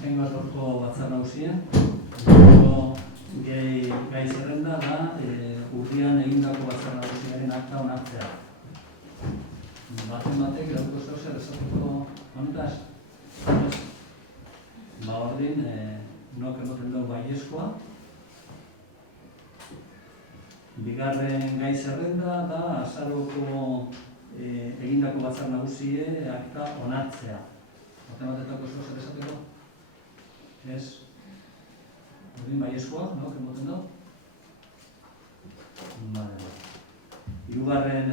azkengo atorko batzar nagusien, gai zerrenda da urrian egindako batzar nagusiaren akta onartzea. Baten batek iratuko zer esateko honetaz? Ordin, nok emoten dugu baiezkoa. Bigarren gai zerrenda da azaroko egindako batzar nagusie akta onartzea. Baten batetako zer esateko? Ez? Ordin baiezkoa, nok emoten dugu? Hirugarren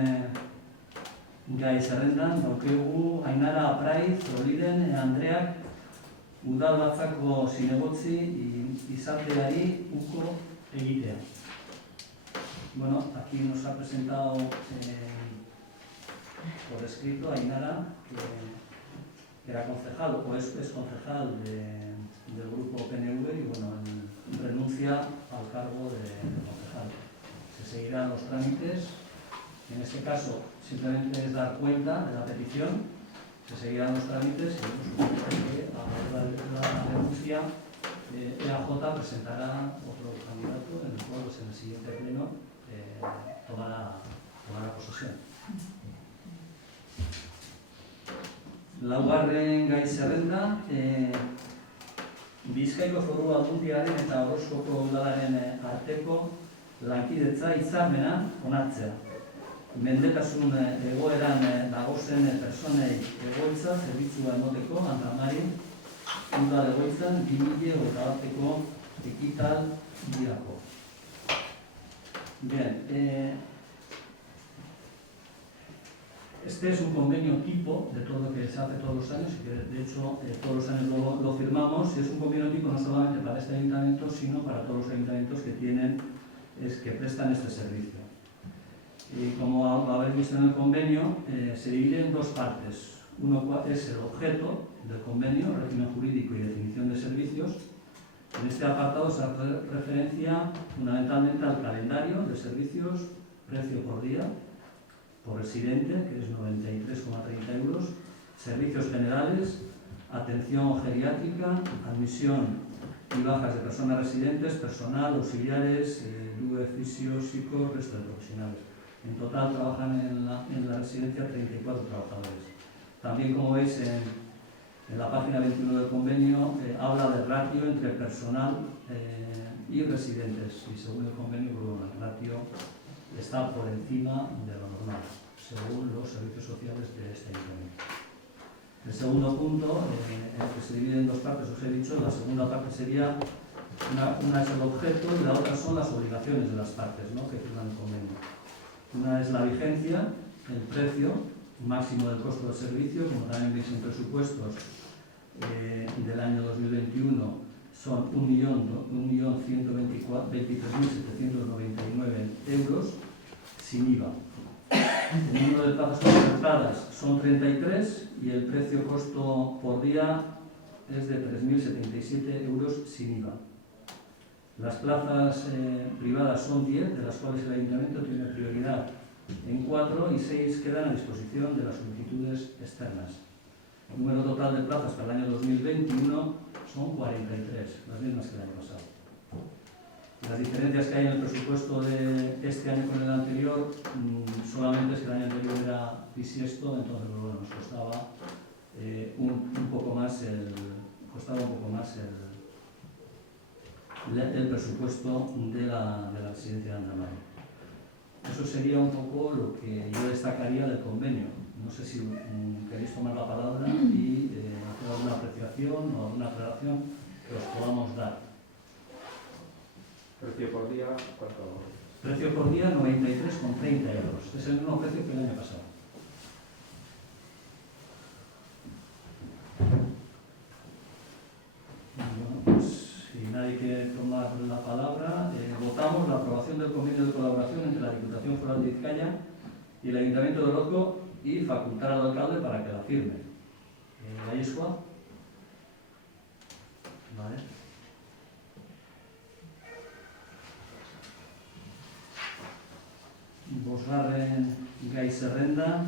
gai zerrendan daukegu Ainara Apraiz Oliden Andreak udalbatzako zinegotzi izateari uko egitea. Bueno, aquí nos ha presentado por escrito Ainara, que era concejal o es concejal del grupo PNV y bueno, renuncia al cargo de concejal. Se seguirán los trámites. En este caso, simplemente es dar cuenta de la petición, se seguirán los trámites y que a la renuncia EAJ presentará otro candidato en el cual en el siguiente pleno tomará posesión. Laugarren gai zerrenda, Bizkaiko Foru Aldundiaren eta Orozkoko udalaren arteko lankidetza hitzarmena onartzea. Mendetasun egoeran dagozen personei egoitza zerbitzua emoteko Antamarin udal egoitzan 2021ko ekital dirako. Bien, este es un convenio tipo de todo lo que se hace todos los años y que de hecho todos los años lo firmamos, y es un convenio tipo no solamente para este ayuntamiento sino para todos los ayuntamientos que prestan este servicio. Y como habéis visto en el convenio, se divide en dos partes. Uno es el objeto del convenio, régimen jurídico y definición de servicios. En este apartado se hace referencia fundamentalmente al calendario de servicios, precio por día, por residente, que es 93,30 euros, servicios generales, atención geriátrica, admisión y bajas de personas residentes, personal, auxiliares, fisios, psicos, resto de profesionales. En total trabajan en la residencia 34 trabajadores. También, como veis en la página 21 del convenio, habla del ratio entre personal y residentes. Y según el convenio, bueno, el ratio está por encima de lo normal, según los servicios sociales de este ayuntamiento. El segundo punto, en el que se divide en dos partes, os he dicho, la segunda parte sería, una es el objeto y la otra son las obligaciones de las partes, ¿no?, que firman el convenio. Una es la vigencia, el precio máximo del costo del servicio, como también veis en presupuestos del año 2021 son 1.123.799 euros sin IVA. El número de plazas contratadas son 33 y el precio costo por día es de 3.077 euros sin IVA. Las plazas privadas son 10, de las cuales el ayuntamiento tiene prioridad en 4 y 6 quedan a disposición de las solicitudes externas. El número total de plazas para el año 2021 son 43, las mismas que el año pasado. Las diferencias que hay en el presupuesto de este año con el anterior, solamente es que el año anterior era bisiesto, entonces bueno, nos costaba un poco más el presupuesto de la residencia de Andamarin. Eso sería un poco lo que yo destacaría del convenio. No sé si queréis tomar la palabra y hacer alguna apreciación o alguna aclaración que os podamos dar. ¿Precio por día cuánto? Precio por día 93,30 euros. Es el mismo precio que el año pasado. Bueno, pues si nadie quiere tomar la palabra, votamos la aprobación del convenio de colaboración entre la Diputación Foral de Vizcaya y el Ayuntamiento de Orozco y facultar al alcalde para que la firme. ¿Baiezkoa? Vale. Bosgarren gai zerrenda,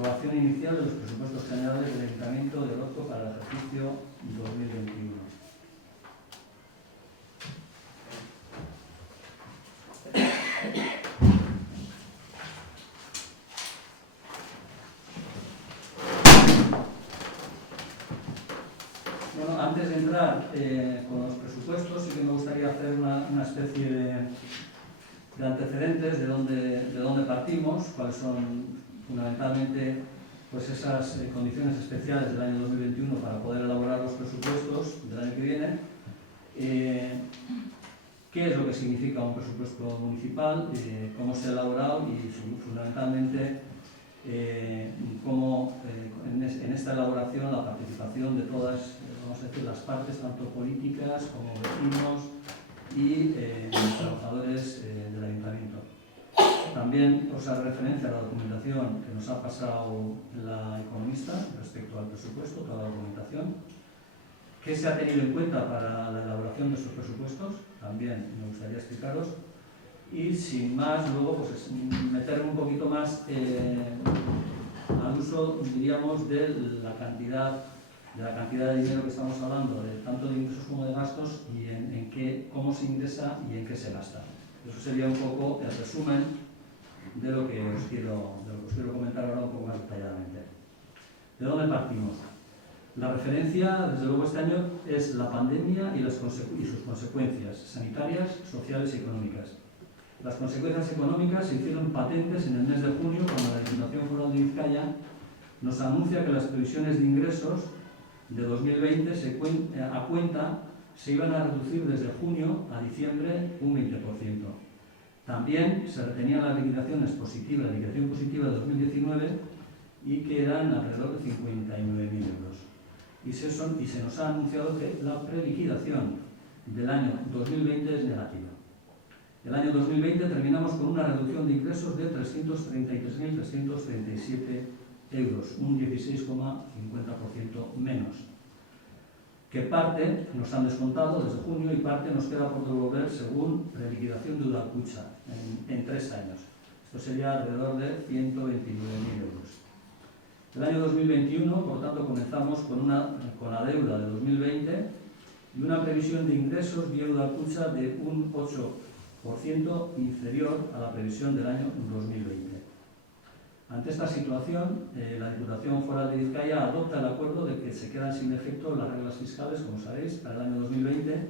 aprobación inicial de los presupuestos generales del Ayuntamiento de Orozco para el ejercicio 2021. Bueno, antes de entrar con los presupuestos, sí que me gustaría hacer una especie de antecedentes de dónde partimos, cuáles son fundamentalmente pues esas condiciones especiales del año 2021 para poder elaborar los presupuestos del año que viene. ¿Qué es lo que significa un presupuesto municipal? ¿Cómo se ha elaborado? Y fundamentalmente cómo en esta elaboración la participación de todas, vamos a decir, las partes, tanto políticas como vecinos y trabajadores del ayuntamiento. También os haré referencia a la documentación que nos ha pasado la economista respecto al presupuesto, toda la documentación. ¿Qué se ha tenido en cuenta para la elaboración de estos presupuestos? También me gustaría explicaros. Y sin más, luego pues, meterme un poquito más al uso, diríamos, de la cantidad de dinero que estamos hablando, tanto de ingresos como de gastos, y cómo se ingresa y en qué se gasta. Eso sería un poco el resumen de lo que os quiero comentar ahora un poco más detalladamente. ¿De dónde partimos? La referencia, desde luego, este año es la pandemia y sus consecuencias sanitarias, sociales y económicas. Las consecuencias económicas se hicieron patentes en el mes de junio, cuando la Diputación Foral de Vizcaya nos anuncia que las previsiones de ingresos de 2020 se iban a reducir desde junio a diciembre un 20%. También se retenían las liquidaciones positivas, la liquidación positiva de 2019, y que eran alrededor de 59.000 euros. Y se nos ha anunciado que la preliquidación del año 2020 es negativa. El año 2020 terminamos con una reducción de ingresos de 333.337 euros, un 16,50% menos, que parte nos han descontado desde junio y parte nos queda por devolver según preliquidación de Udalkutxa en 3 años. Esto sería alrededor de 129.000 euros. El año 2021, por tanto, comenzamos con la deuda de 2020 y una previsión de ingresos vía Udalkutxa de un 8% inferior a la previsión del año 2020. Ante esta situación, la Diputación Foral de Vizcaya adopta el acuerdo de que se quedan sin efecto las reglas fiscales, como sabéis, para el año 2020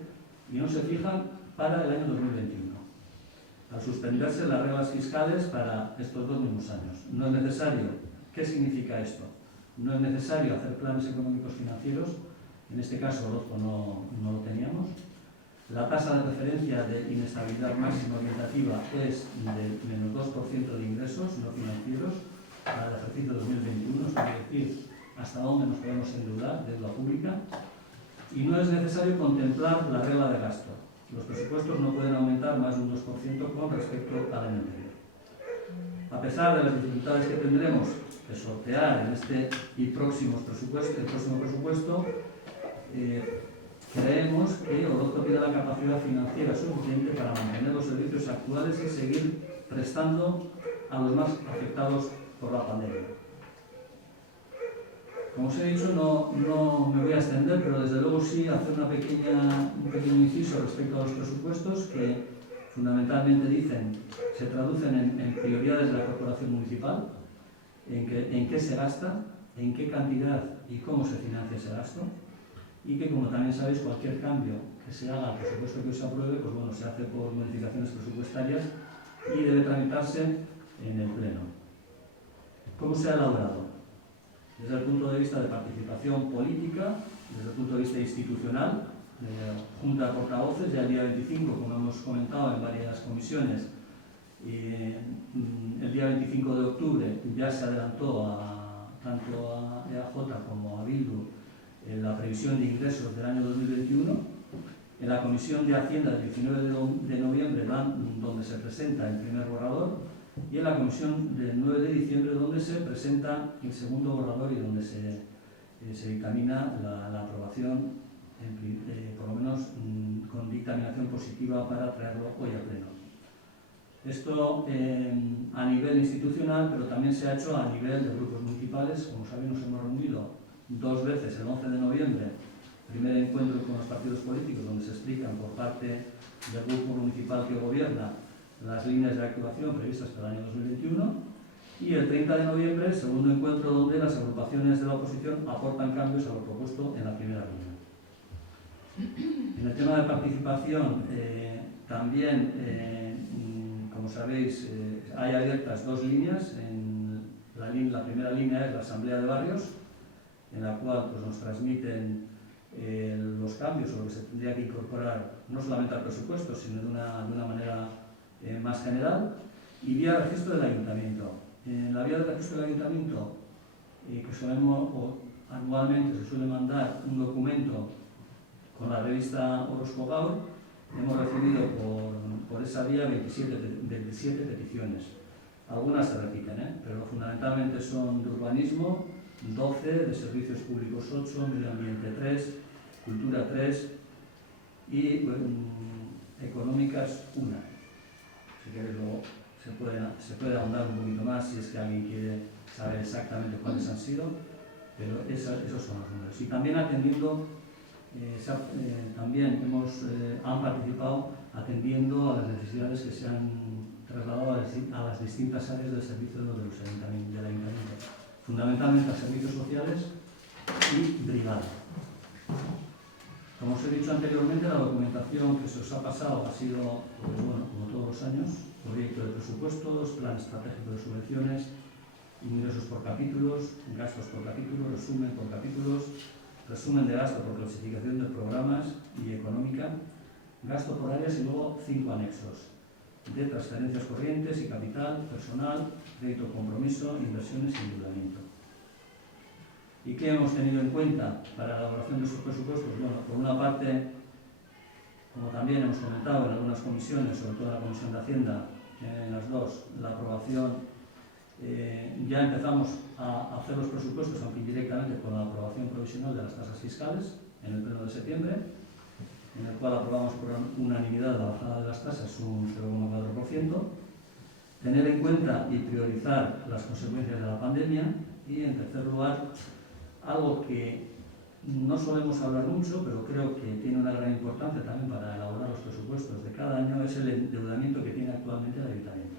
y no se fijan para el año 2021. Al suspenderse las reglas fiscales para estos 2 mismos años. No es necesario. ¿Qué significa esto? No es necesario hacer planes económicos financieros, en este caso Orozco no lo teníamos. La tasa de referencia de inestabilidad máxima orientativa es del menos 2% de ingresos no financieros para el ejercicio 2021, es decir, hasta dónde nos podemos endeudar, deuda pública, y no es necesario contemplar la regla de gasto. Los presupuestos no pueden aumentar más de un 2% con respecto al año anterior. A pesar de las dificultades que tendremos que sortear en este y el próximo presupuesto, creemos que Orozco tiene la capacidad financiera suficiente para mantener los servicios actuales y seguir prestando a los más afectados por la pandemia. Como os he dicho, no me voy a extender, pero desde luego sí hacer un pequeño inciso respecto a los presupuestos que fundamentalmente se traducen en prioridades de la corporación municipal, en qué se gasta, en qué cantidad y cómo se financia ese gasto, y que, como también sabéis, cualquier cambio que se haga al presupuesto que hoy se apruebe, pues bueno, se hace por modificaciones presupuestarias y debe tramitarse en el Pleno. ¿Cómo se ha elaborado? Desde el punto de vista de participación política, desde el punto de vista institucional, Junta de Portavoces, ya el día 25, como hemos comentado en varias comisiones, el día 25 de octubre ya se adelantó tanto a EAJ como a Bildu la previsión de ingresos del año 2021. En la Comisión de Hacienda del 19 de noviembre, donde se presenta el primer borrador, y en la Comisión del 9 de diciembre, donde se presenta el segundo borrador y donde se dictamina la aprobación, por lo menos con dictaminación positiva para traerlo hoy a pleno. Esto a nivel institucional, pero también se ha hecho a nivel de grupos municipales. Como saben, nos hemos reunido 2 veces el 11 de noviembre, primer encuentro con los partidos políticos, donde se explican por parte del grupo municipal que gobierna las líneas de actuación previstas para el año 2021, y el 30 de noviembre, el segundo encuentro, donde las agrupaciones de la oposición aportan cambios a lo propuesto en la primera reunión. En el tema de participación, también, como sabéis, hay abiertas 2 líneas. La primera línea es la Asamblea de Barrios, en la cual pues, nos transmiten los cambios o lo que se tendría que incorporar no solamente al presupuesto, sino de una manera más general, y vía registro del ayuntamiento. En la vía de registro del ayuntamiento, que anualmente se suele mandar un documento con la revista Orozco Gaur, hemos recibido por esa vía 27 peticiones. Algunas se repiten, pero fundamentalmente son de urbanismo 12, de servicios públicos 8, medio ambiente 3, cultura 3 y económicas 1. Si queréis luego se puede ahondar un poquito más si es que alguien quiere saber exactamente cuáles han sido, pero esos son los números. Y también atendiendo, han participado atendiendo a las necesidades que se han trasladado a las distintas áreas del servicio del ayuntamiento, fundamentalmente a servicios sociales y brigada. Como os he dicho anteriormente, la documentación que se os ha pasado ha sido, pues, bueno, como todos los años, proyecto de presupuestos, plan estratégico de subvenciones, ingresos por capítulos, gastos por capítulos, resumen por capítulos, resumen de gasto por clasificación de programas y económica, gasto por áreas y luego 5 anexos de transferencias corrientes y capital, personal, crédito compromiso, inversiones y endeudamiento. ¿Y qué hemos tenido en cuenta para la elaboración de estos presupuestos? Bueno, por una parte, como también hemos comentado en algunas comisiones, sobre todo en la Comisión de Hacienda, en las 2, la aprobación, ya empezamos a hacer los presupuestos, aunque indirectamente, con la aprobación provisional de las tasas fiscales en el pleno de septiembre, en el cual aprobamos por unanimidad la bajada de las tasas un 0,4%, tener en cuenta y priorizar las consecuencias de la pandemia y, en tercer lugar, algo que no solemos hablar mucho, pero creo que tiene una gran importancia también para elaborar los presupuestos de cada año, es el endeudamiento que tiene actualmente el ayuntamiento.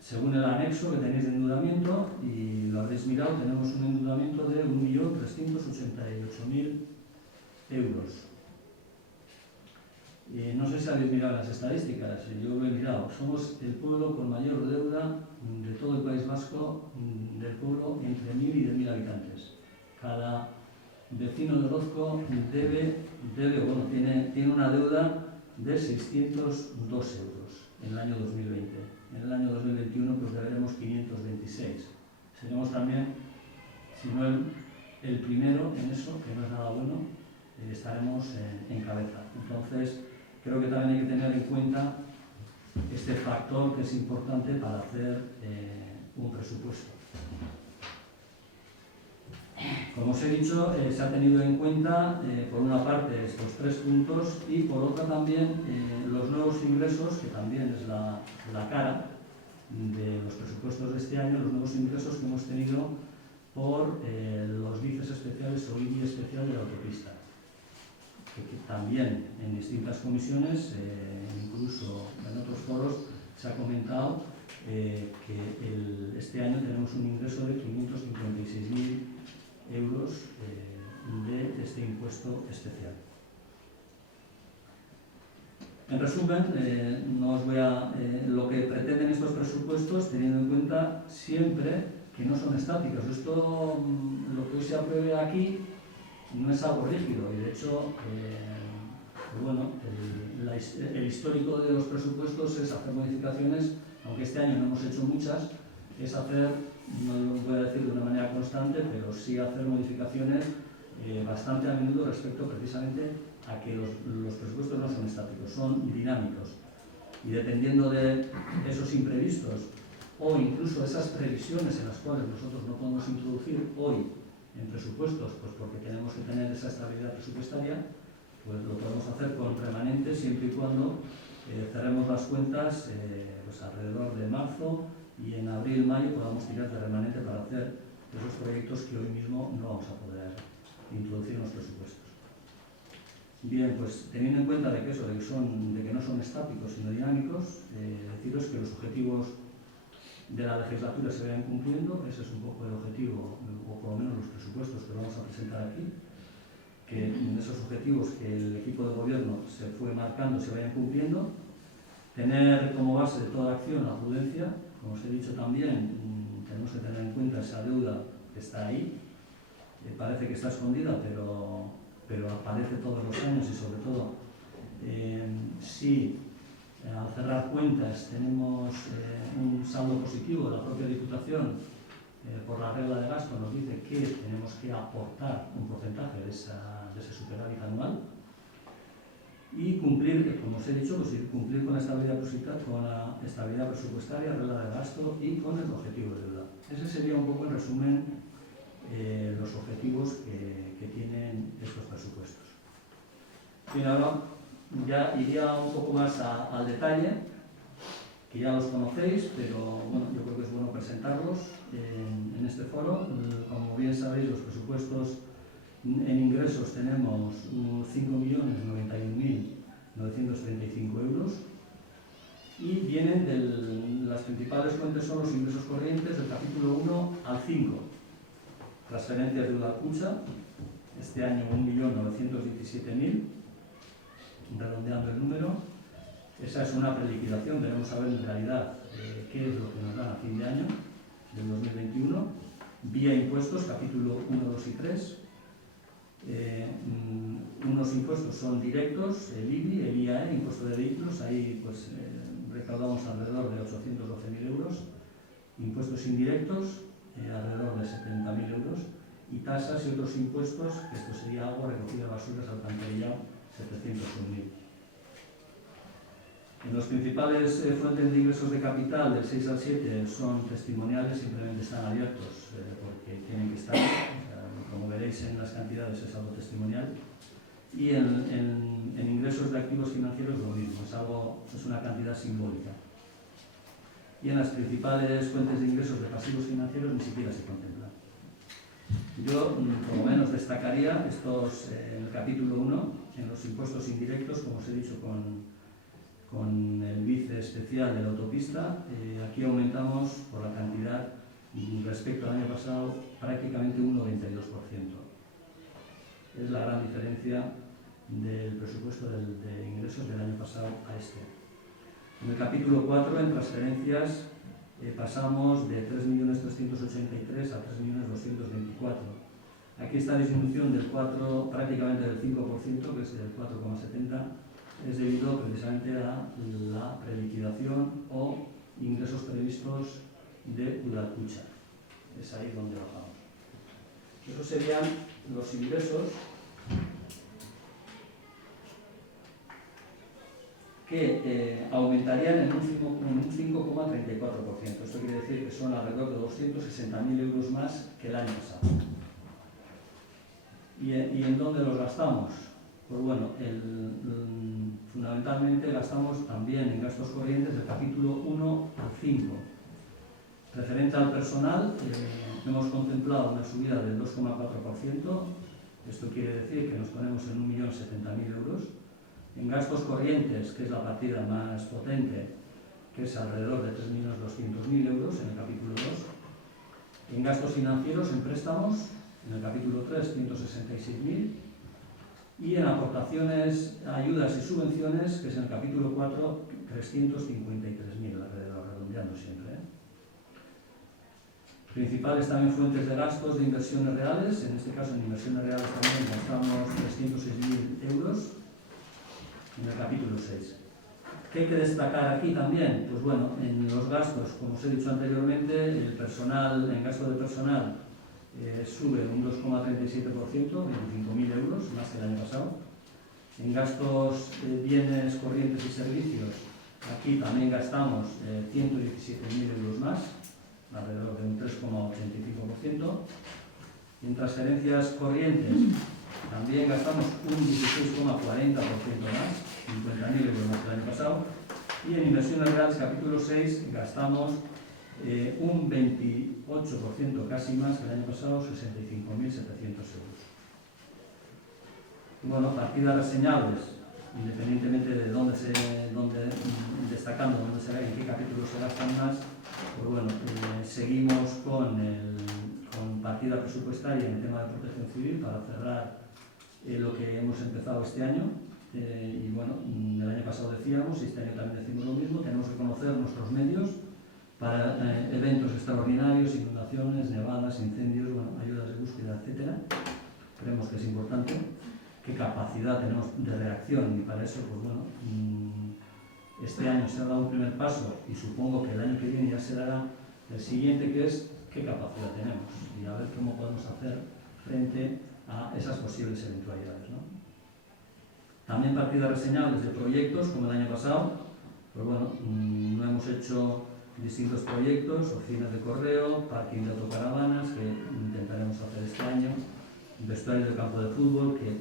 Según el anexo que tenéis de endeudamiento, y lo habréis mirado, tenemos un endeudamiento de 1.388.000 euros. No sé si habéis mirado las estadísticas, yo lo he mirado. Somos el pueblo con mayor deuda de todo el País Vasco, del pueblo entre 1.000 y 10.000 habitantes. Cada vecino de Orozco tiene una deuda de 602 euros en el año 2020. En el año 2021 pues deberemos 526. Seremos también, si no el primero en eso, que no es nada bueno, estaremos en cabeza. Entonces, creo que también hay que tener en cuenta este factor que es importante para hacer un presupuesto. Como os he dicho, se ha tenido en cuenta, por una parte, estos 3 puntos y por otra también los nuevos ingresos, que también es la cara de los presupuestos de este año, los nuevos ingresos que hemos tenido por los dices especiales o IBI especial de la autopista. Que también en distintas comisiones, incluso en otros foros, se ha comentado que este año tenemos un ingreso de 556.000 euros de este impuesto especial. En resumen, no os voy a, lo que pretenden estos presupuestos, teniendo en cuenta siempre que no son estáticos. Esto, lo que hoy se apruebe aquí, no es algo rígido y, de hecho, el histórico de los presupuestos es hacer modificaciones, aunque este año no hemos hecho muchas, es hacer, no lo voy a decir de una manera constante, pero sí hacer modificaciones bastante a menudo respecto precisamente a que los presupuestos no son estáticos, son dinámicos. Y dependiendo de esos imprevistos o incluso esas previsiones en las cuales nosotros no podemos introducir hoy en presupuestos, pues porque tenemos que tener esa estabilidad presupuestaria, pues lo podemos hacer con remanentes siempre y cuando cerremos las cuentas pues alrededor de marzo y en abril, mayo podamos tirar de remanente para hacer esos proyectos que hoy mismo no vamos a poder introducir en los presupuestos. Bien, pues teniendo en cuenta de que no son estáticos sino dinámicos, deciros que los objetivos de la legislatura se vayan cumpliendo. Ese es un poco el objetivo, o por lo menos los presupuestos que vamos a presentar aquí, que esos objetivos que el equipo de gobierno se fue marcando se vayan cumpliendo. Tener como base de toda acción la prudencia. Como os he dicho también, tenemos que tener en cuenta esa deuda que está ahí. Parece que está escondida, pero aparece todos los años, y sobre todo si al cerrar cuentas tenemos un saldo positivo. La propia Diputación, por la regla de gasto, nos dice que tenemos que aportar un porcentaje de ese superávit anual y cumplir, como os he dicho, pues cumplir con la estabilidad presupuestaria, regla de gasto y con el objetivo de deuda. Ese sería un poco, en resumen, los objetivos que tienen estos presupuestos. Bien, ahora ya iría un poco más al detalle, que ya los conocéis, pero bueno, yo creo que es bueno presentarlos en este foro. Como bien sabéis, los presupuestos en ingresos tenemos 5.091.935 euros y vienen las principales fuentes son los ingresos corrientes del capítulo 1 al 5. Transferencias de Udalkutxa, este año 1.917.000, redondeando el número. Esa es una preliquidación, debemos saber en realidad qué es lo que nos dan a fin de año del 2021. Vía impuestos, capítulo 1, 2 y 3. Unos impuestos son directos, el IBI, el IAE, impuesto de vehículos, ahí pues recaudamos alrededor de 812.000 euros. Impuestos indirectos, alrededor de 70.000 euros. Y tasas y otros impuestos, que esto sería agua, recogida de basuras, alcantarillado, 701.000. Los principales fuentes de ingresos de capital del 6 al 7 son testimoniales, simplemente están abiertos porque tienen que estar, como veréis en las cantidades es algo testimonial. Y en ingresos de activos financieros lo mismo, es una cantidad simbólica. Y en las principales fuentes de ingresos de pasivos financieros ni siquiera se contemplan. Yo, por lo menos, destacaría estos en el capítulo 1, en los impuestos indirectos, como os he dicho con el vice especial de la autopista. Aquí aumentamos por la cantidad respecto al año pasado prácticamente un 92%. Es la gran diferencia del presupuesto de ingresos del año pasado a este. En el capítulo 4, en transferencias, pasamos de 3.383.000 a 3.224.000. Aquí esta disminución del 4, prácticamente del 5%, que es del 4,70%, es debido precisamente a la preliquidación o ingresos previstos de Udalkutxa. Es ahí donde bajamos. Esos serían los ingresos que aumentarían en un 5,34%. Esto quiere decir que son alrededor de 260.000 euros más que el año pasado. ¿Y en dónde los gastamos? Pues bueno, fundamentalmente gastamos también en gastos corrientes del capítulo 1 al 5. Referente al personal, hemos contemplado una subida del 2,4%. Esto quiere decir que nos ponemos en 1.070.000 euros. En gastos corrientes, que es la partida más potente, que es alrededor de 3.200.000 euros en el capítulo 2. En gastos financieros, en préstamos, en el capítulo 3, 166.000. Y en aportaciones, ayudas y subvenciones, que es en el capítulo 4, 353.000 alrededor, redondeando siempre. Principales también fuentes de gastos de inversiones reales. En este caso, en inversiones reales también gastamos 306.000 euros en el capítulo 6. ¿Qué hay que destacar aquí también? Pues bueno, en los gastos, como os he dicho anteriormente, el personal, en gasto de personal, sube un 2,37%, 25.000 euros, más que el año pasado. En gastos de bienes corrientes y servicios, aquí también gastamos 117.000 euros más, alrededor de un 3,85%. En transferencias corrientes también gastamos un 16,40% más, 50.000 euros más que el año pasado. Y en inversiones reales, capítulo 6, gastamos un 28%, casi más que el año pasado, 65.700 euros. Bueno, partidas reseñables, independientemente de destacando dónde se ve, en qué capítulo se gastan más, pues bueno, seguimos con partida presupuestaria en el tema de protección civil para cerrar lo que hemos empezado este año. Y bueno, el año pasado decíamos, y este año también decimos lo mismo, tenemos que conocer nuestros medios para eventos extraordinarios, inundaciones, nevadas, incendios, bueno, ayudas de búsqueda, etcétera. Creemos que es importante qué capacidad tenemos de reacción, y para eso, pues bueno, este año se ha dado un primer paso y supongo que el año que viene ya se dará el siguiente, que es qué capacidad tenemos y a ver cómo podemos hacer frente a esas posibles eventualidades, ¿no? También partidas reseñables de proyectos, como el año pasado, pues bueno, no hemos hecho distintos proyectos, oficinas de correo, parking de autocaravanas, que intentaremos hacer este año, vestuarios de campo de fútbol, que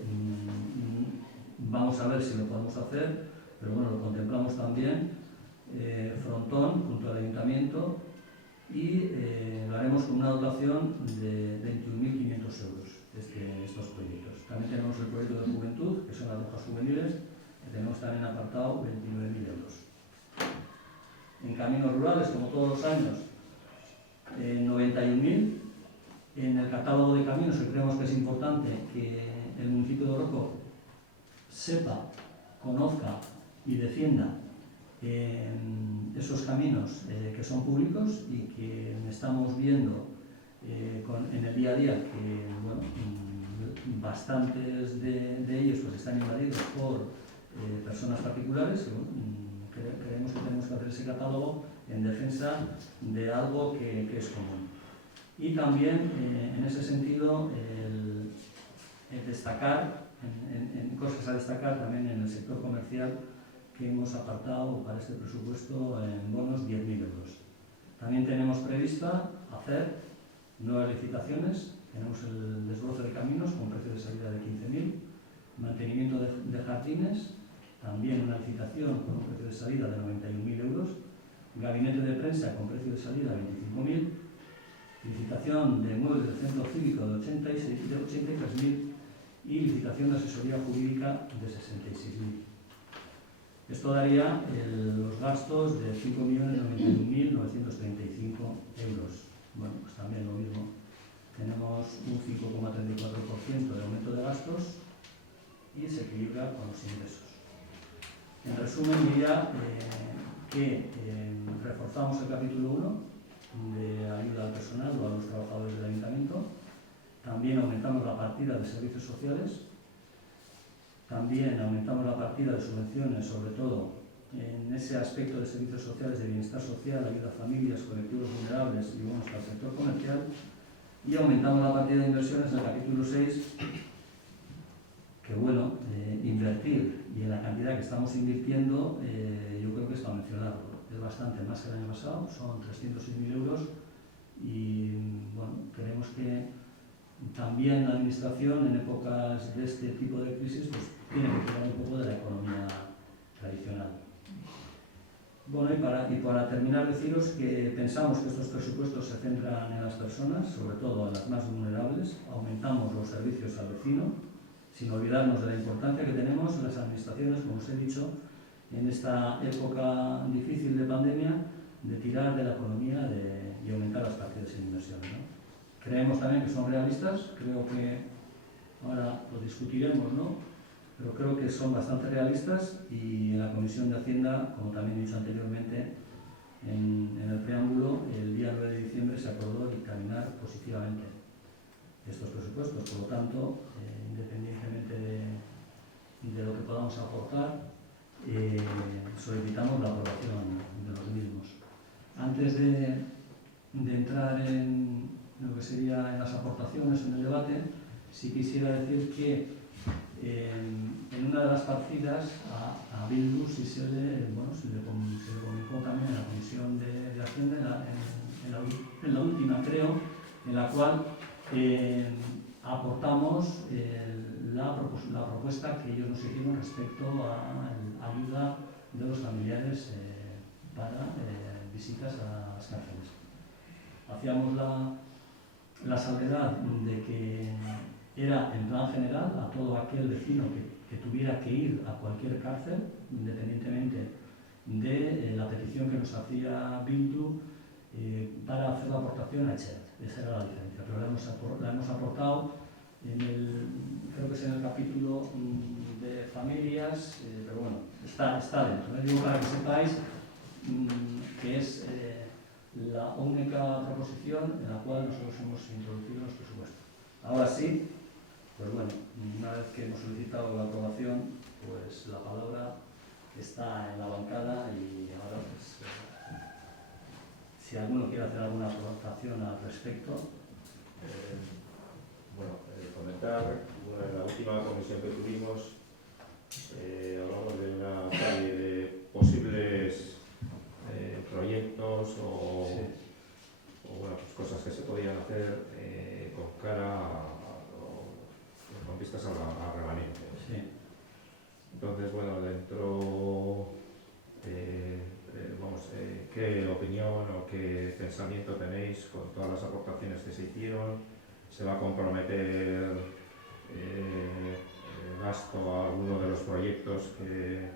vamos a ver si lo podemos hacer, pero bueno, lo contemplamos también, frontón junto al ayuntamiento, y lo haremos con una dotación de 21.500 euros estos proyectos. También tenemos el proyecto de juventud, que son las rojas juveniles, que tenemos también apartado 29.000 euros. En caminos rurales, como todos los años, 91.000. En el catálogo de caminos, que creemos que es importante que el municipio de Oroco sepa, conozca y defienda esos caminos que son públicos y que estamos viendo en el día a día que bueno, bastantes de ellos pues, están invadidos por personas particulares. Creemos que tenemos que hacer ese catálogo en defensa de algo que es común. Y también, en ese sentido, el destacar, en cosas a destacar también en el sector comercial, que hemos apartado para este presupuesto en bonos 10.000 euros. También tenemos prevista hacer nuevas licitaciones. Tenemos el desbroce de caminos con precio de salida de 15.000, mantenimiento de jardines, también una licitación con un precio de salida de 91.000 euros, gabinete de prensa con precio de salida de 25.000, licitación de muebles del centro cívico de 83.000 y licitación de asesoría jurídica de 66.000. Esto daría los gastos de 5.091.935 euros. Bueno, pues también lo mismo. Tenemos un 5,34% de aumento de gastos y se equilibra con los ingresos. En resumen, diría que reforzamos el capítulo 1 de ayuda al personal o a los trabajadores del ayuntamiento. También aumentamos la partida de servicios sociales. También aumentamos la partida de subvenciones, sobre todo en ese aspecto de servicios sociales, de bienestar social, ayuda a familias, colectivos vulnerables y bonos para el sector comercial. Y aumentamos la partida de inversiones en el capítulo 6, que bueno, invertir y en la cantidad que estamos invirtiendo, yo creo que es para mencionarlo. Es bastante más que el año pasado, son 306.000 euros y bueno, creemos que también la administración en épocas de este tipo de crisis pues, tiene que tirar un poco de la economía tradicional. Bueno, y para terminar deciros que pensamos que estos presupuestos se centran en las personas, sobre todo en las más vulnerables. Aumentamos los servicios al vecino, sin olvidarnos de la importancia que tenemos en las administraciones, como os he dicho, en esta época difícil de pandemia, de tirar de la economía y aumentar las partidas en inversiones, ¿no? Creemos también que son realistas, creo que ahora lo discutiremos, ¿no? Pero creo que son bastante realistas y en la Comisión de Hacienda, como también he dicho anteriormente, en el preámbulo, el día 9 de diciembre se acordó dictaminar positivamente estos presupuestos. Por lo tanto, independientemente de lo que podamos aportar, solicitamos la aprobación de los mismos. Antes de entrar en lo que sería en las aportaciones, en el debate, sí quisiera decir que en una de las partidas a Bildu sí se le comunicó también en la Comisión de Hacienda, en la última creo, en la cual aportamos la propuesta que ellos nos hicieron respecto a la ayuda de los familiares para visitas a las cárceles. Hacíamos la salvedad de que era en plan general a todo aquel vecino que tuviera que ir a cualquier cárcel, independientemente de la petición que nos hacía Bildu para hacer la aportación a Etxerat. Esa era la diferencia, pero la hemos aportado creo que es en el capítulo de familias, pero bueno, está dentro. Digo para que sepáis que es la única proposición en la cual nosotros hemos introducido los presupuestos. Ahora sí, pues bueno, una vez que hemos solicitado la aprobación, pues la palabra está en la bancada y ahora pues si alguno quiere hacer alguna aportación al respecto. Comentar, en la última comisión que tuvimos hablamos de una serie de posibles proyectos o bueno, pues cosas que se podían hacer con cara con vistas a remanente. Sí. Entonces, bueno, dentro ¿qué opinión o qué pensamiento tenéis con todas las aportaciones que se hicieron? ¿Se va a comprometer gasto a alguno de los proyectos que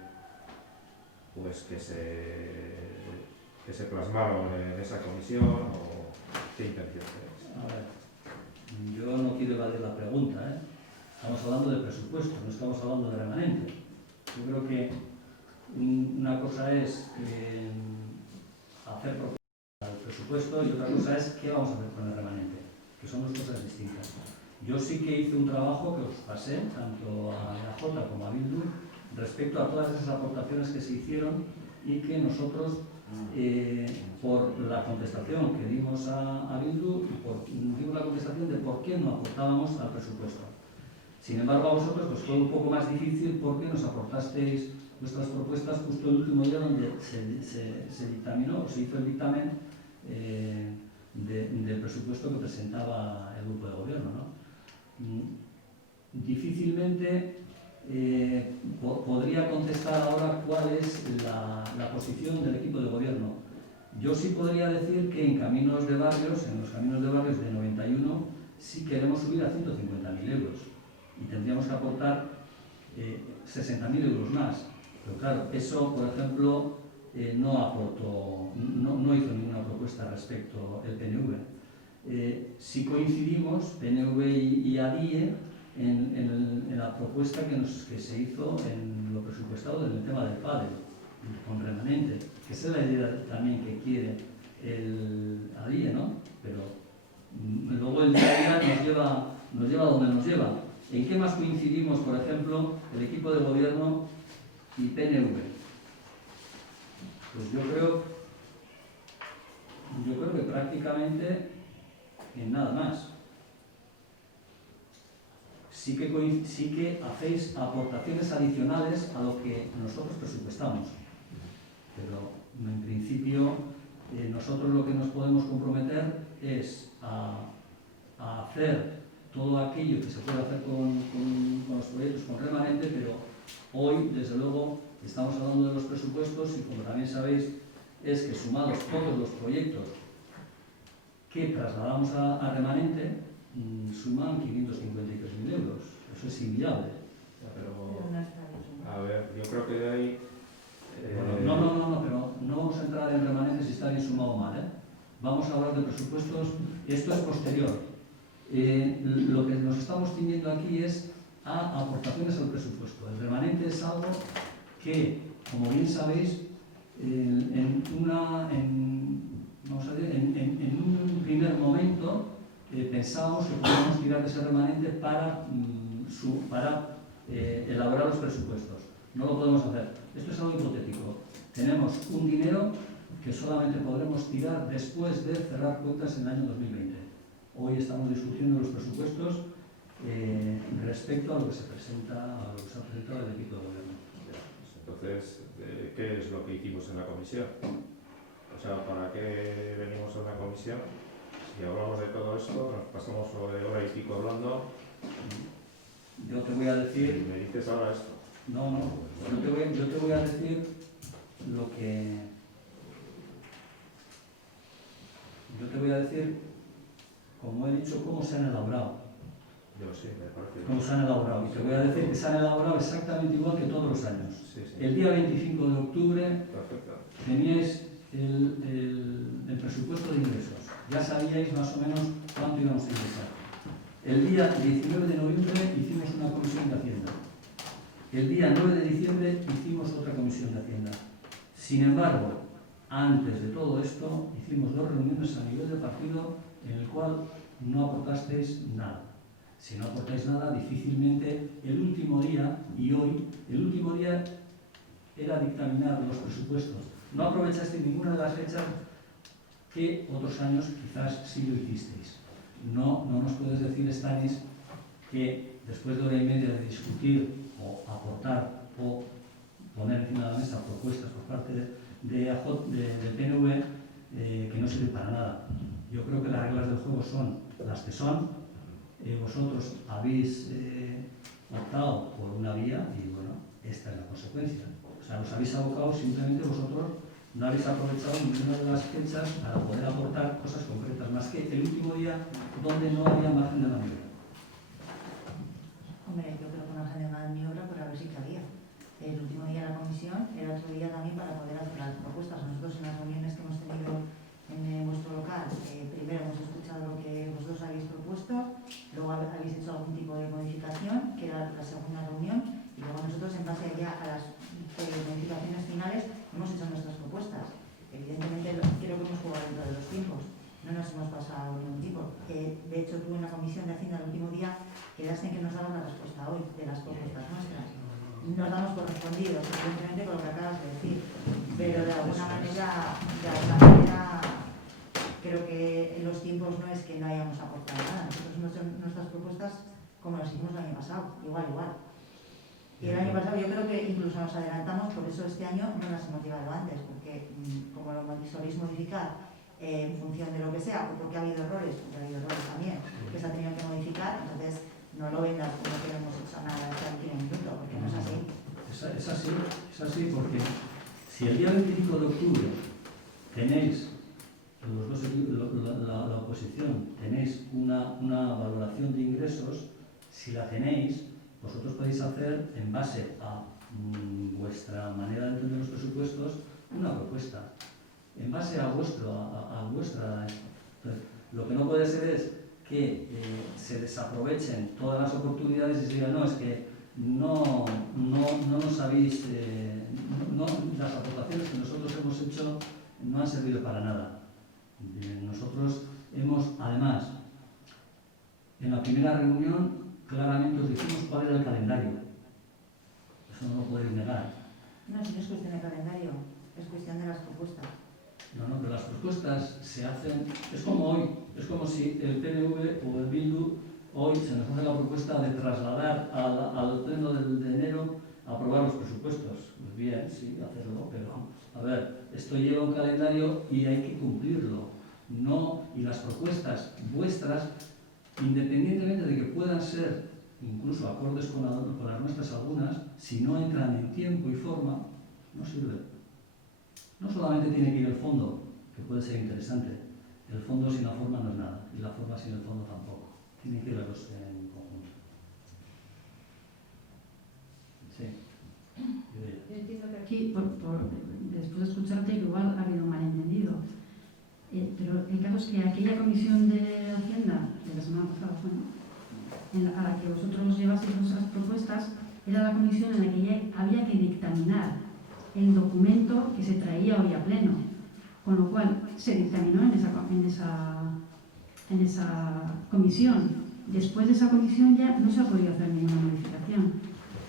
se plasmaron en esa comisión? ¿O qué intención tenéis? A ver, yo no quiero evadir la pregunta, ¿eh? Estamos hablando de presupuesto, no estamos hablando de remanente. Yo creo que una cosa es hacer propuestas al presupuesto y otra cosa es qué vamos a hacer con el remanente, que son dos cosas distintas. Yo sí que hice un trabajo que os pasé, tanto a EAJ como a Bildu, respecto a todas esas aportaciones que se hicieron y que nosotros, por la contestación que dimos a Bildu, dimos la contestación de por qué no aportábamos al presupuesto. Sin embargo, a vosotros pues, fue un poco más difícil porque nos aportasteis vuestras propuestas justo el último día donde se dictaminó, o se hizo el dictamen del presupuesto que presentaba el grupo de gobierno, ¿no? Difícilmente podría contestar ahora cuál es la posición del equipo de gobierno. Yo sí podría decir que en los caminos de barrios de 91 sí queremos subir a 150.000 euros y tendríamos que aportar 60.000 euros más. Pero claro, eso, por ejemplo, no hizo ninguna propuesta respecto el PNV. Sí coincidimos, PNV y ADIE, en la propuesta que se hizo en lo presupuestado en el tema del pádel, con remanente, que esa es la idea también que quiere el ADIE, ¿no? Pero luego el día a día nos lleva donde nos lleva. ¿En qué más coincidimos, por ejemplo, el equipo de gobierno y PNV? Pues yo creo que prácticamente en nada más. Sí que hacéis aportaciones adicionales a lo que nosotros presupuestamos, pero en principio nosotros lo que nos podemos comprometer es a hacer todo aquello que se puede hacer con los proyectos con remanente, pero hoy, desde luego, estamos hablando de los presupuestos y, como también sabéis, es que sumados todos los proyectos que trasladamos a remanente, suman 553.000 euros. Eso es inviable. Pero, a ver, yo creo que de ahí... No, pero no vamos a entrar en remanente si está bien sumado o mal, ¿eh? Vamos a hablar de presupuestos. Esto es posterior. Lo que nos estamos ciñendo aquí es a aportaciones al presupuesto. El remanente es algo que, como bien sabéis, en un primer momento pensábamos que podíamos tirar de ese remanente para elaborar los presupuestos. No lo podemos hacer. Esto es algo hipotético. Tenemos un dinero que solamente podremos tirar después de cerrar cuentas en el año 2020. Hoy estamos discutiendo los presupuestos respecto a lo que se ha presentado el equipo de gobierno. Entonces, ¿qué es lo que hicimos en la comisión? O sea, ¿para qué venimos a una comisión? Si hablamos de todo esto, nos pasamos hora y pico hablando. Yo te voy a decir... ¿Me dices ahora esto? No. Yo te voy a decir lo que Yo te voy a decir, como he dicho, cómo se han elaborado. Yo sí, me parece. Cómo se han elaborado. Y te voy a decir que se han elaborado exactamente igual que todos los años. Sí, sí. El día 25 de octubre Perfecto. teníais el presupuesto de ingresos. Ya sabíais más o menos cuánto íbamos a ingresar. El día 19 de noviembre hicimos una comisión de Hacienda. El día 9 de diciembre hicimos otra comisión de Hacienda. Sin embargo, antes de todo esto, hicimos 2 reuniones a nivel de partido en el cual no aportasteis nada. Si no aportáis nada, difícilmente el último día, y hoy, el último día era dictaminar los presupuestos. No aprovechasteis ninguna de las fechas que otros años quizás sí lo hicisteis. No nos puedes decir, Stanis, que después de hora y media de discutir o aportar o poner encima de la mesa propuestas por parte del PNV que no sirve para nada. Yo creo que las reglas del juego son las que son. Vosotros habéis optado por una vía y bueno, esta es la consecuencia. O sea, os habéis abocado, simplemente vosotros no habéis aprovechado ninguna de las fechas para poder aportar cosas concretas, más que el último día donde no había margen de maniobra. Hombre, yo creo que margen de maniobra, pero a ver si que había. El último día de la comisión era otro día también para poder hacer las propuestas. Nosotros en las reuniones que hemos tenido en vuestro local, primero hemos escuchado lo que vosotros habéis propuesto, luego habéis hecho algún tipo de modificación, que era la segunda reunión, y luego nosotros en base ya a las modificaciones finales hemos hecho nuestras propuestas. Evidentemente creo que hemos jugado dentro de los tiempos, no nos hemos pasado ningún tipo. De hecho, tú en la comisión de Hacienda el último día quedaste en que nos daban la respuesta hoy de las propuestas nuestras. Nos damos por respondidos, evidentemente con lo que acabas de decir, pero de alguna manera creo que en los tiempos no es que no hayamos aportado nada. Nosotros hemos hecho nuestras propuestas como las hicimos el año pasado, igual. Y el año pasado yo creo que incluso nos adelantamos, por eso este año no las hemos llevado antes, porque como lo soléis modificar en función de lo que sea, o porque ha habido errores, también, que se ha tenido que modificar, entonces no lo vendas como que no hemos hecho nada hasta el último minuto, porque no es así. Es así porque si el día 25 de octubre tenéis, los dos equipos, la oposición, tenéis una valoración de ingresos, si la tenéis, vosotros podéis hacer, en base a vuestra manera de entender los presupuestos, una propuesta. En base a vuestra... Entonces, lo que no puede ser es que se desaprovechen todas las oportunidades y se digan, no, es que no nos habéis... las aportaciones que nosotros hemos hecho no han servido para nada. Nosotros hemos, además, en la primera reunión, claramente os dijimos cuál era el calendario. Eso no lo podéis negar. No, si no es cuestión de calendario, es cuestión de las propuestas. No, pero las propuestas se hacen... Es como hoy, es como si el PNV o el Bildu hoy se nos hace la propuesta de trasladar al pleno de enero a aprobar los presupuestos. Pues bien, sí, hacerlo, pero a ver, esto lleva un calendario y hay que cumplirlo. No, y las propuestas vuestras, independientemente de que puedan ser incluso acordes con las nuestras algunas, si no entran en tiempo y forma, no sirven. No solamente tiene que ir el fondo, que puede ser interesante. El fondo sin la forma no es nada, y la forma sin el fondo tampoco. Tienen que ir los dos en conjunto. Sí. Yo entiendo que aquí, después de escucharte, igual ha habido un malentendido. Pero el caso es que aquella comisión de Hacienda, de la semana pasada, a la que vosotros llevasteis vuestras propuestas, era la comisión en la que había que dictaminar el documento que se traía hoy a pleno, con lo cual se dictaminó en esa comisión. Después de esa comisión ya no se ha podido hacer ninguna modificación.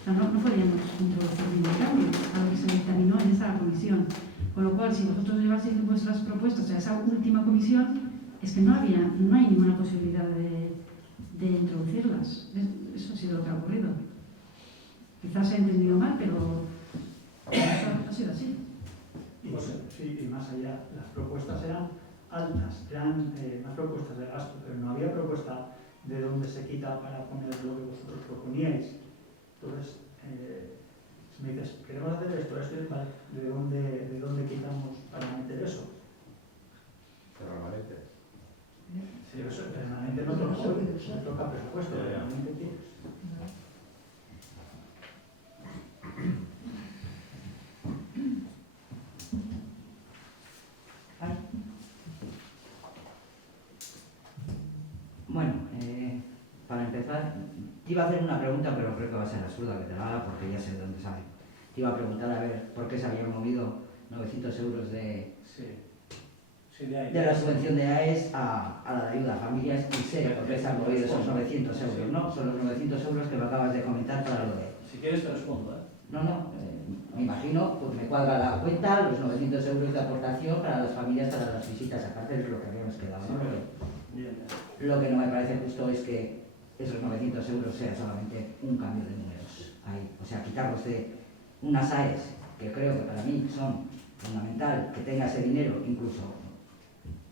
O sea, no podíamos introducir ningún cambio a lo que se dictaminó en esa comisión. Con lo cual, si vosotros llevasteis vuestras propuestas a esa última comisión, es que no hay ninguna posibilidad de introducirlas. Eso ha sido lo que ha ocurrido. Quizás se ha entendido mal, pero ha sido así. Sí, y más allá, las propuestas eran altas, eran más propuestas de gasto, pero no había propuesta de dónde se quita para poner lo que vosotros proponíais. Entonces, si me dices, queremos hacer esto, ¿de dónde quitamos para meter eso? Normalmente. Sí, eso permanente no toca hoy, eso toca presupuesto, Ya, ya. permanente tienes. Bueno, para empezar, te iba a hacer una pregunta, pero creo que va a ser absurda que te la haga porque ya sé de dónde sale. Te iba a preguntar a ver por qué se habían movido 900 euros de la subvención de AES a la de ayuda a familias, y sé por qué se han movido esos 900 euros, ¿no? Son los 900 euros que me acabas de comentar para lo de... Si quieres te respondo, ¿eh? No, me imagino, pues me cuadra la cuenta, los 900 euros de aportación para las familias, para las visitas a cárceles, lo que habíamos quedado, ¿no? Bien. Lo que no me parece justo es que esos 900 euros sea solamente un cambio de números ahí. O sea, quitarlos de unas AES, que creo que para mí son fundamental que tenga ese dinero, incluso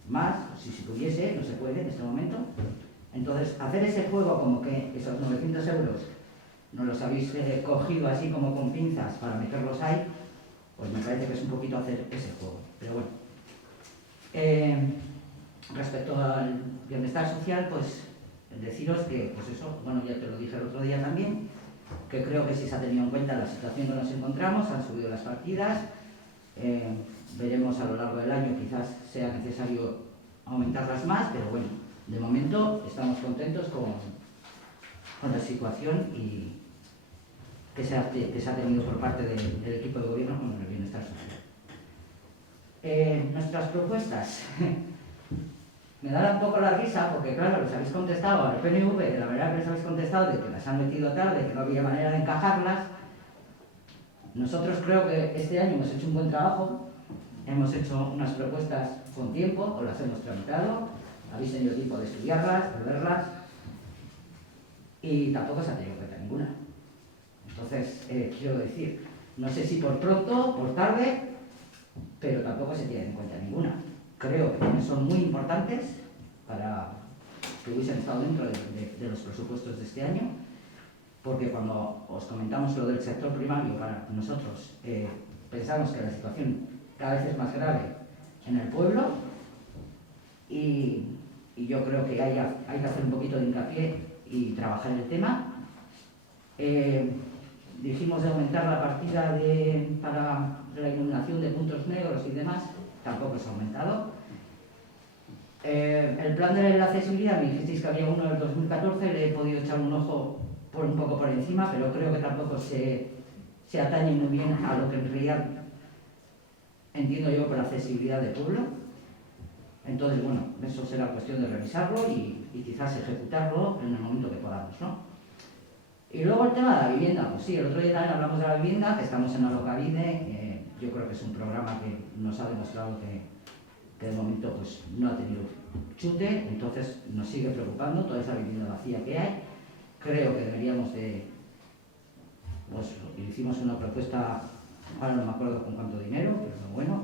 más, si se pudiese, no se puede en este momento. Entonces, hacer ese juego como que esos 900 euros no los habéis cogido así como con pinzas para meterlos ahí, pues me parece que es un poquito hacer ese juego. Pero bueno. Respecto al bienestar social, pues deciros que, pues eso, bueno, ya te lo dije el otro día también, que creo que sí se ha tenido en cuenta la situación que nos encontramos, han subido las partidas, veremos a lo largo del año, quizás sea necesario aumentarlas más, pero bueno, de momento estamos contentos con la situación y que se ha tenido por parte del equipo de gobierno con el bienestar social. Nuestras propuestas... Me da un poco la risa porque, claro, les habéis contestado al PNV, de la manera que les habéis contestado, de que las han metido tarde, que no había manera de encajarlas. Nosotros creo que este año hemos hecho un buen trabajo, hemos hecho unas propuestas con tiempo, o las hemos tramitado, habéis tenido tiempo de estudiarlas, de verlas, y tampoco se ha tenido en cuenta ninguna. Entonces, quiero decir, no sé si por pronto, por tarde, pero tampoco se tiene en cuenta ninguna. Creo que son muy importantes para que hubiesen estado dentro de los presupuestos de este año, porque cuando os comentamos lo del sector primario, para nosotros pensamos que la situación cada vez es más grave en el pueblo y yo creo que hay que hacer un poquito de hincapié y trabajar el tema. Dijimos de aumentar la partida para la iluminación de puntos negros y demás, tampoco se ha aumentado. El plan de la accesibilidad, me dijisteis que había uno del 2014, le he podido echar un ojo un poco por encima, pero creo que tampoco se atañe muy bien a lo que en realidad entiendo yo por accesibilidad de pueblo. Entonces, bueno, eso será cuestión de revisarlo y quizás ejecutarlo en el momento que podamos, ¿no? Y luego el tema de la vivienda, pues sí, el otro día también hablamos de la vivienda, que estamos en Alokabide, yo creo que es un programa que nos ha demostrado que de momento pues no ha tenido chute, entonces nos sigue preocupando toda esa vivienda vacía que hay. Creo que deberíamos de, pues hicimos una propuesta, ahora no me acuerdo con cuánto dinero, pero bueno,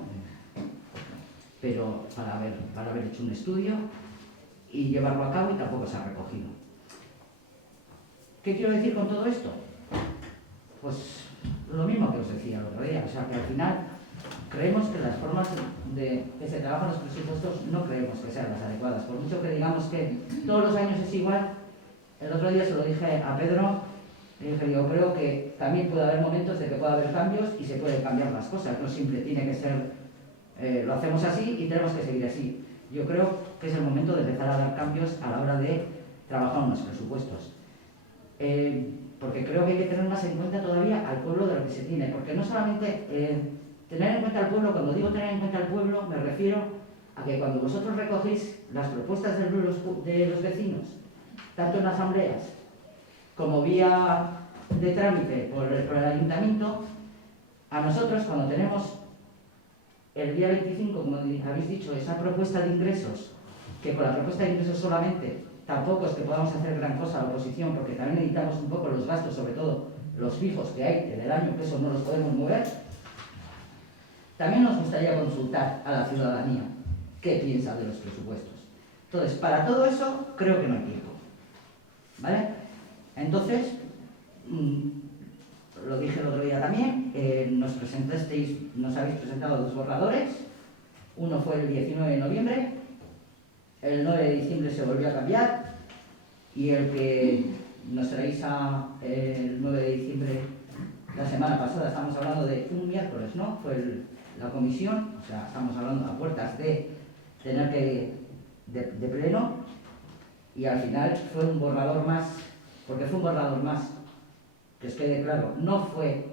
pero para haber hecho un estudio y llevarlo a cabo, y tampoco se ha recogido. ¿Qué quiero decir con todo esto? Pues lo mismo que os decía el otro día, o sea que al final creemos que las formas de que se trabajan los presupuestos no creemos que sean las adecuadas, por mucho que digamos que todos los años es igual. El otro día se lo dije a Pedro, le dije, yo creo que también puede haber momentos de que pueda haber cambios y se pueden cambiar las cosas, no siempre tiene que ser, lo hacemos así y tenemos que seguir así. Yo creo que es el momento de empezar a dar cambios a la hora de trabajar unos presupuestos. Porque creo que hay que tener más en cuenta todavía al pueblo de lo que se tiene, porque no solamente tener en cuenta al pueblo, cuando digo tener en cuenta al pueblo, me refiero a que cuando vosotros recogéis las propuestas de los vecinos, tanto en asambleas como vía de trámite por el ayuntamiento, a nosotros cuando tenemos el día 25, como habéis dicho, esa propuesta de ingresos, que con la propuesta de ingresos solamente tampoco es que podamos hacer gran cosa a la oposición, porque también necesitamos un poco los gastos, sobre todo los fijos que hay en el año, que eso no los podemos mover. También nos gustaría consultar a la ciudadanía qué piensa de los presupuestos. Entonces, para todo eso creo que no hay tiempo, ¿vale? Entonces, lo dije el otro día también, nos habéis presentado dos borradores. Uno fue el 19 de noviembre, el 9 de diciembre se volvió a cambiar y el que nos traéis el 9 de diciembre, la semana pasada, estamos hablando de un miércoles, ¿no? Fue la comisión, o sea, estamos hablando a puertas de tener que, de pleno, y al final fue un borrador más, porque fue un borrador más, que os quede claro, no fue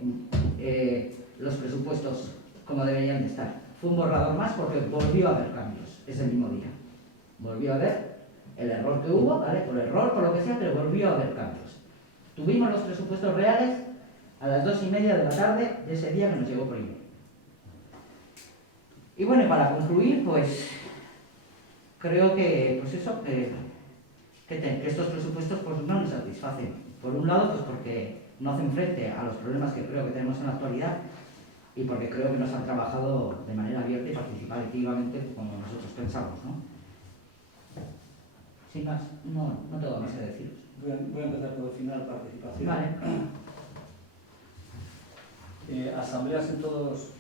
los presupuestos como deberían de estar, fue un borrador más porque volvió a haber cambios ese mismo día, volvió a haber el error que hubo, ¿vale? Por error, por lo que sea, pero volvió a haber cambios. Tuvimos los presupuestos reales a las 2:30 de la tarde de ese día que nos llegó por email. Y bueno, para concluir, pues creo que, pues eso, que estos presupuestos pues no nos satisfacen. Por un lado, pues porque no hacen frente a los problemas que creo que tenemos en la actualidad y porque creo que nos han trabajado de manera abierta y participativamente como nosotros pensamos, ¿no? Sin más, no tengo más que deciros. Voy a empezar por el final, participación. Vale. Asambleas en todos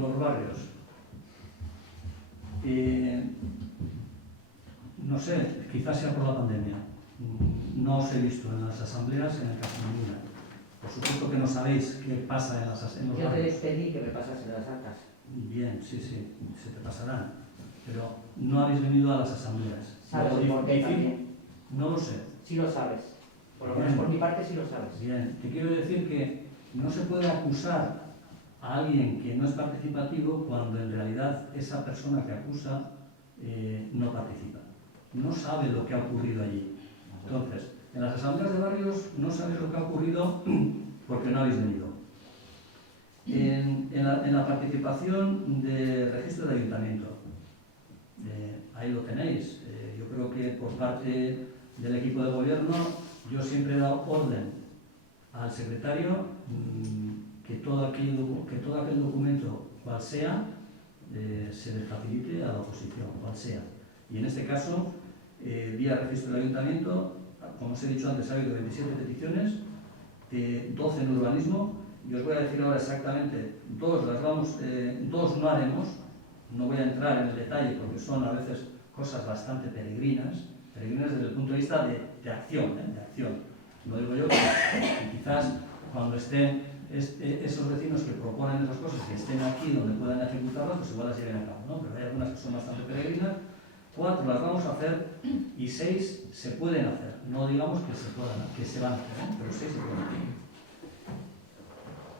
los barrios. No sé, quizás sea por la pandemia. No os he visto en las asambleas, en el caso ninguna. Por supuesto que no sabéis qué pasa en los Yo te barrios. pedí que me pasases las actas. Bien, sí, se te pasarán. Pero no habéis venido a las asambleas. ¿Sabes Luego, por qué difícil, también? no lo sé. Sí lo sabes. Por lo menos por mi parte sí lo sabes. Bien, te quiero decir que no se puede acusar a alguien que no es participativo cuando en realidad esa persona que acusa no participa. No sabe lo que ha ocurrido allí. Entonces, en las asambleas de barrios no sabéis lo que ha ocurrido porque no habéis venido. En la participación de registro de ayuntamiento, ahí lo tenéis. Yo creo que por parte del equipo de gobierno yo siempre he dado orden al secretario que todo aquel documento, cual sea, se le facilite a la oposición, cual sea. Y en este caso, vía registro del ayuntamiento, como os he dicho antes, ha habido 27 peticiones, 12 en urbanismo, y os voy a decir ahora exactamente, dos no haremos, no voy a entrar en el detalle porque son a veces cosas bastante peregrinas desde el punto de vista de acción, de acción. Lo digo yo, que quizás cuando estén esos vecinos que proponen esas cosas, que estén aquí donde puedan ejecutarlas, pues igual las lleven a cabo, ¿no? Pero hay algunas que son bastante peregrinas, 4 las vamos a hacer y 6 se pueden hacer. No digamos que se van a hacer, pero 6 se pueden hacer.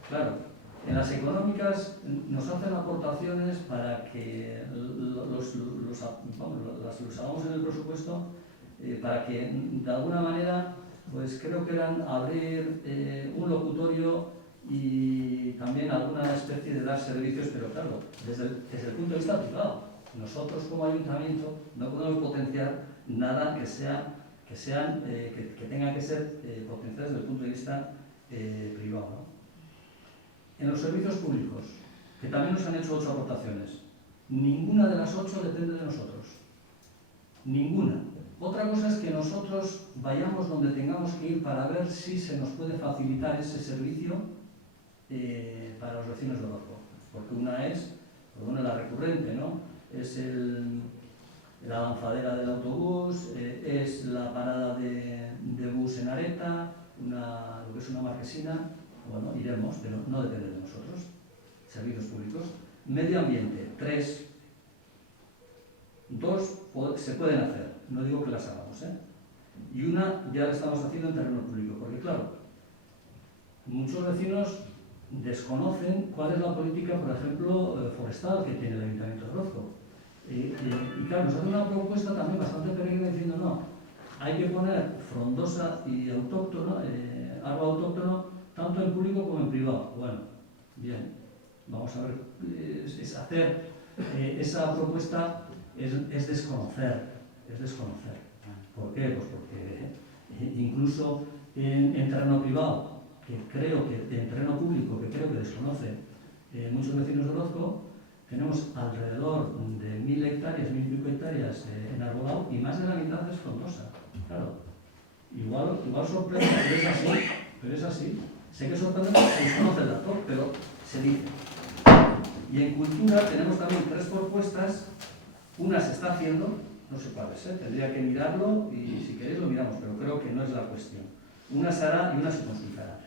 Claro, en las económicas nos hacen aportaciones para que los hagamos en el presupuesto, para que de alguna manera, pues creo que eran abrir un locutorio y también alguna especie de dar servicios, pero claro, desde el punto de vista privado. Nosotros como ayuntamiento no podemos potenciar nada que tenga que ser potenciado desde el punto de vista privado, ¿no? En los servicios públicos, que también nos han hecho 8 aportaciones, ninguna de las 8 depende de nosotros. Ninguna. Otra cosa es que nosotros vayamos donde tengamos que ir para ver si se nos puede facilitar ese servicio para los vecinos de Orozco. Porque una es, la recurrente, ¿no? Es la lanzadera del autobús, es la parada de bus en Areta, lo que es una marquesina. Bueno, iremos, pero no depende de nosotros. Servicios públicos. Medio ambiente, 3. 2 se pueden hacer, no digo que las hagamos, ¿eh? Y una ya la estamos haciendo en terreno público, porque claro, muchos vecinos desconocen cuál es la política, por ejemplo, forestal que tiene el Ayuntamiento de Orozco. Y claro, nos hace una propuesta también bastante peregrina diciendo no, hay que poner frondosa y autóctono, árbol autóctono, tanto en público como en privado. Bueno, bien, vamos a ver, hacer esa propuesta es desconocer. ¿Por qué? Pues porque incluso en terreno privado, en terreno público, que creo que desconoce muchos vecinos de Orozco, tenemos alrededor de 1000 hectáreas, 1000 y pico hectáreas en arbolado y más de la mitad es frondosa. Claro, igual sorprende, pero es así. Sé que sorprende porque se desconoce el dato, pero se dice. Y en cultura tenemos también 3 propuestas Una se está haciendo, no sé cuál es, tendría que mirarlo y si queréis lo miramos, pero creo que no es la cuestión. Una se hará y una se consultará.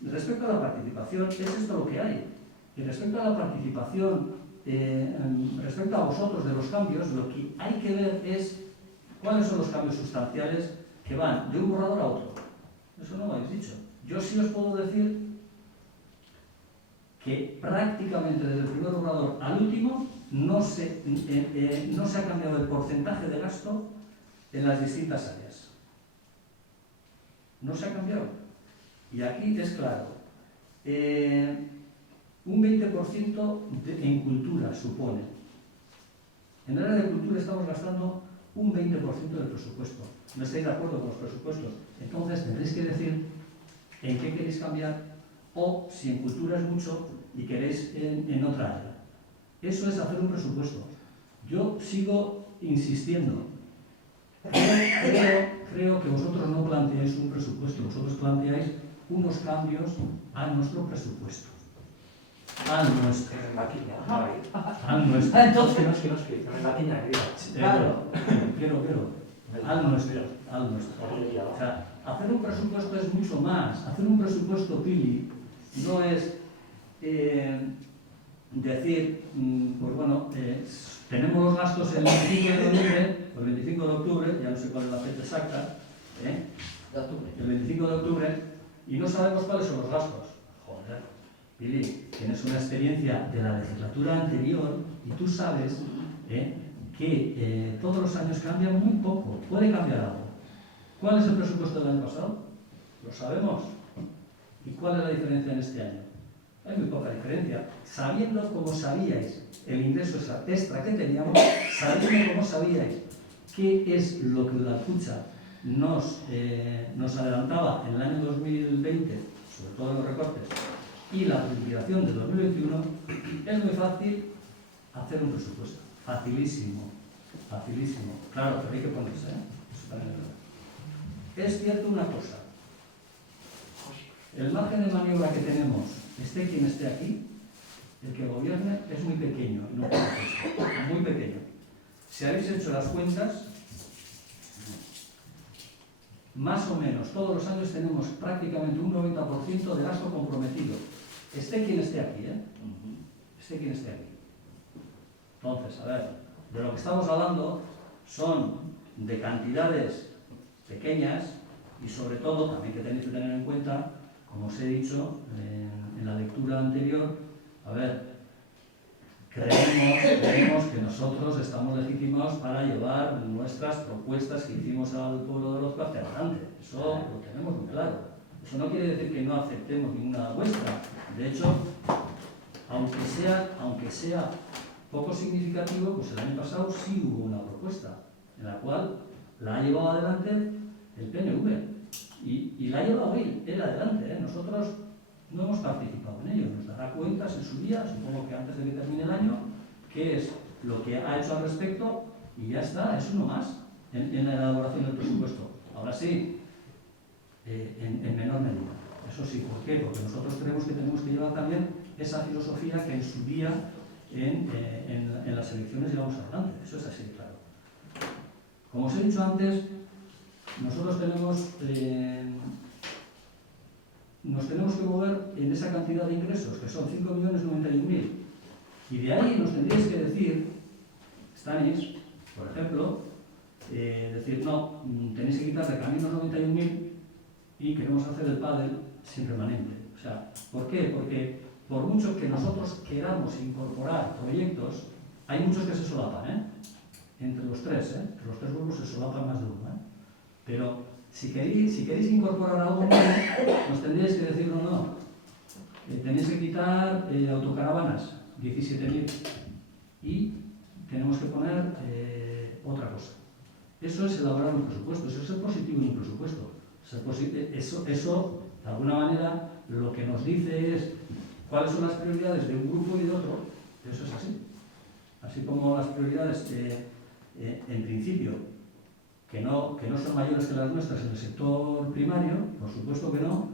Respecto a la participación, es esto lo que hay. Y respecto a la participación, respecto a vosotros de los cambios, lo que hay que ver es cuáles son los cambios sustanciales que van de un borrador a otro. Eso no lo habéis dicho. Yo sí os puedo decir que prácticamente desde el primer borrador al último no se ha cambiado el porcentaje de gasto en las distintas áreas. No se ha cambiado. Y aquí es claro. Un 20% en cultura supone. En el área de cultura estamos gastando un 20% del presupuesto. No estáis de acuerdo con los presupuestos. Entonces tendréis que decir en qué queréis cambiar o si en cultura es mucho y queréis en otra área. Eso es hacer un presupuesto. Yo sigo insistiendo. Creo que vosotros no planteáis un presupuesto, vosotros planteáis unos cambios a nuestro presupuesto. Al nuestro. Al nuestro. Entonces, Claro. Al nuestro. O sea, hacer un presupuesto es mucho más. Hacer un presupuesto, Pili, no es decir, pues bueno, tenemos los gastos el 25 de noviembre, o el 25 de octubre, ya no sé cuál es la fecha exacta, el 25 de octubre, y no sabemos cuáles son los gastos. Joder, Pili, tienes una experiencia de la legislatura anterior y tú sabes que todos los años cambia muy poco, puede cambiar algo. ¿Cuál es el presupuesto del año pasado? Lo sabemos. ¿Y cuál es la diferencia en este año? Hay muy poca diferencia. Sabiendo como sabíais el ingreso extra que teníamos, sabiendo como sabíais qué es lo que la Cucha nos adelantaba en el año 2020, sobre todo en los recortes, y la liquidación de 2021, es muy fácil hacer un presupuesto. Facilísimo. Claro, pero hay que ponerse, Eso también es verdad. Es cierto una cosa. El margen de maniobra que tenemos, esté quien esté aquí, el que gobierne es muy pequeño, no muy pequeño. Si habéis hecho las cuentas, más o menos todos los años tenemos prácticamente un 90% de gasto comprometido. Esté quien esté aquí, Esté quien esté aquí. Entonces, a ver, de lo que estamos hablando son de cantidades pequeñas y sobre todo, también que tenéis que tener en cuenta, como os he dicho en la lectura anterior, a ver, creemos que nosotros estamos legitimados para llevar nuestras propuestas que hicimos al pueblo de Orozco hacia adelante. Eso lo tenemos muy claro. Eso no quiere decir que no aceptemos ninguna vuestra. De hecho, aunque sea poco significativo, pues el año pasado sí hubo una propuesta en la cual la ha llevado adelante el PNV y la ha llevado él adelante. Nosotros no hemos participado en ello, nos dará cuentas en su día, supongo que antes de que termine el año, qué es lo que ha hecho al respecto y ya está, es uno más en la elaboración del presupuesto. Ahora sí, en menor medida, eso sí. ¿Por qué? Porque nosotros creemos que tenemos que llevar también esa filosofía que en su día en las elecciones llevamos adelante. Eso es así, claro. Como os he dicho antes, nosotros nos tenemos que mover en esa cantidad de ingresos, que son 5.091.000. Y de ahí nos tendríais que decir, Stanis, por ejemplo, decir, no, tenéis que quitar de caminos 91.000 y queremos hacer el pádel sin remanente. O sea, ¿por qué? Porque por mucho que nosotros queramos incorporar proyectos, hay muchos que se solapan, entre los tres, entre los tres grupos se solapan más de uno, Pero si queréis incorporar algo nuevo, nos tendríais que decir, no, tenéis que quitar autocaravanas, 17.000, y tenemos que poner otra cosa. Eso es elaborar un presupuesto, eso es ser positivo en un presupuesto. Eso, de alguna manera, lo que nos dice es cuáles son las prioridades de un grupo y de otro. Eso es así. Así como las prioridades, en principio, que no son mayores que las nuestras en el sector primario, por supuesto que no,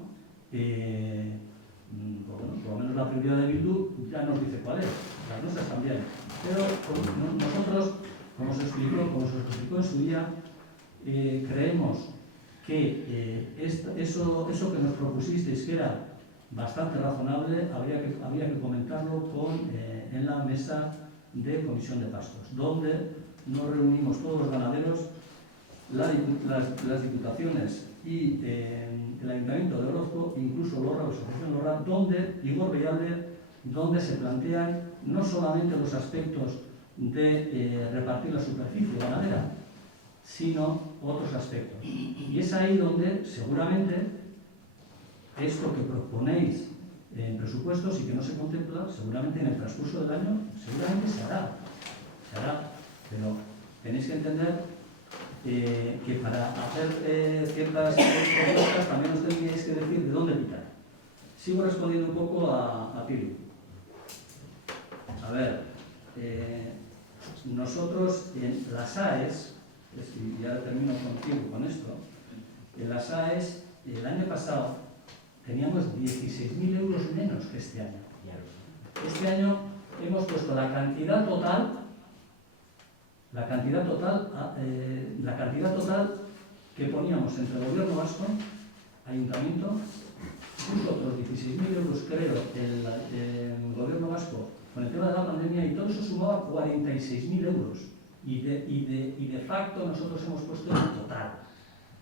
por lo menos la prioridad de Bildu ya nos dice cuál es, las nuestras también. Pero nosotros, como se explicó en su día, creemos que eso que nos propusisteis, que era bastante razonable, habría que comentarlo en la mesa de comisión de pastos, donde nos reunimos todos los ganaderos, las diputaciones y el Ayuntamiento de Orozco, incluso Lorra, la Asociación Lorra, donde Igor Villalde, donde se plantean no solamente los aspectos de repartir la superficie ganadera, sino otros aspectos. Y es ahí donde seguramente esto que proponéis en presupuestos y que no se contempla, seguramente en el transcurso del año, seguramente se hará, pero tenéis que entender que para hacer ciertas propuestas también os tendríais que decir de dónde quitar. Sigo respondiendo un poco a Pili. A ver, nosotros en las AES, y ya termino contigo con esto, en las AES el año pasado teníamos 16.000 euros menos que este año. Este año hemos puesto la cantidad total que poníamos entre el Gobierno vasco, Ayuntamiento, puso otros 16.000 euros, creo, el Gobierno vasco con el tema de la pandemia, y todo eso sumaba 46.000 euros. Y de facto nosotros hemos puesto el total.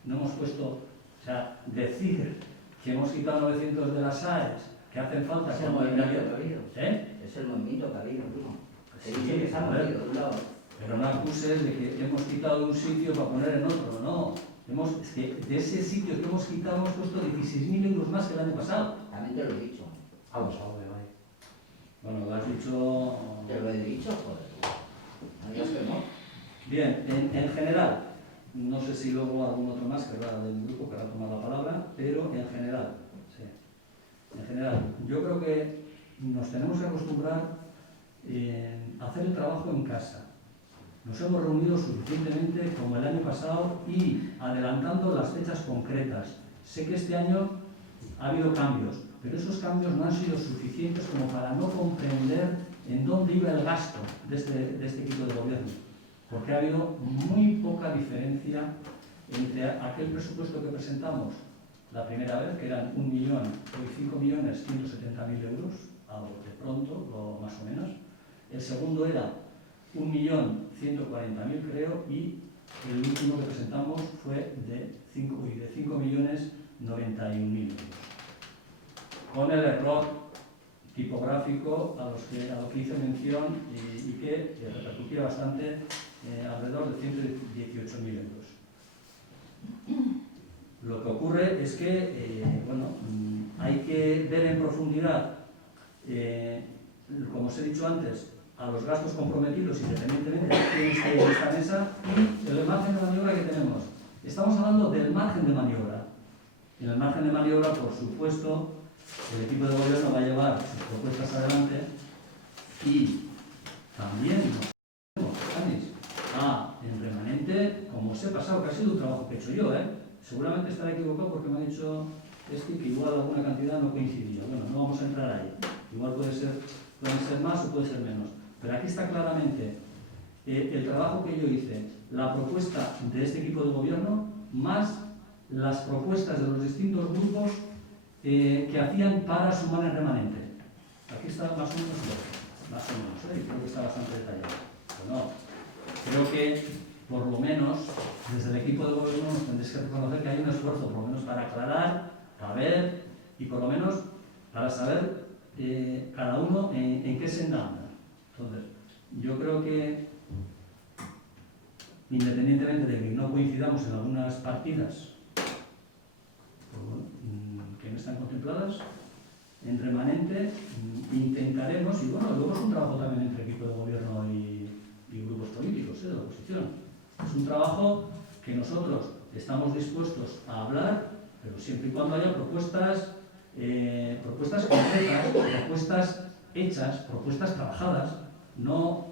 No hemos puesto, o sea, decir que hemos quitado 900 de las AES, que hacen falta... Es el movimiento que ha habido. ¿Eh? Es el movimiento que ha habido, ¿no? Se Sí, dice que se ha movido de un lado. Pero no acuses de que hemos quitado de un sitio para poner en otro, no. Es que de ese sitio que hemos quitado hemos puesto 16.000 euros más que el año pasado. También te lo he dicho. Vamos a ver, vale. Bueno, lo has dicho... Te lo he dicho, joder. No digas que no. Bien, en general, no sé si luego algún otro más del grupo querrá tomar la palabra, pero en general, sí. En general, yo creo que nos tenemos que acostumbrar a hacer el trabajo en casa. Nos hemos reunido suficientemente como el año pasado y adelantando las fechas concretas. Sé que este año ha habido cambios, pero esos cambios no han sido suficientes como para no comprender en dónde iba el gasto de este equipo de gobierno. Porque ha habido muy poca diferencia entre aquel presupuesto que presentamos la primera vez, que eran 5.170.000 euros, a de pronto, más o menos. El segundo era 1.140.000, creo, y el último que presentamos fue de 5.091.000 euros. Con el error tipográfico a lo que hice mención y que repercutía bastante, alrededor de 118.000 euros. Lo que ocurre es que, hay que ver en profundidad, como os he dicho antes, a los gastos comprometidos independientemente de quién esté en esta mesa y el margen de maniobra que tenemos. Estamos hablando del margen de maniobra. En el margen de maniobra, por supuesto, el equipo de gobierno va a llevar sus propuestas adelante y también en remanente, como os he pasado, que ha sido un trabajo que he hecho yo, seguramente estaré equivocado porque me ha dicho que igual alguna cantidad no coincidía. Bueno, no vamos a entrar ahí. Igual puede ser más o puede ser menos. Pero aquí está claramente el trabajo que yo hice, la propuesta de este equipo de gobierno, más las propuestas de los distintos grupos que hacían para sumar el remanente. Aquí está más o menos, y creo que está bastante detallado. Pero no, creo que por lo menos desde el equipo de gobierno nos tendréis que reconocer que hay un esfuerzo, por lo menos para aclarar, para ver y por lo menos para saber cada uno en qué senda anda. Entonces, yo creo que independientemente de que no coincidamos en algunas partidas que no están contempladas, en remanente intentaremos, y luego es un trabajo también entre equipo de gobierno y grupos políticos de la oposición. Es un trabajo que nosotros estamos dispuestos a hablar, pero siempre y cuando haya propuestas concretas, propuestas hechas, propuestas trabajadas, no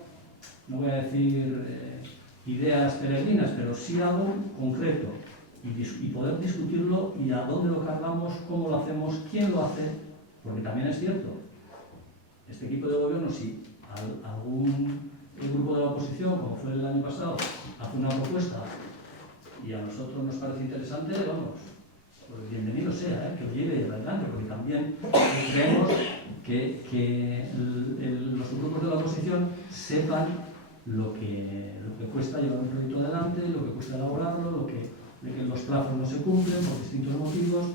voy a decir ideas peregrinas, pero sí algo concreto y poder discutirlo y a dónde lo cargamos, cómo lo hacemos, quién lo hace, porque también es cierto, este equipo de gobierno, si algún el grupo de la oposición, como fue el año pasado, hace una propuesta y a nosotros nos parece interesante, vamos, pues bienvenido sea, que lo lleve adelante, porque también creemos que los grupos de la oposición sepan lo que cuesta llevar un proyecto adelante, lo que cuesta elaborarlo, de que los plazos no se cumplen por distintos motivos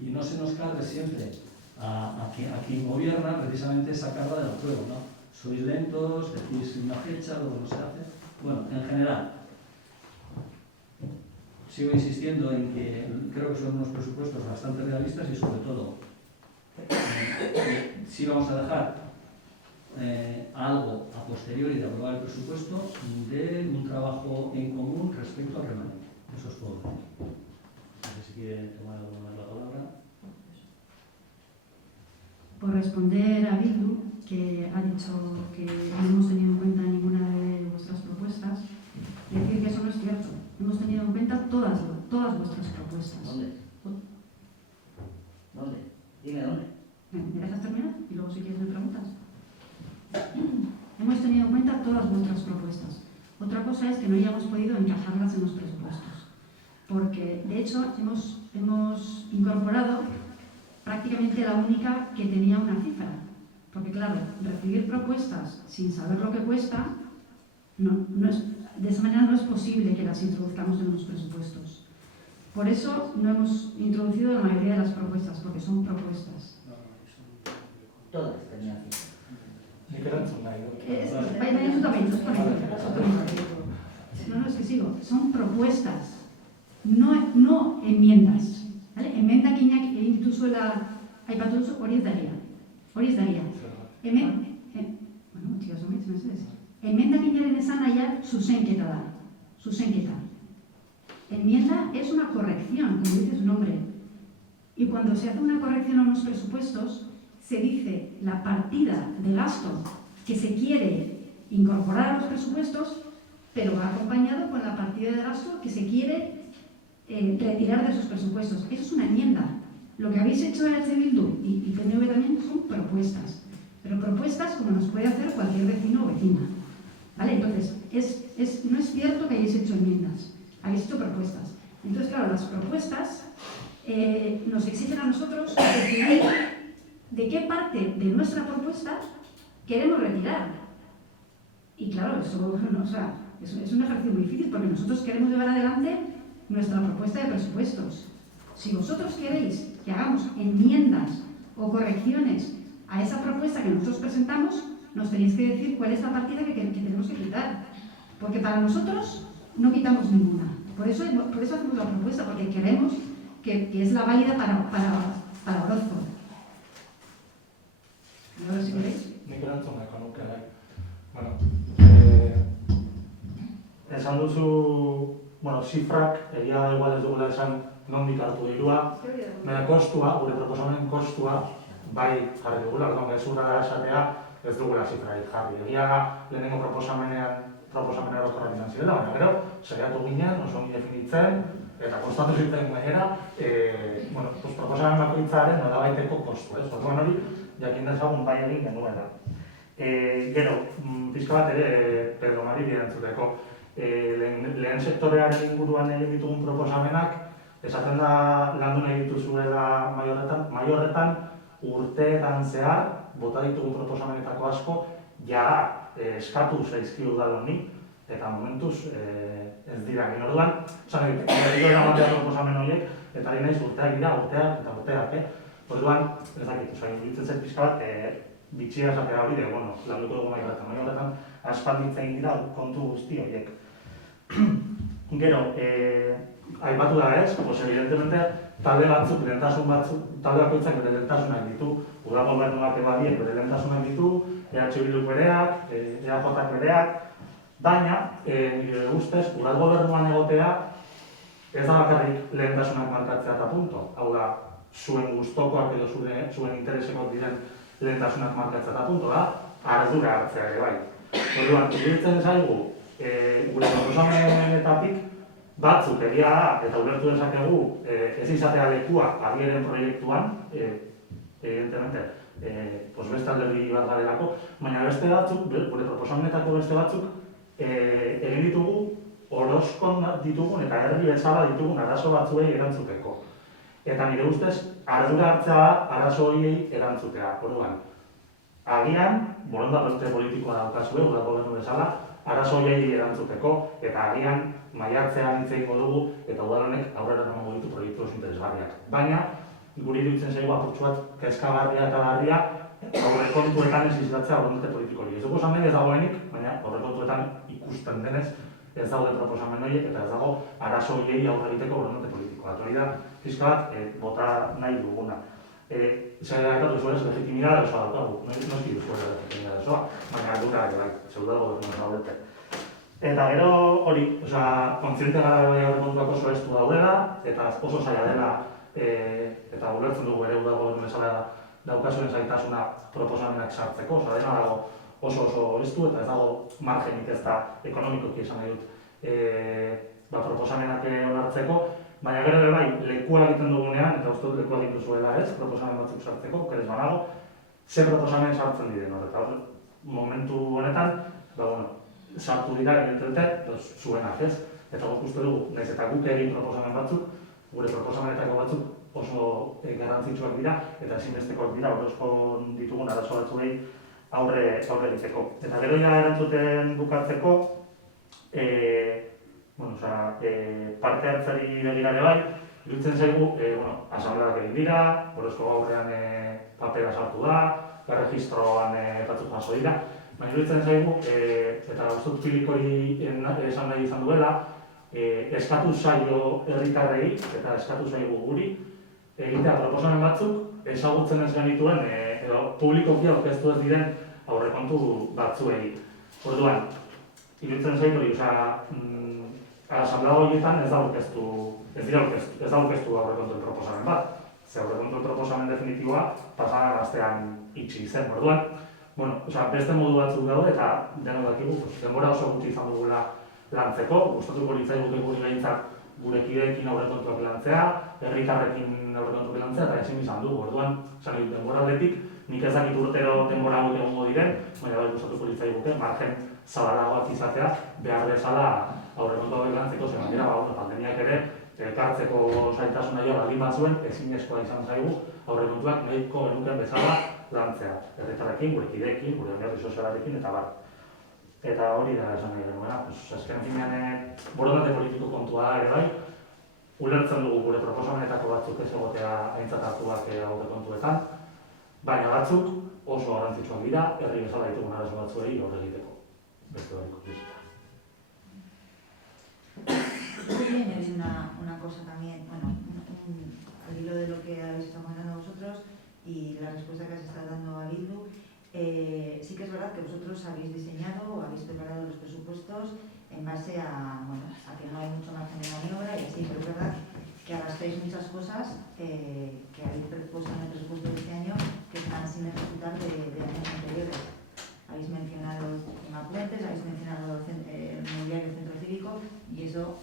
y no se nos cargue siempre a quien gobierna precisamente esa carga del apruebo, ¿no? Sois lentos, decís una fecha, luego no se hace. Bueno, en general, sigo insistiendo en que creo que son unos presupuestos bastante realistas y sobre todo sí vamos a dejar algo a posteriori de aprobar el presupuesto de un trabajo en común respecto al remanente. Eso es todo. No sé si quiere tomar algo más la palabra. Por responder a Bildu, que ha dicho que no hemos tenido en cuenta ninguna de vuestras propuestas, decir que eso no es cierto. Hemos tenido en cuenta todas vuestras propuestas. ¿Dónde? ¿Dónde? Dime dónde. ¿Me dejas terminar? Y luego si quieres me preguntas. Hemos tenido en cuenta todas vuestras propuestas. Otra cosa es que no hayamos podido encajarlas en los presupuestos. Porque, de hecho, hemos incorporado prácticamente la única que tenía una cifra. Porque, claro, recibir propuestas sin saber lo que cuesta, de esa manera no es posible que las introduzcamos en los presupuestos. Por eso no hemos introducido la mayoría de las propuestas, porque son propuestas. Todas tenían cifra. No, es que sigo. Son propuestas, no enmiendas. ¿Vale? Emendakinak egin dituzuela aipatu duzu, hori ez daria. Bueno, txikas omit, emendakinaren esan nahia zuzenketa da. Zuzenketa. Enmienda es una corrección, como dice su nombre. Y cuando se hace una corrección a unos presupuestos, se dice la partida de gasto que se quiere incorporar a los presupuestos, pero va acompañado con la partida de gasto que se quiere retirar de esos presupuestos. Eso es una enmienda. Lo que habéis hecho en EH Bildu y PNV también son propuestas, pero propuestas como nos puede hacer cualquier vecino o vecina. ¿Vale? Entonces, no es cierto que hayáis hecho enmiendas, habéis hecho propuestas. Entonces, claro, las propuestas nos exigen a nosotros decidir de qué parte de nuestra propuesta queremos retirar. Y claro, eso es un ejercicio muy difícil porque nosotros queremos llevar adelante nuestra propuesta de presupuestos. Si vosotros queréis que hagamos enmiendas o correcciones a esa propuesta que nosotros presentamos, nos tenéis que decir cuál es la partida que tenemos que quitar. Porque para nosotros no quitamos ninguna. Por eso hacemos la propuesta, porque queremos que es la válida para Orozco. ¿Y ahora si queréis? Bueno, esan duzu, zifrak, egia da igual ez dugula esan nondik hartu dirua, baina kostua, gure proposamen kostua, bai jarri dugula, gezurra da esatea, ez dugula zifraik jarri. Egia da, lehenengo proposamen erokorrak izan zirela, baina gero, saiatu ginen, oso ongi definitzen, eta kostatu zitzen gainera, proposamen bakoitzaren nolabaiteko kostu, ez? Orduan hori, jakin dezagun bai egin genuela. Gero, pixka bat ere, Pedro Mari bidantzuteko, lehen sektorearen inguruan egin ditugun proposamenak, esaten da landu nahi dituzuela Maiorretan, urteetan zehar, bota ditugun proposamenetako asko, jada eskatu zaizkiu udaloni, eta momentuz ez dira. Orduan, esan egiteko eramatea proposamen horiek, eta ari naiz urteak dira, urteak. Orduan, ez dakit, ditzen zen pixka bat, bitxia esatea hori, landuko dugu Maiorretan, aspalditzen dira kontu guzti horiek. Gero, aipatu da ez, evidentemente, talde bakoitzak bere lehentasunak ditu, udal gobernuak ebadiek bere lehentasunak ditu, EH Bildu bereak, EAJak bereak, baina, nire ustez, udal gobernuan egotea ez da bakarrik lehentasunak markatzea eta punto. Hau da, zuen gustokoak edo zuen intereseko diren lehentasunak markatzea eta punto da, ardura hartzea ere bai. Orduan, iruditzen zaigu, gure proposamenetatik batzuk egia da, eta ulertu dezakegu ez izatea lekua abieren proiektuan, evidentemente, beste alderdi bat garelako, baina beste batzuk, gure proposamenetako beste batzuk, egin ditugu oroskon ditugun eta herri bezala ditugun arazo batzuei erantzuteko. Eta nire ustez, ardura hartzea da arazo horiei erantzutea. Orduan, agian, borondate politikoa daukazue, udal gobernu bezala, arazo horiei erantzuteko, eta agian maiatzean hitz egingo dugu eta udal honek aurrera emango ditu proiektu oso interesgarriak. Baina, guri iruditzen zaigu apurtxu bat kezkagarria eta larria aurrekontuetan ez islatzea borondate politiko hori. Ez proposamen ez dagoenik, baina aurrekontuetan ikusten denez ez daude proposamen horiek eta ez dago arazo horiei aurre egiteko borondate politikoa. Hori da, pixka bat, bota nahi duguna. Zer gertatu zuez, legitimidade osoa daukagu, noski duzuela legitimidade osoa, baina ardura bai, zeudal gobernu zaudete. Eta gero hori, kontziente gara bai aurrekontuak oso estu daudela, eta oso zaila dela, eta ulertzen dugu ere udal gobernu bezala daukazuen zaitasuna proposamenak sartzeko, dena dago oso estu eta ez dago margenik ez da ekonomikoki esan nahi dut proposamenak onartzeko, baina gero ere bai, lekua egiten dugunean, eta uste dut lekua egiten zuela ez, proposamen batzuk sartzeko, okeres banago, ze proposamen sartzen diren hor, eta momentu honetan, sartu dira evidentemente, zuenak ez, eta guk uste dugu, nahiz eta guk egin proposamen batzuk, gure proposamenetako batzuk oso garrantzitsuak dira, eta ezinbestekoak dira, oroskon ditugun arazo batzuei aurre egiteko. Eta gero ja erantzuten bukatzeko, parte hartzari begirare bai, iruditzen zaigu, asambleak egin dira, orosko gaurrean papera sartu da, erregistroan batzuk jaso dira, baina iruditzen zaigu, eta ustut Filipori esan nahi izan duela, eskatu zaio herritarrei eta eskatu zaigu guri, egitea proposamen batzuk ezagutzen ez genituen, edo publikoki aurkeztu ez diren aurrekontu batzuei. Orduan, iruditzen zaitu hori, asamblea horietan ez da aurkeztu aurrekontu proposamen bat. Ze aurrekontu proposamen definitiboa pasaran astean itxi zen. Orduan, beste modu batzuk daude eta denok dakigu, denbora oso gutxi izan dugula lantzeko, gustatuko litzaiguke guri behintzat gure kideekin aurrekontuak lantzea, herritarrekin aurrekontuak lantzea, eta ezin izan dugu. Orduan, denbora aldetik, nik ez dakit urtero denbora hauek egongo diren, baina bai gustatuko litzaiguke, margen zabalagoak izatea, behar bezala aurrekontuak lantzeko, zen gainera, pandemiak ere, elkartzeko zailtasuna joa baldin batzuen, ezinezkoa izan zaigu aurrekontuak nahiko genuken bezala lantzea. Herritarrekin, gure kideekin, gure oinarri sozialarekin, eta bar. Eta hori da esan nahi genuena, azken finean borondate politiko kontua ere bai, ulertzen dugu gure proposamenetako batzuk ez egotea aintzat hartuak aurrekontuetan, baina batzuk oso garrantzitsuak dira, herri bezala ditugun arazo batzuei aurre egiteko. Beste horiko bizita. Bien, es una cosa también, al hilo de lo que habéis estado hablando vosotros y la respuesta que has estado dando a Bildu, sí que es verdad que vosotros habéis diseñado o habéis preparado los presupuestos en base a que no hay mucho margen de maniobra y así, pero es verdad que arrastráis muchas cosas que habéis puesto en el presupuesto de este año que están sin ejecutar de años anteriores. Habéis mencionado Puentes, habéis mencionado el mobiliario del centro cívico y eso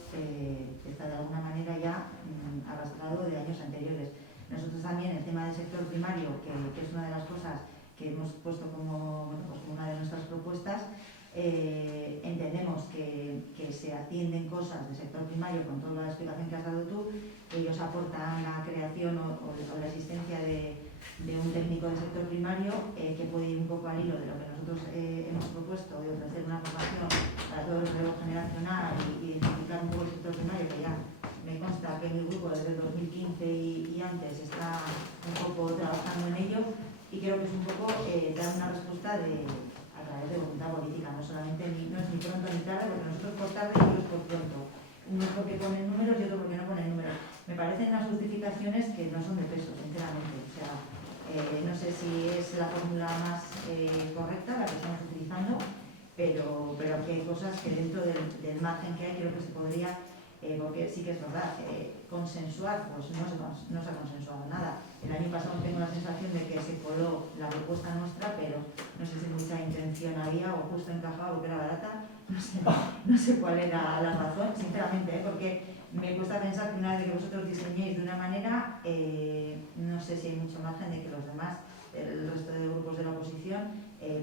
está de alguna manera ya arrastrado de años anteriores. Nosotros también el tema del sector primario, que es una de las cosas que hemos puesto como una de nuestras propuestas, entendemos que se atienden cosas del sector primario con toda la explicación que has dado tú, que ellos aportan la creación o la existencia de un técnico del sector primario que puede ir un poco al hilo de lo que nosotros hemos propuesto de ofrecer una formación para todo el relevo generacional y identificar un poco el sector primario, que ya me consta que mi grupo desde el 2015 y antes está un poco trabajando en ello. Y creo que es un poco dar una respuesta a través de voluntad política, no solamente no es ni pronto ni tarde, porque nosotros por tarde y otros por pronto. Uno es porque ponen números y otro porque no ponen números. Me parecen unas justificaciones que no son de peso, sinceramente. O sea, no sé si es la fórmula más correcta la que estamos utilizando, pero aquí hay cosas que dentro del margen que hay creo que se podría, porque sí que es verdad, consensuar, pues no se ha consensuado nada. El año pasado tengo la sensación de que se coló la propuesta nuestra, pero no sé si mucha intención había o justo encajado porque era barata, no sé cuál era la razón, sinceramente, porque me cuesta pensar que una vez que vosotros diseñéis de una manera, no sé si hay mucho margen de que los demás el resto de grupos de la oposición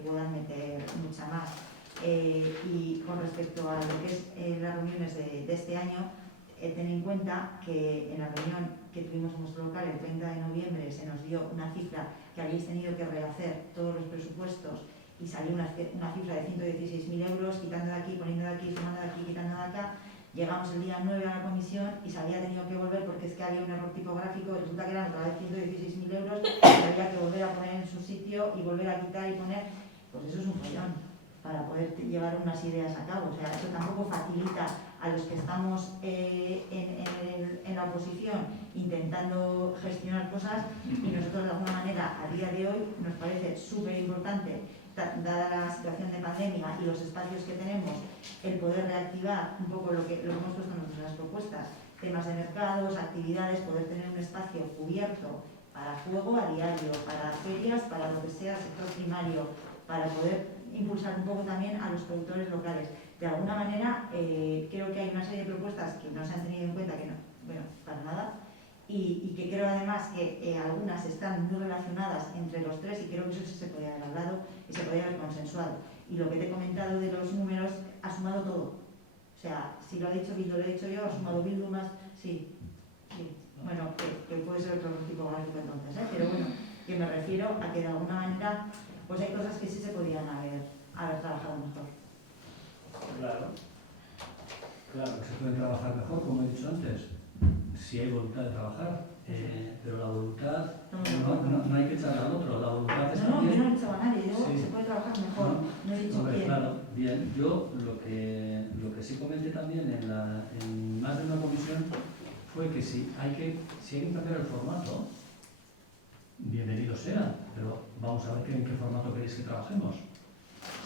puedan meter mucha más. Y con respecto a lo que es las reuniones de este año, ten en cuenta que en la reunión que tuvimos en nuestro local el 30 de noviembre se nos dio una cifra que habéis tenido que rehacer todos los presupuestos y salió una cifra de 116.000 euros, quitando de aquí, poniendo de aquí, sumando de aquí, quitando de acá. Llegamos el día 9 a la comisión y se había tenido que volver porque es que había un error tipográfico, resulta que eran otra vez 116.000 euros y había que volver a poner en su sitio y volver a quitar y poner, pues eso es un follón para poder llevar unas ideas a cabo. O sea, eso tampoco facilita a los que estamos en la oposición intentando gestionar cosas, y nosotros de alguna manera a día de hoy nos parece súper importante, dada la situación de pandemia y los espacios que tenemos, el poder reactivar un poco lo que hemos puesto nosotros en las propuestas, temas de mercados, actividades, poder tener un espacio cubierto para juego a diario, para ferias, para lo que sea, sector primario, para poder impulsar un poco también a los productores locales. De alguna manera, creo que hay una serie de propuestas que no se han tenido en cuenta, que no, bueno, para nada, y que creo además que algunas están muy relacionadas entre los tres, y creo que eso sí se podría haber hablado y se podría haber consensuado. Y lo que te he comentado de los números ha sumado todo. O sea, si lo ha dicho Bildu, lo he dicho yo, ha sumado Bildu más, sí. Bueno, que puede ser otro tipo gráfico entonces, pero bueno, que me refiero a que de alguna manera pues hay cosas que sí se podían haber trabajado mejor. Claro, que se puede trabajar mejor, como he dicho antes, si hay voluntad de trabajar, pero la voluntad no hay que echarle al otro, la voluntad es también... Yo no he echado a nadie, digo Sí. se puede trabajar mejor, no he dicho Hombre, quién. claro, bien, yo lo que sí comenté también en más de una comisión fue que si hay que cambiar el formato, bienvenido sea, pero vamos a ver en qué formato queréis que trabajemos.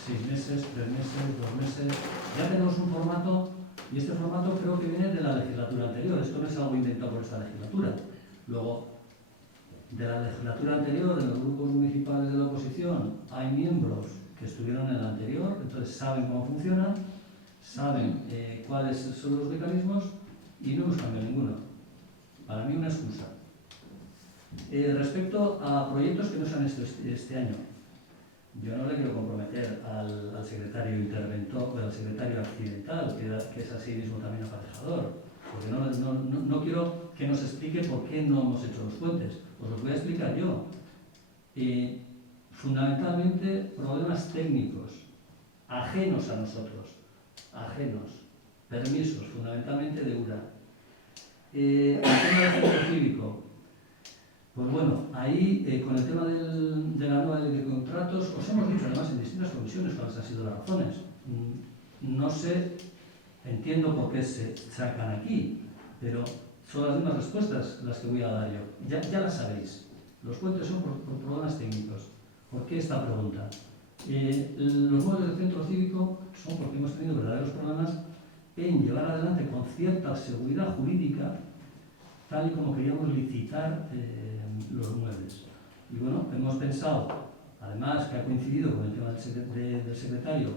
6 meses, 3 meses, 2 meses. Ya tenemos un formato, y este formato creo que viene de la legislatura anterior. Esto no es algo inventado por esta legislatura. Luego, de la legislatura anterior, en los grupos municipales de la oposición, hay miembros que estuvieron en la anterior, entonces saben cómo funciona, saben cuáles son los mecanismos, y no hemos cambiado ninguno. Para mí, una excusa. Respecto a proyectos que no se han hecho este año, yo no le quiero comprometer al secretario interventor o al secretario accidental, que es así mismo también aparejador, porque no quiero que nos explique por qué no hemos hecho los puentes. Os los voy a explicar yo. Fundamentalmente, problemas técnicos, ajenos a nosotros, permisos, fundamentalmente de URA. El tema del centro cívico. Pues bueno, ahí con el tema de la nueva ley de contratos, os hemos dicho además en distintas comisiones cuáles han sido las razones. No sé, entiendo por qué se sacan aquí, pero son las mismas respuestas las que voy a dar yo. Ya las sabéis. Los puentes son por problemas técnicos. ¿Por qué esta pregunta? Los muebles del centro cívico son porque hemos tenido verdaderos problemas en llevar adelante con cierta seguridad jurídica, tal y como queríamos licitar los muebles. Y bueno, hemos pensado, además que ha coincidido con el tema del secretario,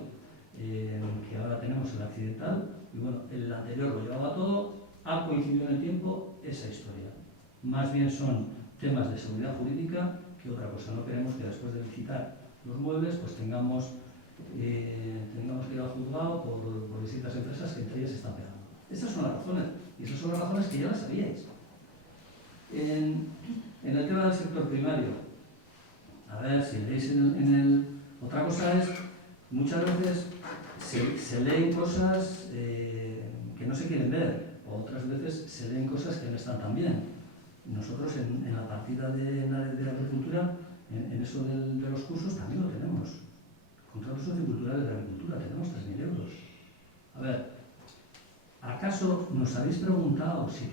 que ahora tenemos el accidental, y bueno, el anterior lo llevaba todo, ha coincidido en el tiempo esa historia. Más bien son temas de seguridad jurídica que otra cosa. No queremos que después de licitar los muebles pues tengamos que ir al juzgado por distintas empresas que entre ellas se están pegando. Esas son las razones, y esas son las razones que ya las sabíais. En el tema del sector primario, a ver, si leéis otra cosa es, muchas veces se leen cosas que no se quieren ver, otras veces se leen cosas que no están tan bien. Nosotros en la partida de agricultura, en eso de los cursos también lo tenemos. Contratos socioculturales de agricultura, tenemos 3.000 euros. A ver, ¿acaso nos habéis preguntado si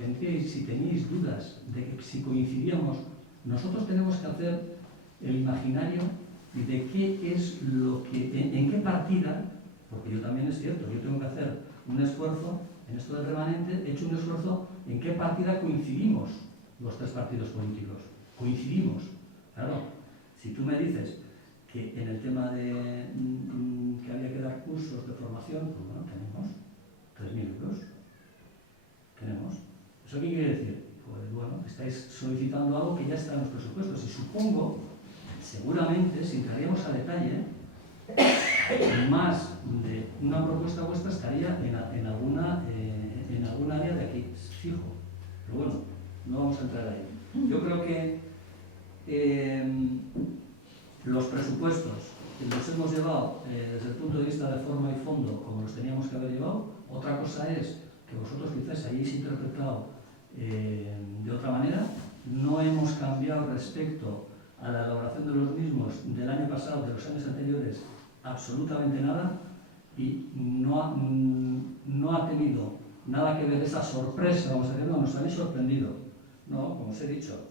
teníais dudas de que si coincidíamos? Nosotros tenemos que hacer el imaginario de qué es lo que, en qué partida, porque yo también es cierto, yo tengo que hacer un esfuerzo, en esto del remanente he hecho un esfuerzo en qué partida coincidimos los 3 partidos políticos. Coincidimos. Claro, si tú me dices que en el tema de que había que dar cursos de formación, pues bueno, tenemos 3.000 euros. Tenemos. ¿Eso qué quiere decir? Pues bueno, estáis solicitando algo que ya está en los presupuestos, y supongo seguramente, si entraríamos a detalle, más de una propuesta vuestra estaría en algún área de aquí, fijo. Pero bueno, no vamos a entrar ahí. Yo creo que los presupuestos los hemos llevado desde el punto de vista de forma y fondo como los teníamos que haber llevado. Otra cosa es que vosotros quizás hayáis interpretado de otra manera. No hemos cambiado respecto a la elaboración de los mismos del año pasado, de los años anteriores, absolutamente nada, y no ha tenido nada que ver esa sorpresa, vamos a decir, no, nos habéis sorprendido, no, como os he dicho.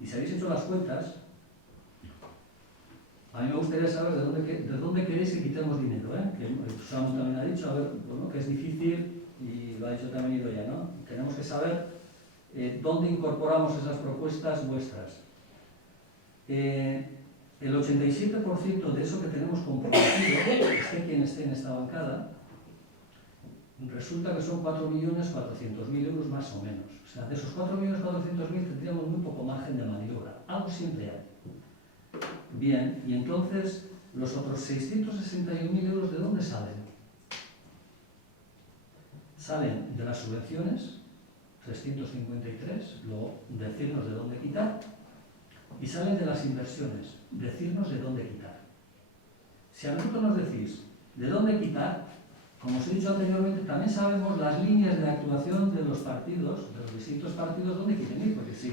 Y si habéis hecho las cuentas, a mí me gustaría saber de dónde queréis que quitemos dinero, que Samu también ha dicho, a ver, bueno, que es difícil, y lo ha dicho también Idoia, ¿no? Tenemos que saber dónde incorporamos esas propuestas vuestras. El 87% de eso que tenemos comprometido, esté quien esté en esta bancada, resulta que son 4.400.000 euros más o menos. O sea, de esos 4.400.000 tendríamos muy poco margen de maniobra. Algo siempre hay. Bien, y entonces, los otros 661.000 euros, ¿de dónde salen? Salen de las subvenciones, 353, luego decirnos de dónde quitar, y salen de las inversiones, decirnos de dónde quitar. Si a nosotros nos decís de dónde quitar, como os he dicho anteriormente, también sabemos las líneas de actuación de los partidos, de los distintos partidos, dónde quieren ir, porque si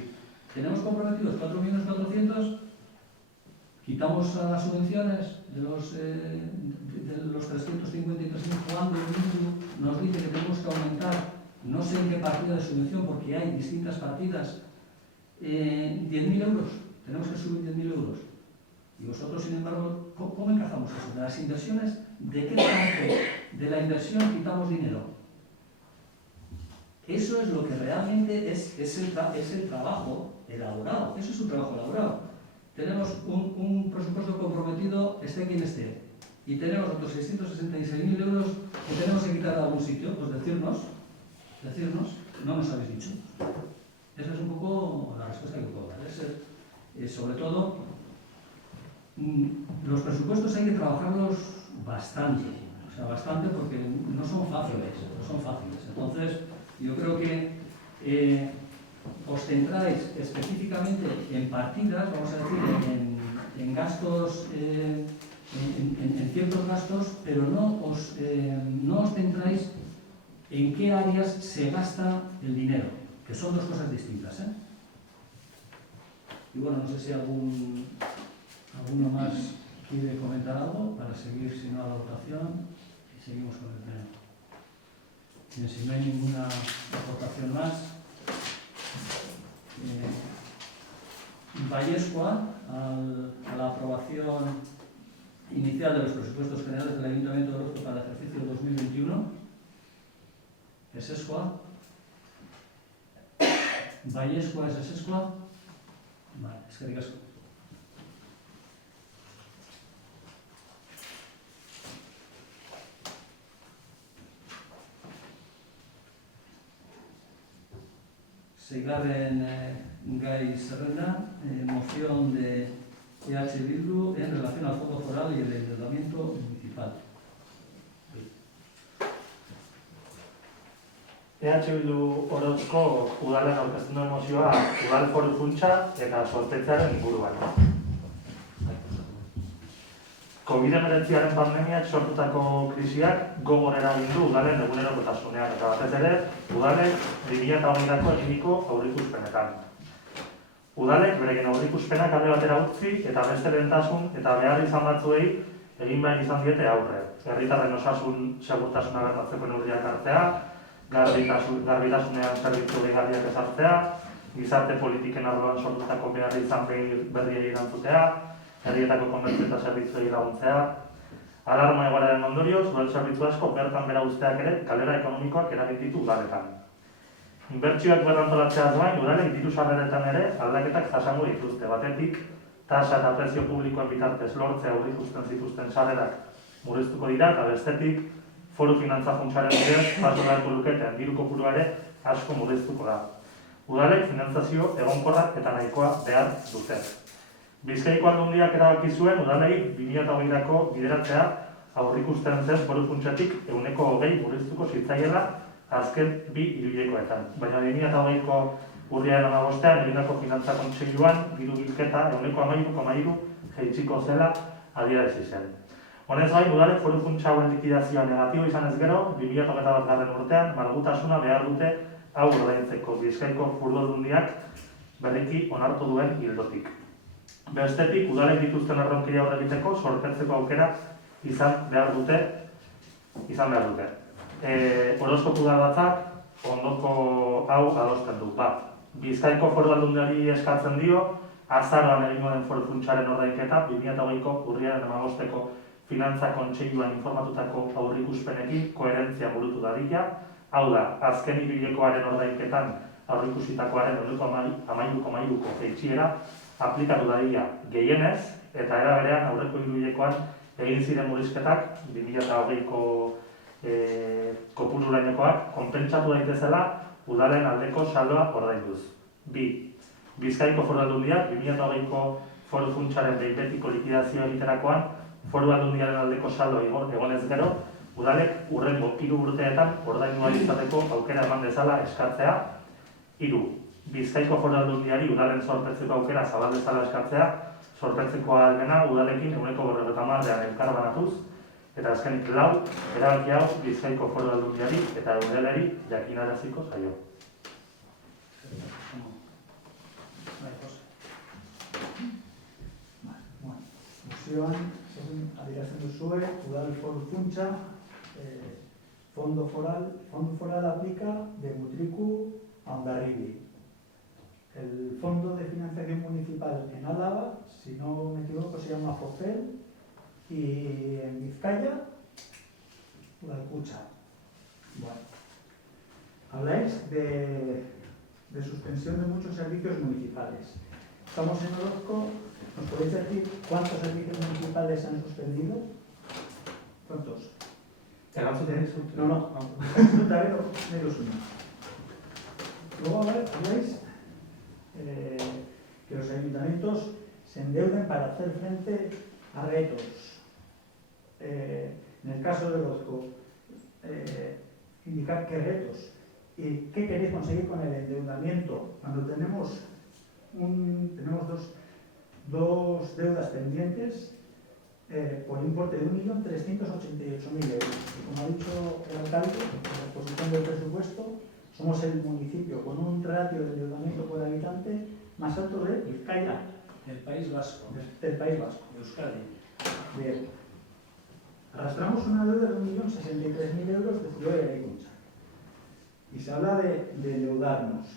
tenemos comprometidos 4.400.000, quitamos a las subvenciones de los 353.000 cuando el MINDU nos dice que tenemos que aumentar, no sé en qué partida de subvención, porque hay distintas partidas, 10.000 euros, tenemos que subir 10.000 euros. Y vosotros, sin embargo, ¿cómo encajamos eso? De las inversiones, ¿de qué parte de la inversión quitamos dinero? Eso es lo que realmente es el trabajo elaborado, eso es un trabajo elaborado. Tenemos un presupuesto comprometido, esté quien esté, y tenemos otros 666.000 euros que tenemos que quitar de algún sitio, pues decirnos, no nos habéis dicho. Esa es un poco la respuesta que puedo dar. Sobre todo, los presupuestos hay que trabajarlos bastante, o sea, bastante porque no son fáciles, Entonces, yo creo que os centráis específicamente en partidas, vamos a decir, en gastos, en ciertos gastos, pero no os centráis en qué áreas se gasta el dinero, que son dos cosas distintas, Y bueno, no sé si alguno más quiere comentar algo para seguir, si no, a la votación, y seguimos con el pleno. Bien, si no hay ninguna aportación más, Vallescoa a la aprobación inicial de los presupuestos generales del Ayuntamiento de Orozco para el ejercicio 2021. ¿Es Escoa? ¿Vallescoa es Escoa? Vale, es que digas. Seigarren gai zerrenda, moción de EH Bildu en relación al Fondo Foral y el endeudamiento municipal. EH Bildu Orozko udalen aurkezten duen mozioa udal foru funtsa eta sortzearen inguruan. COVID-19 pandemiak sortutako krisiak gogor eragin du udalen egunerokotasunean eta batez ere udalek 2008ko eginiko aurreikuspenetan. Udalek beraien aurreikuspenak alde batera utzi eta beste lehentasun eta behar izan batzuei egin behar izan diete aurre. Herritarren osasun segurtasuna bermatzeko neurriak hartzea, garbitasunean zerbitzu gehigarriak ezartzea, gizarte politiken arloan sortutako behar izan berriei erantzutea, herrietako komertzio eta zerbitzuei laguntzea. Alarma egoeraren ondorioz, udal zerbitzu asko bertan bera uzteak ere kalera ekonomikoak eragin ditu udaletan. Inbertsioak berrantolatzeaz gain, udalek diru sarreretan ere aldaketak jasango dituzte. Batetik, tasa eta prezio publikoen bitartez lortzea aurreikusten zituzten sarrerak murriztuko dira, eta bestetik, foru finantza funtsaren bidez, jaso beharko luketen diru kopurua ere asko murriztuko da. Udalek finantzazio egonkorrak eta nahikoa behar dute. Bizkaiko Aldundiak erabaki zuen udalei 2020ko bideratzea aurrikusten zen foru funtsatik 20% murriztuko zitzaiela azken 2 hiruhilekoetan. Baina 2020ko urriaren 15ean egindako finantza kontseiluan diru bilketa 13,3% jaitsiko zela adierazi zen. Honez gain, udalek foru funtsa hauen likidazioa negatibo izan ez gero, 2021. Urtean malgutasuna behar dute hau ordaintzeko Bizkaiko Foru Aldundiak berriki onartu duen ildotik. Bestetik, udalek dituzten erronkei aurre egiteko zorpetzeko aukera izan behar dute. Orozkotu Udalbatzak ondoko hau adosten du. Bizkaiko Foru Aldundiari eskatzen dio, azaroan egingo den foru funtsaren ordainketa 2020ko urriaren 15eko finantza kontseiluan informatutako aurrikuspenekin koherentzia burutu dadila. Hau da, azken hiruhilekoaren ordainketan aurrikusitakoaren 13,3%ko jaitsiera aplikatu dadila gehienez, eta era berean aurreko hiruhilekoan egin ziren murrizketak 2020ko kopururainekoak konpentsatu daitezela udalen aldeko saldoa ordainduz. 2. Bizkaiko Foru Aldundiak 2020ko foru funtsaren behin betiko likidazioa egiterakoan Foru Aldundiaren aldeko saldo egonez gero, udalek hurrengo 3 urteetan ordaindua izateko aukera eman dezala eskatzea. 3. Bizkaiko Foru Aldundiari udalen zorpetzeko aukera zabal dezala eskatzea, zorpetzeko ahalmena udalekin 50%-ean elkarbanatuz, eta azkenik 4. Erabaki hau Bizkaiko Foru Aldundiari eta udaleri jakinaraziko zaio. Mozioan, adierazten duzue, udal foru funtsa, fondo foral aplica de Mutriku a Hondarribia. El Fondo de Financiación Municipal en Álava, si no me equivoco, se llama FOFEL, y en Vizcaya, Udalkutxa. Bueno, habláis de suspensión de muchos servicios municipales. Estamos en Orozco. ¿Nos podéis decir cuántos servicios municipales se han suspendido? ¿Cuántos? No. Menos uno. Luego habláis que los ayuntamientos se endeuden para hacer frente a retos. En el caso de Orozco, indicar qué retos y qué queréis conseguir con el endeudamiento cuando tenemos dos deudas pendientes por importe de 1.388.000 euros. Como ha dicho el alcalde en la exposición del presupuesto, somos el municipio con un ratio de endeudamiento por habitante más alto de Vizcaya. Del País Vasco. Del País Vasco. De Euskadi. Bien. Arrastramos una deuda de 1.063.000 euros de Ciudad de Eraikuncha. Y se habla de endeudarnos.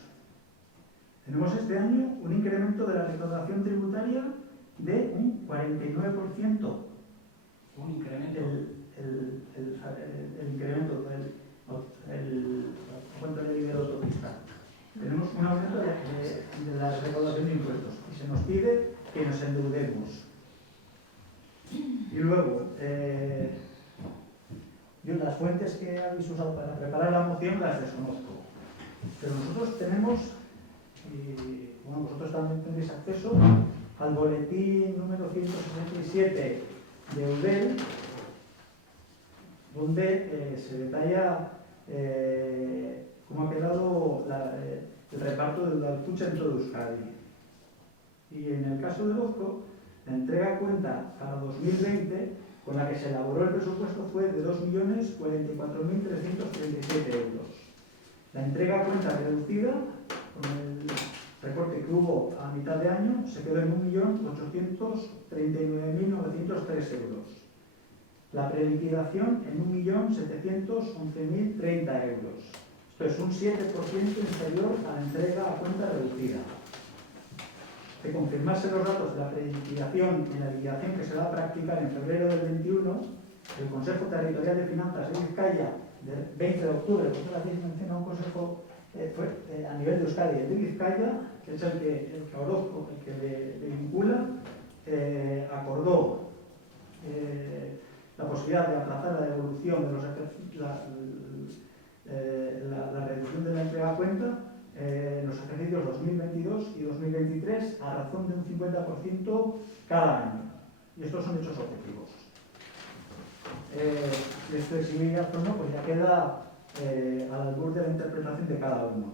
Tenemos este año un incremento de la recaudación tributaria de un 49%. Un incremento. El incremento cuánto le dice el autopista. Tenemos un aumento de la recaudación de impuestos y se nos pide que nos endeudemos. Y luego, yo las fuentes que habéis usado para preparar la moción las desconozco. Pero nosotros tenemos, y bueno, vosotros también tendréis acceso al boletín número 167 de UDEL, donde se detalla cómo ha quedado el reparto de Udalkutxa en todo Euskadi. Y en el caso de Orozco, la entrega a cuenta para 2020, con la que se elaboró el presupuesto, fue de 2.044.337 euros. La entrega a cuenta reducida, con el recorte que hubo a mitad de año, se quedó en 1.839.903 euros. La preliquidación en 1.711.030 euros. Esto es un 7% inferior a la entrega a cuenta reducida. De confirmarse los datos de la preliquidación en la liquidación que se va a practicar en febrero del 21, el Consejo Territorial de Finanzas de Vizcaya, del 20 de octubre, porque la habéis mencionado un consejo a nivel de Euskadi, el de Vizcaya, que es el que Orozco, el que le vincula, acordó la posibilidad de aplazar la devolución de la reducción de la entrega a cuenta en los ejercicios 2022 2022 y 2023 a razón de un 50% cada año. Y estos son hechos objetivos. De flexibilidad o no, pues ya queda al albur de la interpretación de cada uno.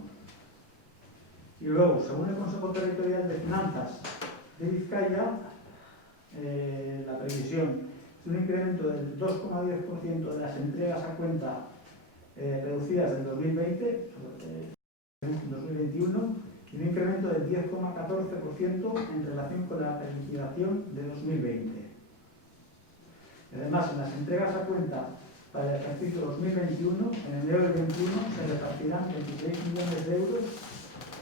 Y luego, según el Consejo Territorial de Finanzas de Vizcaya, la previsión es un incremento del 2,10% de las entregas a cuenta reducidas del 2020 en 2021 y un incremento del 10,14% en relación con la liquidación de 2020. Además, en las entregas a cuenta para el ejercicio 2021, en enero del 2021 se repartirán 26 millones de euros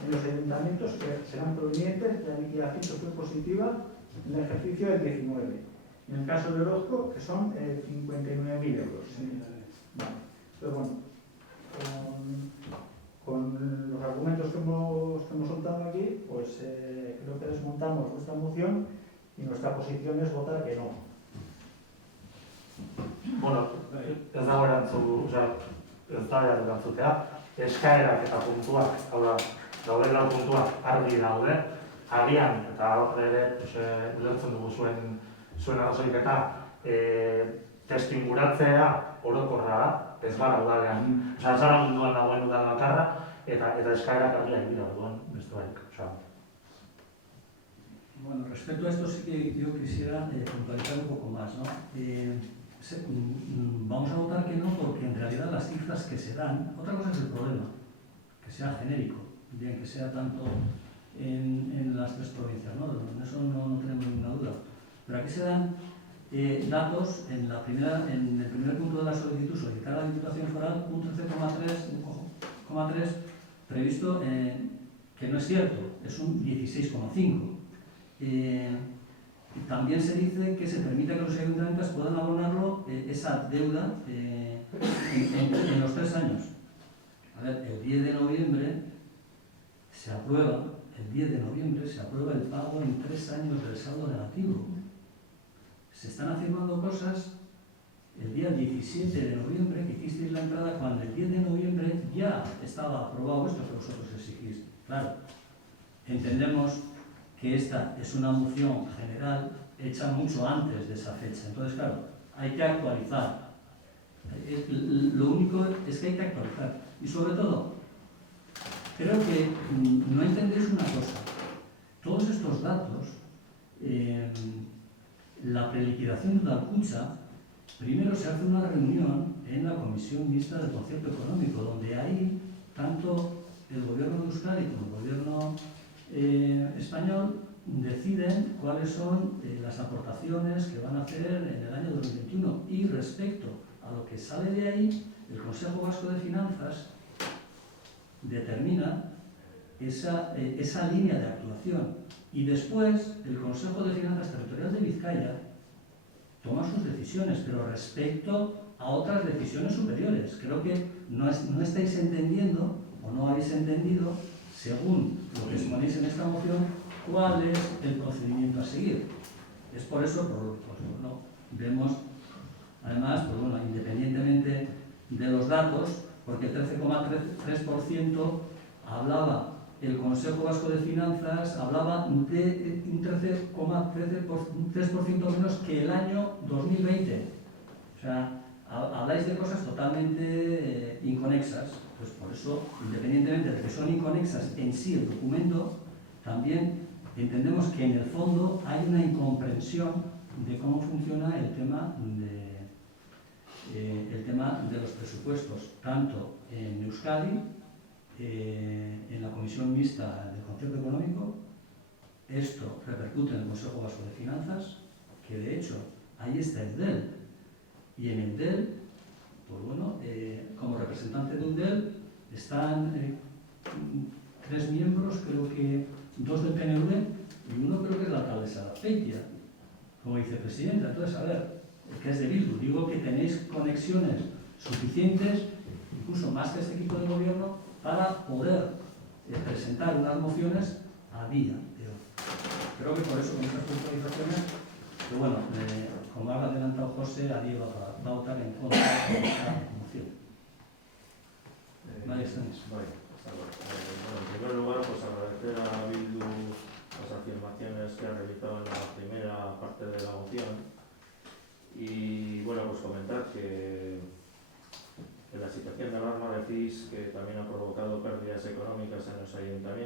en los ayuntamientos que serán provenientes de la liquidación que fue positiva en el ejercicio del 19. En el caso de Orozco, que son 59.000 euros. Vale. Pero bueno, con los argumentos que hemos soltado aquí, pues creo que desmontamos nuestra moción y nuestra posición es votar que no. Bueno, ez dago ez da erantzutea, eskaerak eta puntuak, hau da, dauden lau puntuak argi daude, agian, eta hor ere, ulertzen dugu zuen arrazoik eta testu inguratzea orokorra da, ez gara udalean, ez gara munduan dagoen udal bakarra, eta eskaerak argiak dira duen, beste barik. Bueno, respecto a esto sí que yo quisiera puntualizar un poco más, ¿no? Vamos a votar que no porque en realidad las cifras que se dan, otra cosa es el problema, que sea genérico, bien que sea tanto en las tres provincias, ¿no? En eso no tenemos ninguna duda. Pero aquí se dan datos en el primer punto de la solicitud, solicitar a la Diputación Foral un 13,3 previsto que no es cierto, es un 16,5. También se dice que se permite que los ayuntamientos puedan abonarlo, esa deuda, en los 3 años. A ver, el 10 de noviembre se aprueba el pago en 3 años del saldo negativo. Se están afirmando cosas el día 17 de noviembre, que hicisteis la entrada, cuando el 10 de noviembre ya estaba aprobado esto que vosotros exigís. Claro, entendemos que esta es una moción general hecha mucho antes de esa fecha. Entonces, claro, hay que actualizar. Lo único es que hay que actualizar. Y sobre todo, creo que no entendéis una cosa. Todos estos datos, la preliquidación de Udalkutxa, primero se hace una reunión en la Comisión Mixta del Concierto Económico, donde ahí tanto el Gobierno de Euskadi como el Gobierno español deciden cuáles son las aportaciones que van a hacer en el año 2021 y respecto a lo que sale de ahí, el Consejo Vasco de Finanzas determina esa línea de actuación y después el Consejo de Finanzas Territorial de Vizcaya toma sus decisiones, pero respecto a otras decisiones superiores. Creo que no estáis entendiendo o no habéis entendido, según lo que exponéis en esta moción, cuál es el procedimiento a seguir. Es por eso, vemos, además, independientemente de los datos, porque el 13,3% hablaba, el Consejo Vasco de Finanzas hablaba de un 13,3% menos que el año 2020. O sea, habláis de cosas totalmente inconexas. Pues por eso, independientemente de que son inconexas en sí el documento, también entendemos que en el fondo hay una incomprensión de cómo funciona el tema de los presupuestos, tanto en Euskadi, en la Comisión Mixta del Concierto Económico. Esto repercute en el Consejo Vasco de Finanzas, que de hecho ahí está el DEL, y en el DEL, pues bueno, como representante de un DEL están 3 miembros, creo que 2 del PNV y uno creo que es la alcaldesa de Azpeitia, como vicepresidenta. Entonces, a ver, que es de Bildu, digo que tenéis conexiones suficientes, incluso más que este equipo de gobierno, para poder presentar unas mociones a día de hoy. Creo que por eso, con estas puntualizaciones, que bueno, como ha adelantado José, Adi va a votar en contra de esta moción. Vale, Stanis. Vale, está bueno. En primer lugar, pues agradecer a Bildu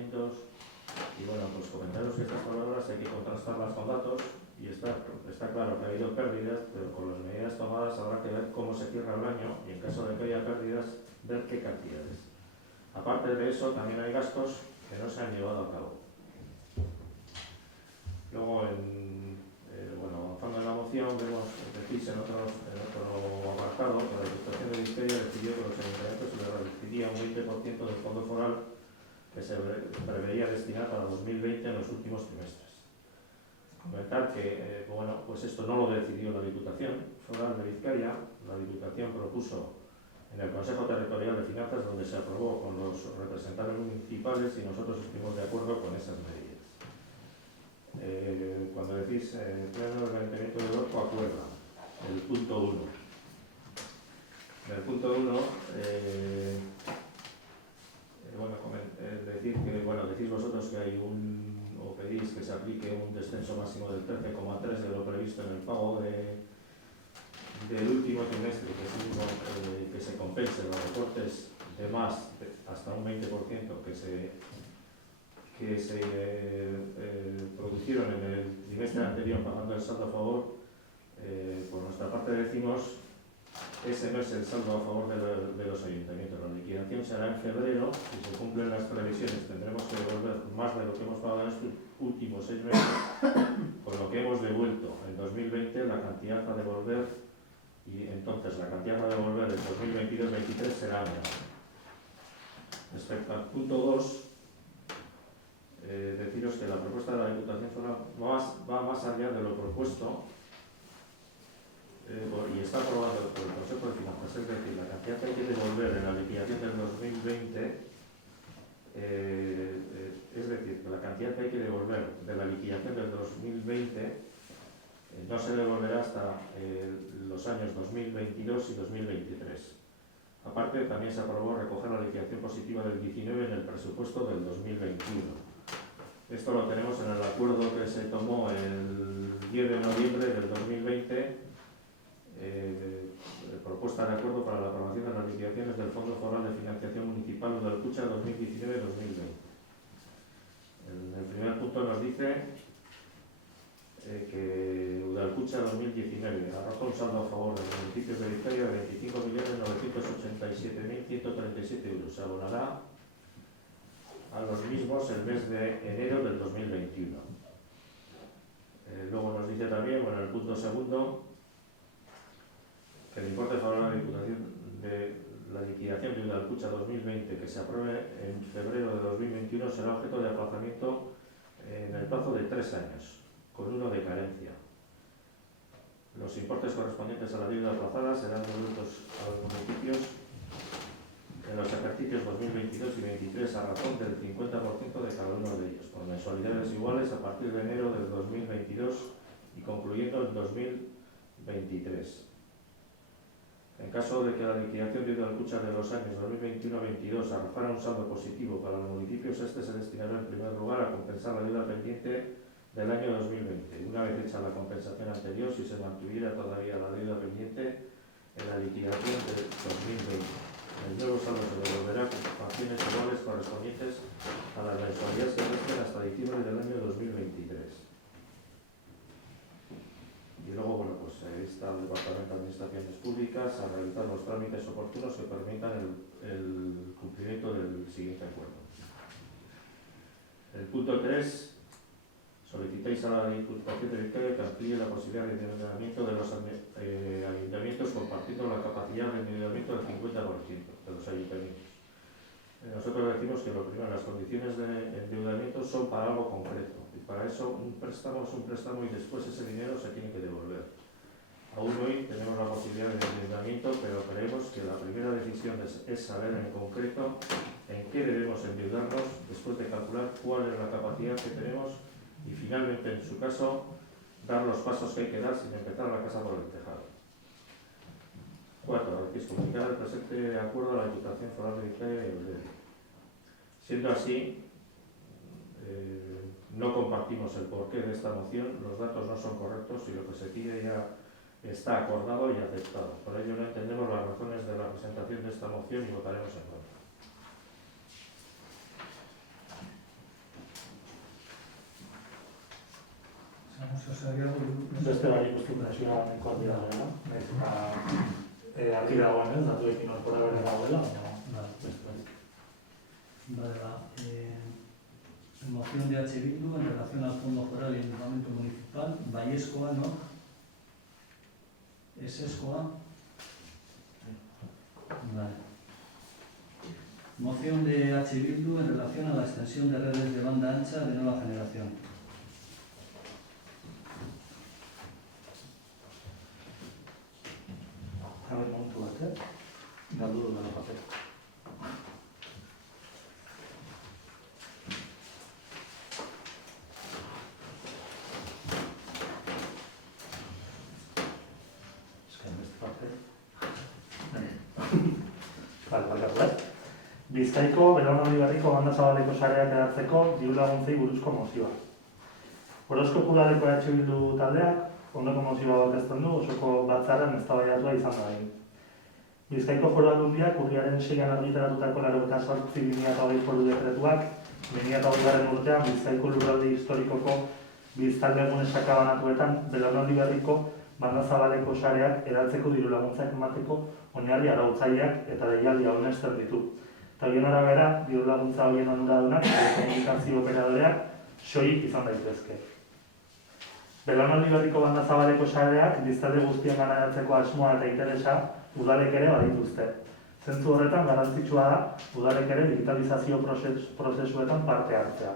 ayuntamientos. Y bueno, pues comentaros que estas palabras hay que contrastarlas con datos y está claro que ha habido pérdidas, pero con las medidas tomadas habrá que ver cómo se cierra el año y en caso de que haya pérdidas, ver qué cantidades. Aparte de eso, también hay gastos que no se han llevado a cabo. Luego, avanzando en la moción, vemos en otro apartado que la Diputación de Vizcaya decidió que los ayuntamientos se les reduciría un 20% del fondo foral que se preveía destinar para 2020 en los últimos trimestres. Comentar que pues esto no lo decidió la Diputación Foral de Vizcaya. La Diputación propuso en el Consejo Territorial de Finanzas, donde se aprobó con los representantes municipales y nosotros estuvimos de acuerdo con esas medidas. Cuando decís el pleno del Ayuntamiento de Orco acuerda, el punto 1. En el punto 1, decir que, decís vosotros que hay o pedís que se aplique un descenso máximo del 13,3 de lo previsto en el pago del último trimestre, que se compense los recortes de más hasta un 20% que se produjeron en el trimestre anterior pagando el saldo a favor. Por nuestra parte decimos ese no es el saldo a favor de los ayuntamientos. La liquidación será en febrero. Si se cumplen las previsiones tendremos que devolver más de lo que hemos pagado en estos últimos 6 meses, con lo que hemos devuelto en 2020 la cantidad a devolver, y entonces la cantidad a devolver en 2022-23 será menor. Respecto al punto 2, deciros que la propuesta de la Diputación va más allá de lo propuesto y está aprobado por el Consejo de Finanzas. Es decir, la cantidad que hay que devolver en la liquidación del 2020, es decir, que la cantidad que hay que devolver de la liquidación del 2020 no se devolverá hasta los años 2022 y 2023. Aparte, también se aprobó recoger la liquidación positiva del 19 en el presupuesto del 2021. Esto lo tenemos en el acuerdo que se tomó el 10 de noviembre del 2020, propuesta de acuerdo para la aprobación de las liquidaciones del Fondo Foral de Financiación Municipal Udalkutxa 2019-2020. En el primer punto nos dice que Udalkutxa 2019 arrojó un saldo a favor de los municipios de Vizcaya de 25.987.137 euros. Se abonará a los mismos el mes de enero del 2021. Luego nos dice también, en el punto segundo, que el importe favorable a la Diputación de la liquidación de Udalkutxa 2020 que se apruebe en febrero de 2021 será objeto de aplazamiento en el plazo de 3 años, con 1 de carencia. Los importes correspondientes a la deuda aplazada serán devueltos a los municipios en los ejercicios 2022 y 2023 a razón del 50% de cada uno de ellos, por mensualidades iguales a partir de enero del 2022 y concluyendo en 2023. En caso de que la liquidación de Udalkutxa de los años 2021-22 arrojara un saldo positivo para los municipios, este se destinará en primer lugar a compensar la deuda pendiente del año 2020. Una vez hecha la compensación anterior, si se mantuviera todavía la deuda pendiente en la liquidación de 2020. El nuevo saldo se devolverá con fracciones iguales correspondientes a las mensualidades que resten hasta diciembre del año 2023. Y luego, está el Departamento de Administraciones Públicas a realizar los trámites oportunos que permitan el cumplimiento del siguiente acuerdo. El punto 3. Solicitáis a la Diputación de Vizcaya que amplíe la posibilidad de endeudamiento de los ayuntamientos compartiendo la capacidad de endeudamiento del 50% de los ayuntamientos. Nosotros decimos que lo primero, las condiciones de endeudamiento son para algo concreto y para eso un préstamo es un préstamo y después ese dinero se tiene que devolver. Aún hoy tenemos la posibilidad de endeudamiento, pero creemos que la primera decisión es saber en concreto en qué debemos endeudarnos después de calcular cuál es la capacidad que tenemos y finalmente, en su caso, dar los pasos que hay que dar sin empezar la casa por el tejado. 4. Comunicar el presente acuerdo a la Diputación Foral de Vizcaya y Eudel. Siendo así, no compartimos el porqué de esta moción, los datos no son correctos y lo que se pide ya está acordado y aceptado. Por ello no entendemos las razones de la presentación de esta moción y votaremos en contra. Beste barik konstituzioa nahikoak dira dela, nahiz eta argi dagoen ez, datuekin orpora bere dagoela, baina beste barik. Vale, moción de H. Bildu en relación al Fondo Foral y el Parlamento Municipal, baiezkoa, ¿no? Ezezkoa. Vale. Moción de H. Bildu en relación a la extensión de redes de banda ancha de nueva generación. A ver, momentu bat, galdu dut dela papel. Bizkaiko belaunaldi berriko banda zabaleko sareak edatzeko diru laguntzei buruzko mozioa. Orozko udaleko EH Bildu taldeak ondoko mozioa aurkezten du osoko batzarrean eztabaidatua izan da egin. Bizkaiko Foru Aldundiak urriaren 6an argitaratutako 88/2020 foru dekretuak 2020 urtean Bizkaiko lurralde historikoko biztanlegune sakabanatuetan belaunaldi berriko banda zabaleko sareak edatzeko diru laguntzak emateko oinarri arautzaileak eta deialdia onesten ditu. Eta bien arabera, diru laguntza horien onuradunak telekomunikazio operadoreak soilik izan daitezke. Belaunaldi berriko banda zabaleko sareak biztanle guztien ganaratzeko asmoa eta interesa udalek ere badituzte. Zentzu horretan garrantzitsua da udalek ere digitalizazio prozesuetan parte hartzea.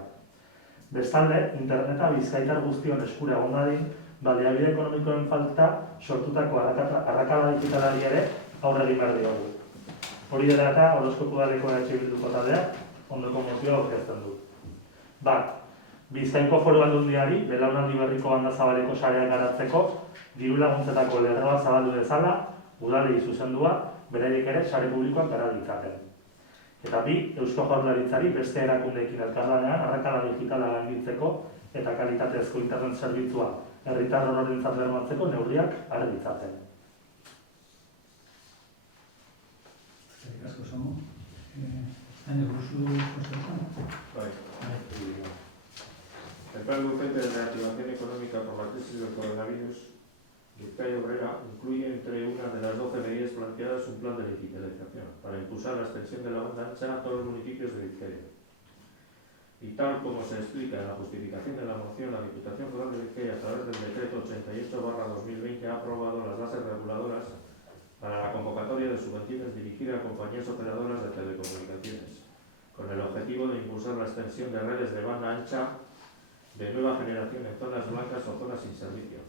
Bestalde, interneta bizkaitar guztion eskura egon dadin, baliabide ekonomikoen falta sortutako arrakala digitalari ere aurre egin behar diogu. Hori dela eta Orozko udaleko EH Bilduko taldeak ondoko mozioa aurkezten du. Bat, Bizkaiko Foru Aldundiari belaunaldi berriko banda zabaleko sareak garatzeko diru laguntzetako lerroa zabaldu dezala, udalei zuzendua, beraiek ere sare publikoak gara ditzaten. Eta bi, Eusko Jaurlaritzari beste erakundeekin elkarlanean arrakala digitala gainditzeko eta kalitatezko internet zerbitzua herritar ororentzat bermatzeko neurriak har ditzaten. Asko samo. Año Brusu Construcción. El plan urgente de reactivación económica por la crisis del coronavirus, Vizcaya Obrera, incluye entre una de las 12 medidas planteadas un plan de digitalización para impulsar la extensión de la banda ancha a todos los municipios de Vizcaya. Y tal como se explica en la justificación de la moción, la Diputación Foral de Vizcaya, a través del decreto 88/2020, ha aprobado las bases reguladoras para la convocatoria de subvenciones dirigida a compañías operadoras de telecomunicaciones, con el objetivo de impulsar la extensión de redes de banda ancha de nueva generación en zonas blancas o zonas sin servicio,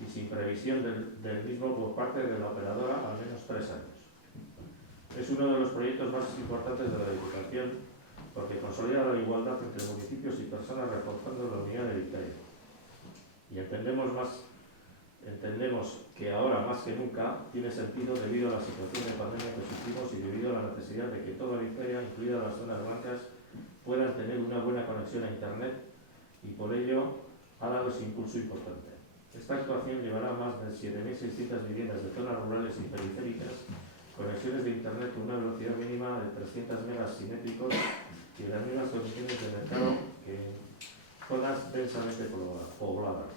y sin previsión del mismo por parte de la operadora al menos 3 años. Es uno de los proyectos más importantes de la Diputación porque consolida la igualdad entre municipios y personas reforzando la unidad de Vizcaya. Y entendemos que ahora más que nunca tiene sentido debido a la situación de pandemia que sufrimos y debido a la necesidad de que toda Vizcaya, incluidas las zonas blancas, puedan tener una buena conexión a Internet, y por ello ha dado ese impulso importante. Esta actuación llevará a más de 7.600 viviendas de zonas rurales y periféricas conexiones de Internet con una velocidad mínima de 300 megas simétricos y en las mismas condiciones de mercado que en zonas densamente pobladas.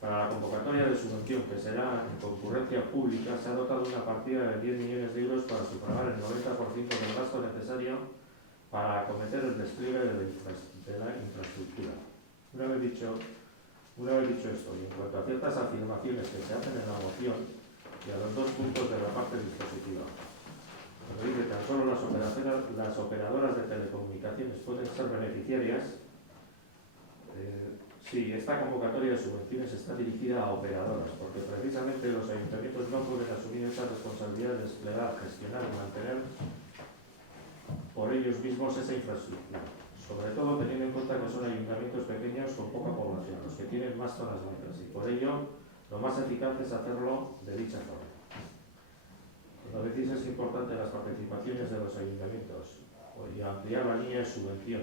Para la convocatoria de subvención, que será en concurrencia pública, se ha dotado una partida de 10 millones de euros para sufragar el 90% del gasto necesario para acometer el despliegue de la infraestructura. Una vez dicho esto, y en cuanto a ciertas afirmaciones que se hacen en la moción y a los 2 puntos de la parte dispositiva, cuando dice tan solo las operadoras de telecomunicaciones pueden ser beneficiarias, sí, esta convocatoria de subvenciones está dirigida a operadoras, porque precisamente los ayuntamientos no pueden asumir esa responsabilidad de desplegar, gestionar y mantener por ellos mismos esa infraestructura. Sobre todo teniendo en cuenta que son ayuntamientos pequeños con poca población, los que tienen más zonas blancas, y por ello lo más eficaz es hacerlo de dicha forma. Cuando decís es importante las participaciones de los ayuntamientos y ampliar la línea de subvención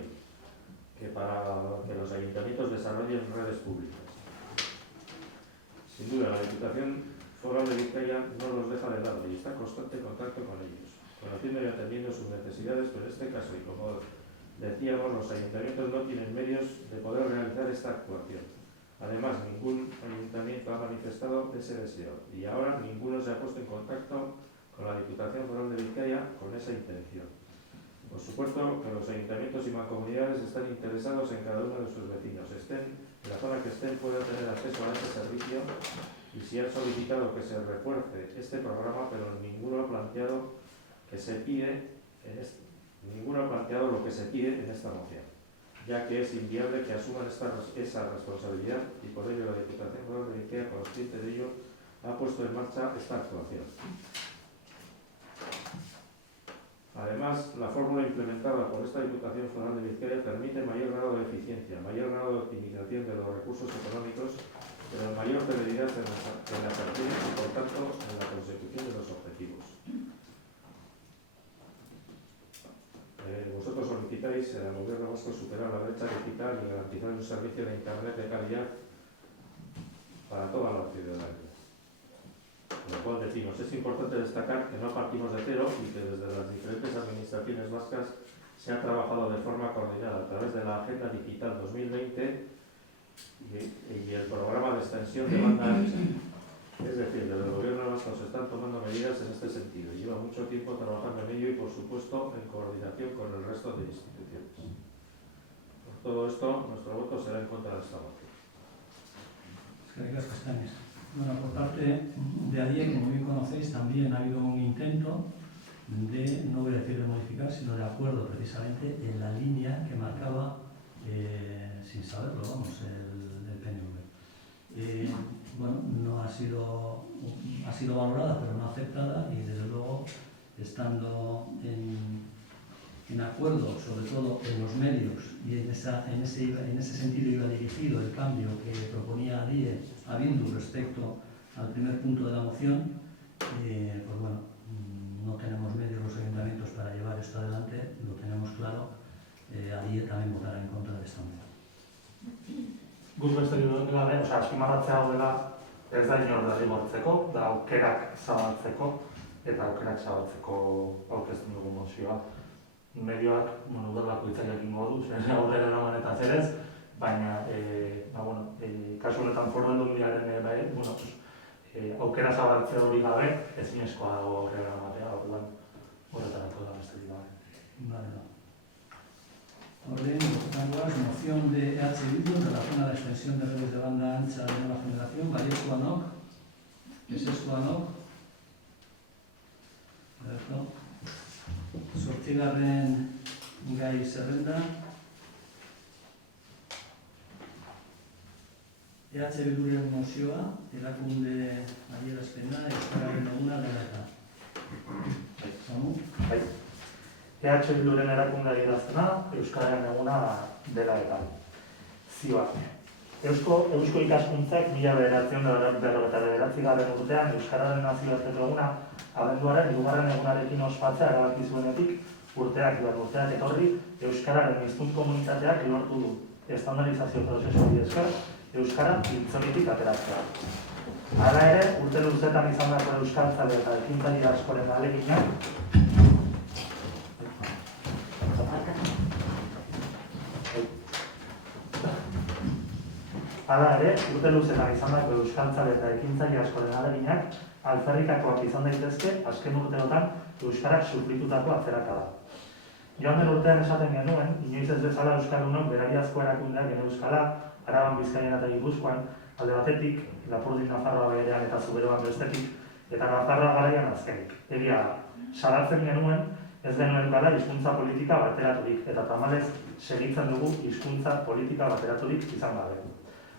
para que los ayuntamientos desarrollen redes públicas. Sin duda, la Diputación Foral de Vizcaya no los deja de lado y está en constante contacto con ellos, conociendo y atendiendo sus necesidades, pero en este caso, y como decíamos, los ayuntamientos no tienen medios de poder realizar esta actuación, Además, ningún ayuntamiento ha manifestado ese deseo y ahora ninguno se ha puesto en contacto con la Diputación Foral de Vizcaya con esa intención. Por supuesto que los ayuntamientos y mancomunidades están interesados en cada uno de sus vecinos, estén en la zona que estén, puedan tener acceso a este servicio y si han solicitado que se refuerce este programa, pero ninguno ha planteado que se pide ninguno ha planteado lo que se pide en esta moción, ya que es inviable que asuman esa responsabilidad y por ello la Diputación Foral de Vizcaya, consciente de ello, ha puesto en marcha esta actuación. Además, la fórmula implementada por esta Diputación Foral de Vizcaya permite mayor grado de eficiencia, mayor grado de optimización de los recursos económicos, pero mayor celeridad en la apertura y, por tanto, en la consecución de los objetivos. Vosotros solicitáis al Gobierno vasco superar la brecha digital y garantizar un servicio de Internet de calidad para toda la ciudadanía. Lo cual decimos, es importante destacar que no partimos de cero y que desde las diferentes administraciones vascas se ha trabajado de forma coordinada a través de la Agenda Digital 2020 y el programa de extensión de banda ancha. Es decir, desde el Gobierno vasco se están tomando medidas en este sentido. Lleva mucho tiempo trabajando en ello y, por supuesto, en coordinación con el resto de instituciones. Por todo esto, nuestro voto será en contra de esta moción. Bueno, por parte de ADIE, como bien conocéis, también ha habido un intento de, no voy a decir de modificar, sino de acuerdo precisamente en la línea que marcaba, sin saberlo, vamos, el PNV. Bueno, no ha sido valorada, pero no aceptada y desde luego, estando en acuerdo, sobre todo en los medios y en ese sentido iba dirigido el cambio que proponía ADIE a Bildu respecto al primer punto de la moción, pues bueno, no tenemos medios los ayuntamientos para llevar esto adelante, lo tenemos claro, ADIE también votará en contra de esta moción. Guk besterik dut gabe, azpimarratzea hau dela ez da inor derrigortzeko, da aukerak zabaltzeko eta aukerak zabaltzeko aurkezten dugu mozioa. Medioak, udal bakoitzak egingo du, aurrera eraman eta zerez, baina kasu honetan Foru Aldundiaren aukera zabaltze hori gabe ezinezkoa dago aurrera eramatea, orduan horretarako da besterik gabe. Vale. Orden, votamos moción de EH Bildu en relación a la extensión de redes de banda ancha de nueva generación. Baiezkoa nok, ezezkoa nok. Zortzigarren gai zerrenda. EH Bilduren mozioa, erakunde adierazpena, Euskararen eguna dela eta. Samu? EH Bilduren erakunde adierazpena, Euskararen eguna dela eta. Zioa. Eusko ikaskuntzak 1949. Urtean Euskararen nazioarteko eguna abenduaren 2. egunarekin ospatzea erabaki zuenetik urteak etorri Euskararen hizkuntz komunitateak lortu du estandarizazio prozesuari esker Euskara hiltzonitik ateratzea. Hala ere, urte luzetan izandako euskaltzale eta ekintzaile askoren ahaleginak alferrikakoak izan daitezke azken urteotan euskarak sufritutako atzerakada. Joan den urtean esaten genuen, inoiz ez bezala euskaldunok berariazko erakundeak geneuskala, Araban, Bizkaian eta Gipuzkoan, alde batetik, Lapurdin Nafarroa berean eta Zuberoan bestetik, eta Nafarroa garaian azkenik. Egia, salatzen genuen, ez genuen bada hizkuntza politika bateraturik, eta tamalez segitzen dugu hizkuntza politika bateraturik izan gabe.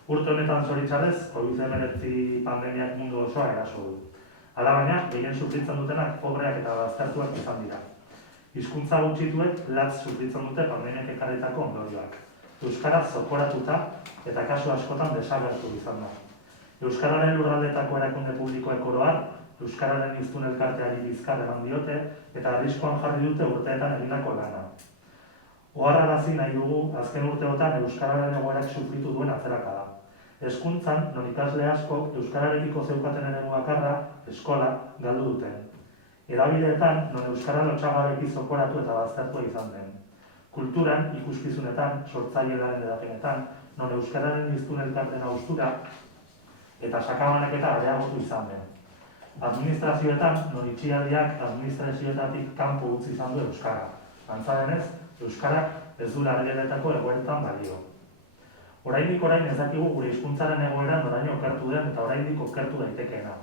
Urte honetan zoritxarrez, COVID-19 pandemiak mundu osoa eraso du. Hala baina, gehien sufritzen dutenak pobreak eta baztertuak izan dira. Hizkuntza gutxituek latz sufritzen dute pandemiak ekarritako ondorioak. Euskara zokoratuta eta kasu askotan desagertu izan da. Euskararen lurraldetako erakunde publikoek oro har, Euskararen hiztun elkarteari bizkar eman diote eta arriskuan jarri dute urteetan egindako lana. Oharrarazi nahi dugu azken urteotan Euskararen egoerak sufritu duen atzerakada. Hezkuntzan, non ikasle askok euskararekiko zeukaten eremu bakarra, eskola, galdu duten. Hedabideetan, non euskara lotxagabeki zokoratu eta baztertua izan den. Kulturan, ikuskizunetan, sortzailearen edapenetan, non euskararen hiztun elkarteen haustura eta sakabanaketa areagotu izan den. Administrazioetan, non itxialdiak administrazioetatik kanpo utzi izan du euskara. Antza denez, euskarak ez du larrialetako egoeretan balio. Oraindik ez dakigu gure hizkuntzaren egoera noraino okertu den eta oraindik okertu daitekeena.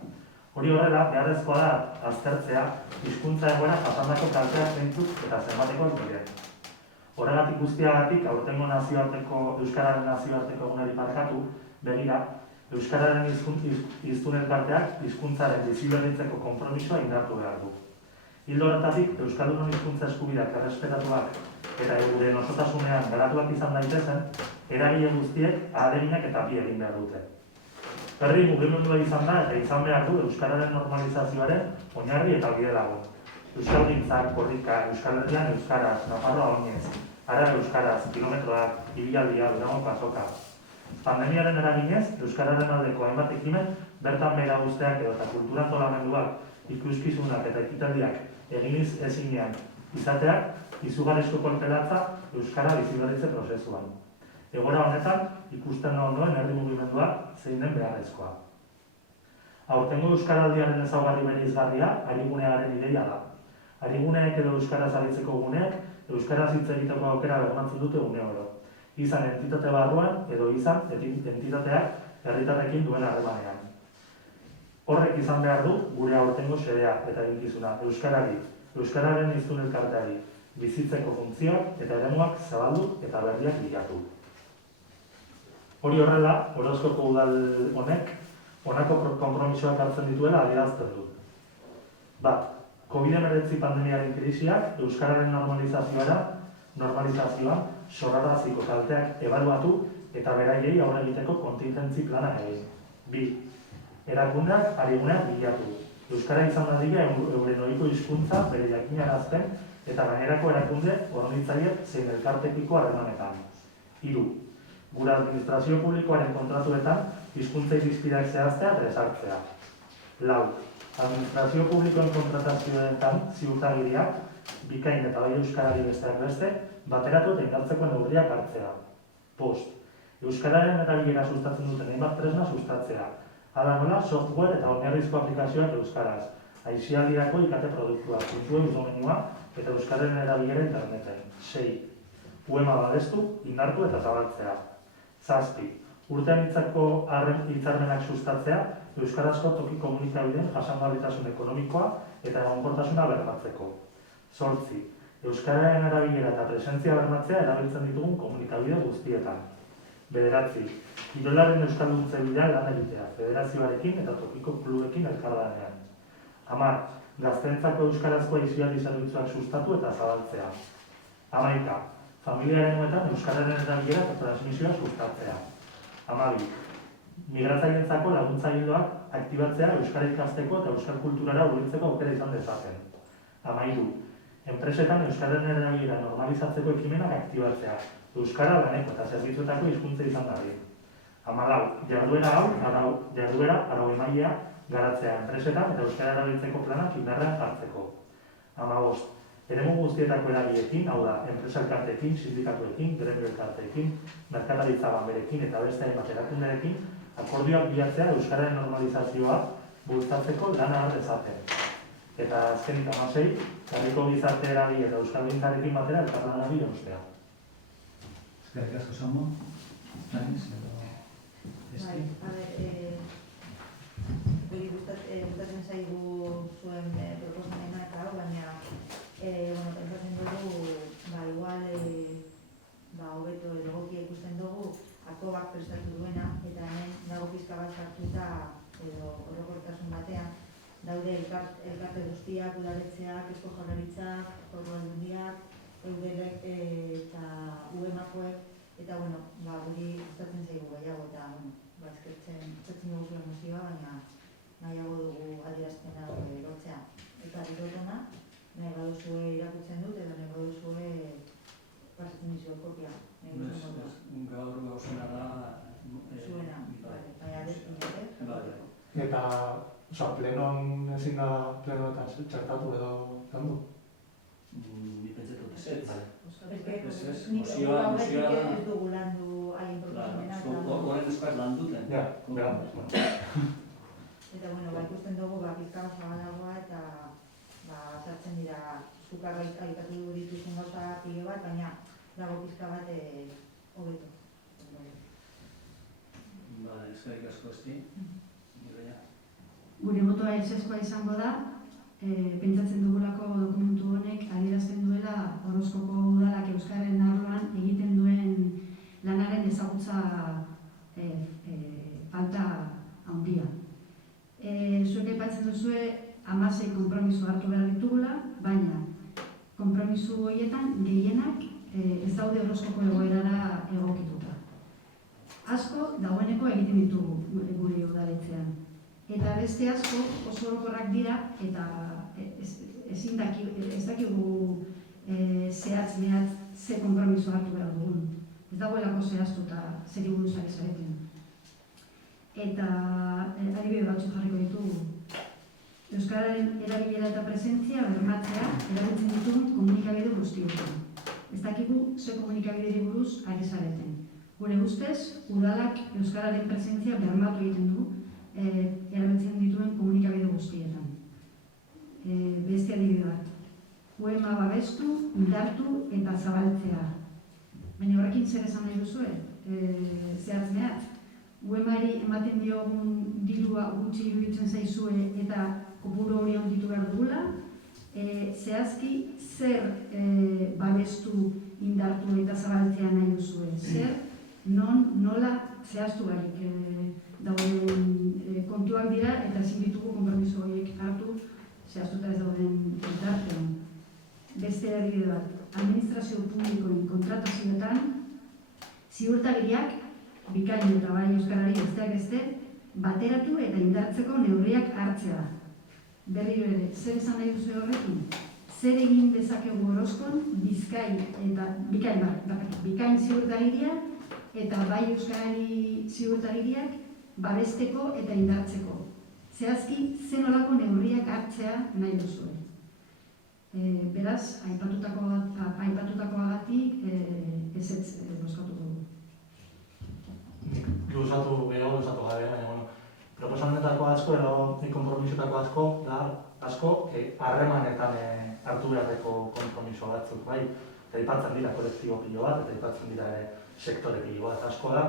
Hori horrela, beharrezkoa da aztertzea hizkuntza egoera jasandako kalteak zeintzuk eta zenbatekoak diren. Horregatik guztiagatik, aurtengo euskararen nazioarteko egunari parkatu, begira, euskararen hiztun elkarteak hizkuntzaren biziberritzeko konpromisoa indartu behar du. Ildo horretatik, euskaldunon hizkuntza eskubideak errespetatuak eta euren osotasunean garatuak izan daitezen, eragile guztiek ahaleginak eta bi egin behar dute. Herri mugimendua izan da eta izan behar du euskararen normalizazioaren oinarri eta bide lagun. Euskalgintzak, korrika, Euskal Herrian euskaraz, Nafarroa oinez, Ara euskaraz, kilometroak, ibilaldia, Durango pasoka. Pandemiaren eraginez, euskararen aldeko hainbat ekimen bertan behera guzteak edo eta kultura antolamenduak, ikuskizunak eta ekitaldiak eginiz ezinean izateak, izugarrizko kolpelatza euskara biziberritze prozesuan. Egoera honetan, ikusten da ondoen herri mugimendua zein den beharrezkoa. Aurtengo euskaraldiaren ezaugarri bereizgarria Arigunearen ideia da. Ariguneek edo euskaraz aritzeko guneek euskaraz hitz egiteko aukera bermatzen dute une oro. Izan entitate barruan edo izan entitateak herritarrekin duen harremanean. Horrek izan behar du gure aurtengo xedea eta eginkizuna euskararen hiztun elkarteari bizitzeko funtzioak eta eremuak zabaldu eta berriak bilatu. Hori horrela, Orozkoko udal honek honako konpromisoak hartzen dituela adierazten du. Bat, COVID-19 pandemiaren krisiak euskararen normalizazioa sorraraziko kalteak ebaluatu eta beraiei aurre egiteko kontingentzi plana egin. 2. Erakundeak Ariguneak bilatu. Euskara izan dadila euren ohiko hizkuntza bere jakinarazten eta gainerako erakunde hornitzaile zein elkartekiko harremanetan. 3. Gure administrazio publikoaren kontratuetan hizkuntza irizpideak zehaztea eta ezartzea. 4. Administrazio publikoen kontratazioetan ziurtagiriak, bikain eta bai euskarari besteak beste, bateratu eta indartzeko neurriak hartzea. 5. Euskararen erabilera sustatzen duten hainbat tresna sustatzea. Hala nola, software eta oinarrizko aplikazioak euskaraz, aisialdirako IKT produktuak, puntuen domenua eta euskararen erabilera interneten. 6. UEMA babestu, indartu eta zabaltzea. 7. Urtean hitzarmenak sustatzea, euskarazko toki komunikabideen jasangarritasun ekonomikoa eta egonkortasuna bermatzeko. 8. Euskararen erabilera eta presentzia bermatzea erabiltzen ditugun komunikabide guztietan. 9. Kirolaren euskalduntze bidean lan egitea, federazioarekin eta tokiko klubekin elkarlanean. 10. Gazteentzako euskarazko aisialdi zerbitzuak sustatu eta zabaltzea. 11. Familiarenuetan euskararen erabilera eta transmisioa sustatzea. 12. Migratzaileentzako laguntza ildoak aktibatzea euskara ikasteko eta euskal kulturara hurbiltzeko aukera izan dezaten. 13. Enpresetan euskararen erabilera normalizatzeko ekimenak aktibatzea, euskara laneko eta zerbitzuetako hizkuntza izan dadin. 14. Jarduera arau-emailea garatzea enpresetan eta euskara erabiltzeko planak indarrean jartzeko. 15. Eremu guztietako eragileekin, hau da, enpresa elkarteekin, sindikatuekin, gremio elkarteekin, merkataritza ganberekin eta beste hainbat erakundeekin, akordioak bilatzea euskararen normalizazioa bultzatzeko lana har dezaten. Eta azkenik 16, herriko gizarte eragile eta euskalgintzarekin batera elkarlanari eustea. Eskerrik asko, Samu. Tanis, Bai, gustatzen zaigu zuen proposamena eta hau, baina pentsatzen dugu, igual, hobeto edo egokia ikusten dugu, akobak prestatu duena, eta hemen dago pizka bat sartuta edo orokortasun batean, daude elkarte guztiak, udaletxeak, Eusko Jaurlaritzak, Foru Aldundiak, Eudelek eta UEMakoek, eta guri gustatzen zaigu gehiago eta eskertzen dugu zuen mozioa, baina nahiago dugu adierazpena lortzea. Eta ditotona, nahi baduzue irakurtzen dut edo nahi baduzue pasatzen dizue kopia. Gaur gauzena da... Zuena, baina deskunetek. Eta, plenon ezin da plenoetan txertatu edo zandu? Ni pentsetu ez. Nik aurretik ez dugu landu hain proposamen euskal lan duten. Ja, veamos, bueno. Eta, bueno, ikusten dugu, pizka bat zabalagoa eta sartzen dira zuk aipatu dituzun gauza pilo bat, baina dago pizka bat hobeto. Bale, eskerrik asko esti. Gure botoa ezezkoa izango da, pentsatzen dugulako dokumentu honek adierazten duela Orozkoko udalak euskararen arloan egiten duen lanaren ezagutza falta handia. Zuek aipatzen duzue 16 konpromiso hartu behar ditugula, baina konpromiso horietan gehienak ez daude Orozkoko egoerara egokituta. Asko dagoeneko egiten ditugu gure udaletxean. Eta beste asko oso orokorrak dira eta ez dakigu zehatz-mehatz ze konpromiso hartu behar dugun. Ez dagoelako zehaztuta zeri buruz ari zareten. Eta adibide batzuk jarriko ditugu. Euskararen erabilera eta presentzia bermatzea erabiltzen ditugun komunikabide guztietan. Ez dakigu ze komunikabideri buruz ari zareten. Gure ustez, udalak euskararen presentzia bermatu egiten du erabiltzen dituen komunikabide guztietan. Beste adibide bat. Poema babestu, indartu eta zabaltzea. Baina horrekin zer esan nahi duzue? Zehatz-mehatz. Poemari ematen diogun dirua gutxi iruditzen zaizue eta kopuru hori handitu behar dugula. Zehazki zer babestu, indartu eta zabaltzea nahi duzue? Zer, non, nola zehaztu barik dauden kontuak dira eta ezin ditugu konpromiso horiek hartu zehaztuta ez dauden tartean. Beste adibide bat, administrazio publikoen kontratazioetan ziurtagiriak bikain eta bai euskarari besteak beste bateratu eta indartzeko neurriak hartzea. Berriro ere, zer esan nahi duzu horrekin? Zer egin dezakegu Orozkon bikain ziurtagiria eta bai euskarari ziurtagiriak babesteko eta indartzeko. Zehazki, zen olako neurriak hartzea nahi duzue. Beraz, aipatutakoagatik ez bozkatuko dugu. Luzatu gabe, baina, proposamentako asko, edo konpromisetako asko, da asko harremanetan hartu beharreko konpromiso batzuk, bai? Eta aipatzen dira kolektibo pilo bat, eta aipatzen dira sektore pilo bat asko da,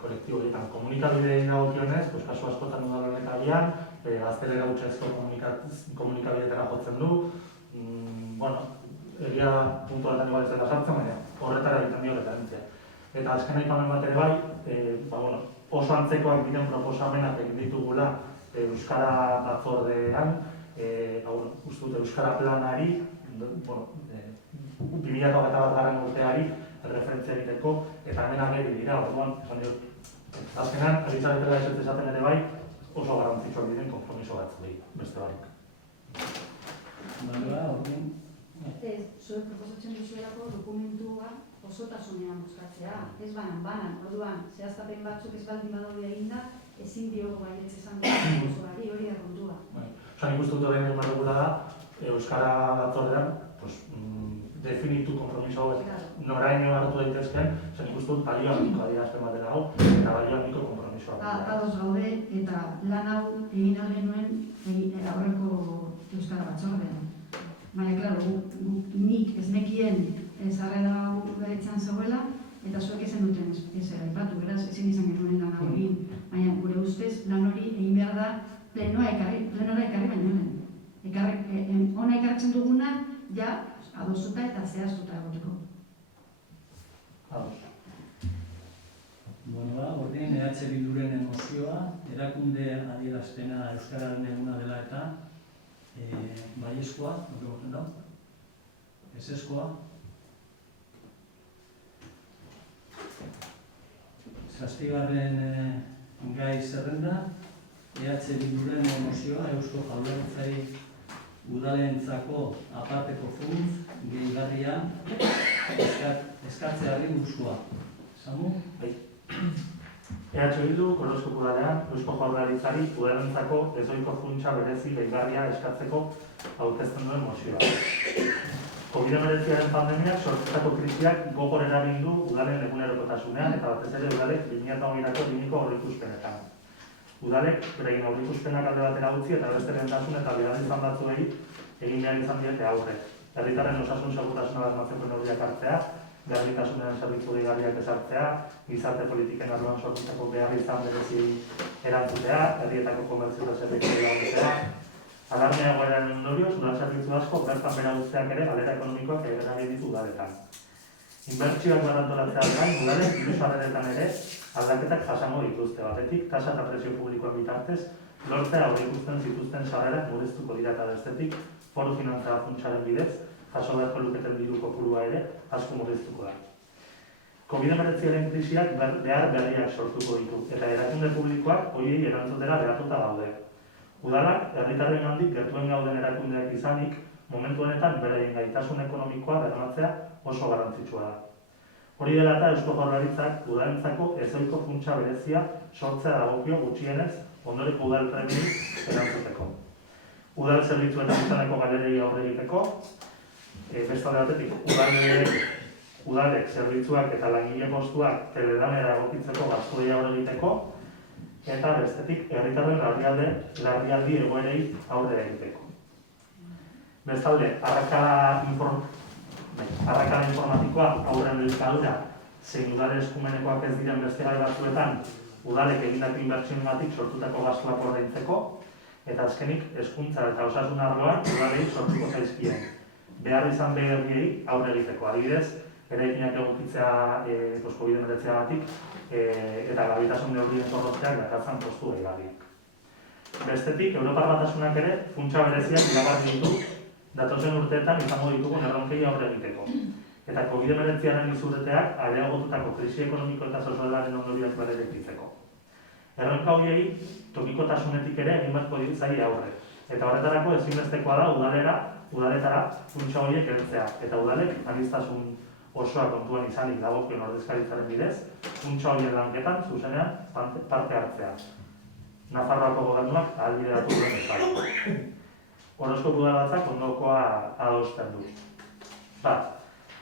kolektibo horietan komunikabideen dagokionez, kasu askotan udalonek agian, gaztelera hutsezko komunikabideetara jotzen du, egia puntu altan igual ez dela sartzen, baina horretara egiten dio referentzia. Eta azken aipamen bat ere bai, oso antzekoak diren proposamenak egin ditugula Euskara batzordean, uste dut Euskara planari, 2021 urteari referentzia egiteko, eta hemen ageri dira, orduan, esan diot, azkenan, abitzaretela esaten ere bai, oso garrantzitsuak diren konpromiso batzuk beste barik. Baloa, ordin? Zuek proposatzen duzuelako dokumentua osotasunean buskatzea, ez banan, orduan, zehaztapen batzuk ez baldin badaude eginda, ezin diogu baietz esan dut osoari, hori da kontua. Osa, nik uste dut horrein egin dugula da, Euskara batzordean, definitu konpromiso hauek noraino hartu daitezken, nik uste dut balio handiko adierazpen batera hau, eta balio handiko konpromisoa. Ados gaude eta lan hau egin genuen aurreko Euskara batzordean. Baina, klaro, nik ez nekien zarrera hau beretzen zegoela, eta zuek ezen duten ez aipatu, beraz, ezin izan genuen lan hau egin. Baina, gure ustez, lan hori egin behar da plenora ekarri baino lehen. Hona ekartzen duguna, ja, adostuta eta zehaztuta egoteko. Ados. Ordin, EH Bilduren emozioa, erakunde adierazpena Euskararen eguna dela eta baiezkoa, hori goten da? Ezezkoa? Zazpigarren gai zerrenda, EH Bilduren emozioa, Eusko Jaurlaritzari udalentzako aparteko funts gehigarria eskatzeari buruzkoa. Samu? Bai. EH Bildu, Orozkoko udalean, Eusko Jaurlaritzari udalentzako ezohiko funtsa berezi gehigarria eskatzeko aurkezten duen mozioa. COVID-19 pandemiak sortutako krisiak gogor eragin du udalen egunerokotasunean eta batez ere udalek 2020ko eginiko aurreikuspenetan. Udalek beraien aurreikuspenak alde batera utzi eta beste lehentasun eta beharrizan batzuei egin behar izan diete aurre. Herritarren osasun segurtasuna bermatzeko neurriak hartzea, garbitasunean zerbitzu gehigarriak ezartzea, gizarte politiken arloan sortutako beharrizan berezi erantzutea, herrietako komertzioa zerbitzu gehiagotzea. Alarmea egoeraren ondorioz, udal zerbitzu asko bertan bera guztiak ere galera ekonomikoak eragin ditu udaletan. Inbertsioak berrantolatzea gain, udalek diru-sarreretan ere aldaketak jasango dituzte. Batetik, tasa eta presio publikoen bitartez, lortzea aurreikusten zituzten sarrerak murriztuko dira eta bestetik, foru finantza funtsaren bidez, jaso beharko luketen diru kopurua ere asko murriztuko da. COVID-19 krisiak behar berriak sortuko ditu eta erakunde publikoak horiei erantzutera behartuta daude. Udalak, herritarren handik gertuen gauden erakundeak izanik, momentu honetan beraien gaitasun ekonomikoa bermatzea oso garrantzitsua da. Hori dela eta Eusko Jaurlaritzak udalentzako ezohiko funtsa berezia sortzea dagokio gutxienez ondoreko udal premiei erantzuteko. Udal zerbitzuetan izaneko galerei aurre egiteko, bestalde batetik udalek zerbitzuak eta langile postuak telelanera egokitzeko gastuei aurre egiteko, eta bestetik herritarren larrialdi egoerei aurre egiteko. Bestalde, arrakala informatikoa aurren elikadura zein udale eskumenekoak ez diren beste gai batzuetan udalek egindako inbertsioengatik sortutako gastuak ordaintzeko, eta azkenik hezkuntza eta osasun arloan udalei sortuko zaizkien behar izan beharriei aurre egiteko. Adibidez, eraikinak egokitzea COVID-19gatik eta garbitasun neurrien zorrotzeak dakartzan kostu gehigarriak. Bestetik, Europar Batasunak ere funtsa bereziak iragarri ditu datozen urteetan izango ditugun erronkei aurre egiteko. Eta COVID-19aren izurreteak areagotutako krisi ekonomiko eta sozialaren ondorioak berrezkitzeko. Erronka horiei tokikotasunetik ere egin beharko zaie aurre. Eta horretarako ezinbestekoa da udaletara funtsa horiek heltzea. Eta udalek aniztasun osoa kontuan izanik dagokion ordezkaritzaren bidez, funtsa horien lanketan zuzenean parte hartzea. Nafarroako gobernuak ahalbideratu duen bezala. Orozko udalatzak ondokoa adosten du. Bat,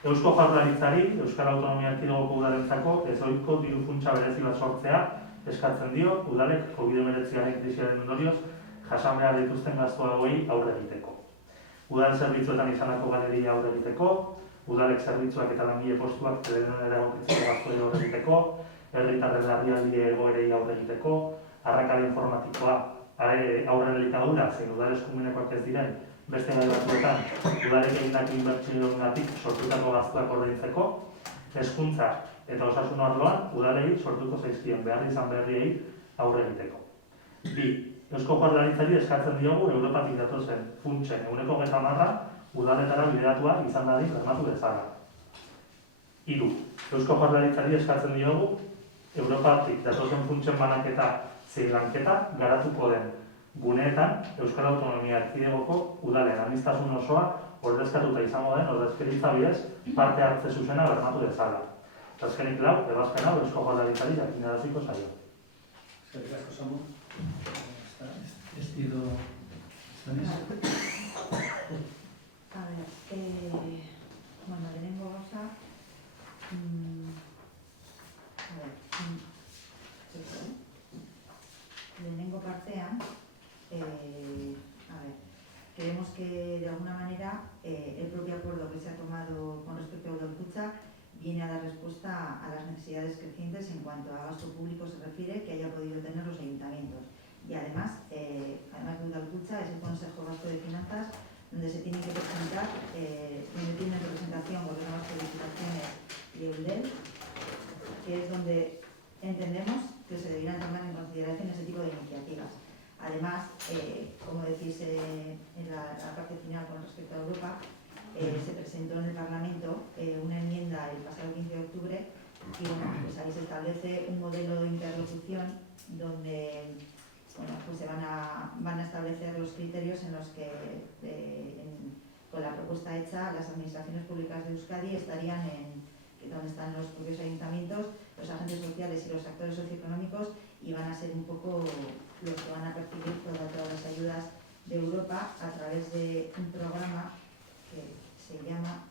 Eusko Jaurlaritzari, Euskal Autonomia Erkidegoko udalentzako ezohiko diru funtsa berezi bat sortzea eskatzen dio udalek COVID-19 krisiaren ondorioz jasan behar dituzten gastu hauei aurre egiteko. Udal zerbitzuetan izanako galeria aurre egiteko, udalek zerbitzuak eta langile postuak telelanera egokitzeko gastuei aurre egiteko, herritarren larrialdi egoerei aurre egiteko, arrakala informatikoa aurren elikadura zein udal eskumenekoak ez diren beste gai batzuetan udalek egindako inbertsioengatik sortutako gastuak ordaintzeko, hezkuntza eta osasun arloan udalei sortuko zaizkien behar izan berriei aurre egiteko. 2. Eusko Jaurlaritzari eskatzen diogu Europatik datozen funtsen 10% udaletara bideratua izan dadin bermatu bezala. 3. Eusko Jaurlaritzari eskatzen diogu Europatik datozen funtsen banaketa zein lanketa garatuko den guneetan Euskal Autonomia Erkidegoko udalen aniztasun osoa ordezkatuta izango den ordezkaritza bidez parte hartze zuzena bermatu bezala. Azkenik 4, ebazpen hau Eusko Jaurlaritzari jakinaraziko zaio. Eskerrik asko, Samu. Estido... A ver, bueno, lehenengo gauza... lehenengo partean, creemos que de alguna manera el propio acuerdo que se ha tomado con respecto a Udalkutxa viene a dar respuesta a las necesidades crecientes en cuanto a gasto público se refiere que haya podido tener los ayuntamientos. Y además de Udalkutxa es el Consejo Vasco de Finanzas donde se tiene que presentar, donde tiene representación Gobierno Vasco de Diputaciones y Eudel, que es donde entendemos que se deberían tomar en consideración ese tipo de iniciativas. Además, como decís en la parte final con respecto a Europa, se presentó en el Parlamento una enmienda el pasado 15 de octubre y bueno, pues ahí se establece un modelo de interlocución donde bueno, pues se van a establecer los criterios en los que con la propuesta hecha las administraciones públicas de Euskadi estarían donde están los propios ayuntamientos, los agentes sociales y los actores socioeconómicos y van a ser un poco los que van a percibir todas las ayudas de Europa a través de un programa que se llama,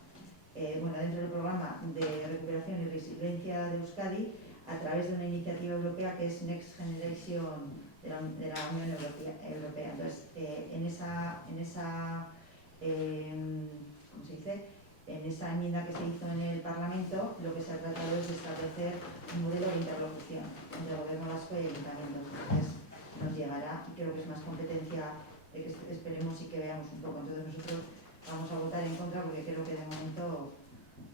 dentro del programa de recuperación y resiliencia de Euskadi, a través de una iniciativa europea que es Next Generation de la Unión Europea. Entonces, en esa enmienda que se hizo en el Parlamento, lo que se ha tratado es de establecer un modelo de interlocución entre el Gobierno vasco y ayuntamientos. Entonces, nos llegará, y creo que es más competencia de que esperemos y que veamos un poco. Entonces, nosotros vamos a votar en contra porque creo que de momento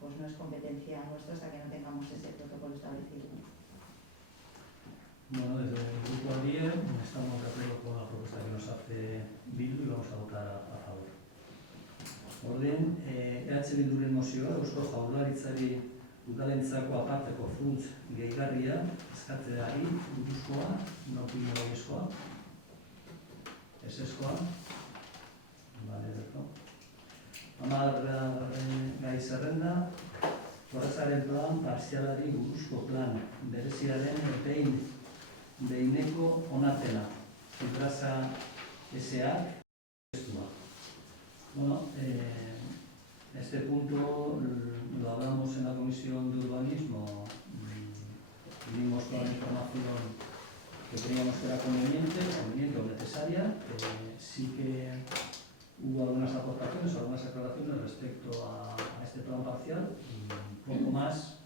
pues no es competencia nuestra hasta que no tengamos ese protocolo establecido. Bueno, desde el grupo ADIE estamos de acuerdo con la propuesta que nos hace Bildu y vamos a votar a favor. Orden, Bilduren mozioa, Eusko Jaurlaritzari udalentzako aparteko funts gehigarria eskatzeari buruzkoa, norpilo baiezkoa, eseskoa, bale, berko. 10. gai zerrenda, Torresaren plan parzialari buruzko plan bereziaren behineko onarpena, Fibrasa S.A. Bueno, este punto lo hablamos en la Comisión de Urbanismo, dimos toda la información que creíamos que era conveniente o necesaria. Sí que hubo algunas aportaciones, algunas aclaraciones respecto a este plan parcial y un poco más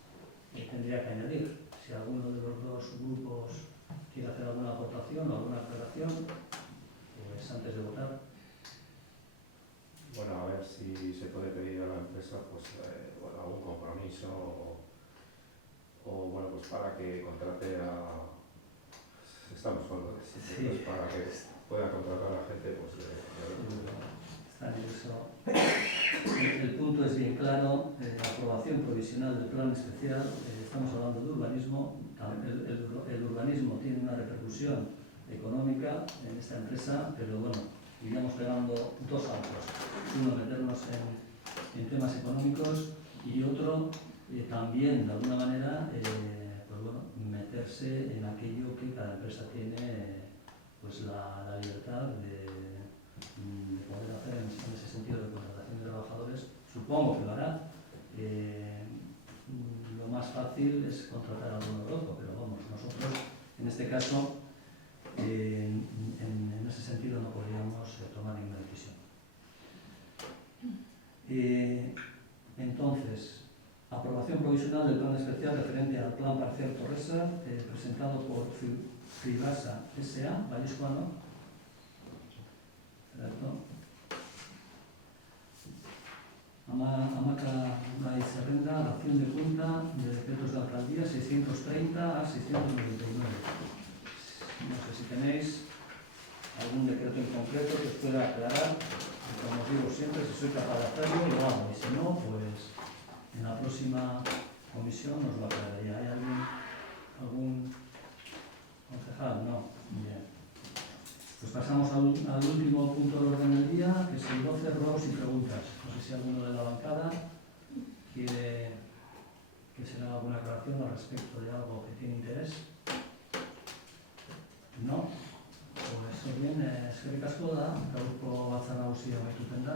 tendría que añadir. Si alguno de los dos grupos quiere hacer alguna aportación o alguna aclaración, pues antes de votar. Bueno, a ver si se puede pedir a la empresa pues algún compromiso o bueno, pues para que contrate a... Estamos solos, Sí. pues para que pueda contratar a la gente pues Está en eso. El punto es bien claro, aprobación provisional del plan especial, estamos hablando de urbanismo, el urbanismo tiene una repercusión económica en esta empresa, pero bueno, iríamos pegando dos saltos, uno meternos en temas económicos y otro también de alguna manera pues bueno, meterse en aquello que cada empresa tiene pues la libertad de poder hacer en ese sentido de contratación de trabajadores. Supongo que lo hará. Lo más fácil es contratar a uno o otro, pero vamos, nosotros en este caso en ese sentido no podríamos tomar ninguna decisión. Entonces, aprobación provisional del plan especial referente al plan parcial Torresa, presentado por Fibrasa S.A. Valliscoano. ¿Cierto? Amaka gai zerrenda, acción de cuenta de decretos de alcaldía 630 a 699. No sé si tenéis algún decreto en concreto que os pueda aclarar. Como os digo siempre, si soy capaz de hacerlo, lo hago. Y si no, pues en la próxima comisión os lo aclararía. ¿Hay algún concejal? No. Bien. Pues pasamos al último punto del orden del día, que es el 12, ruegos y preguntas. No sé si alguno de la bancada quiere que se le haga alguna aclaración al respecto de algo que tiene interés. No. Pues bien, eskerrik asko da, gaurko batzar nagusia amaitutzen da.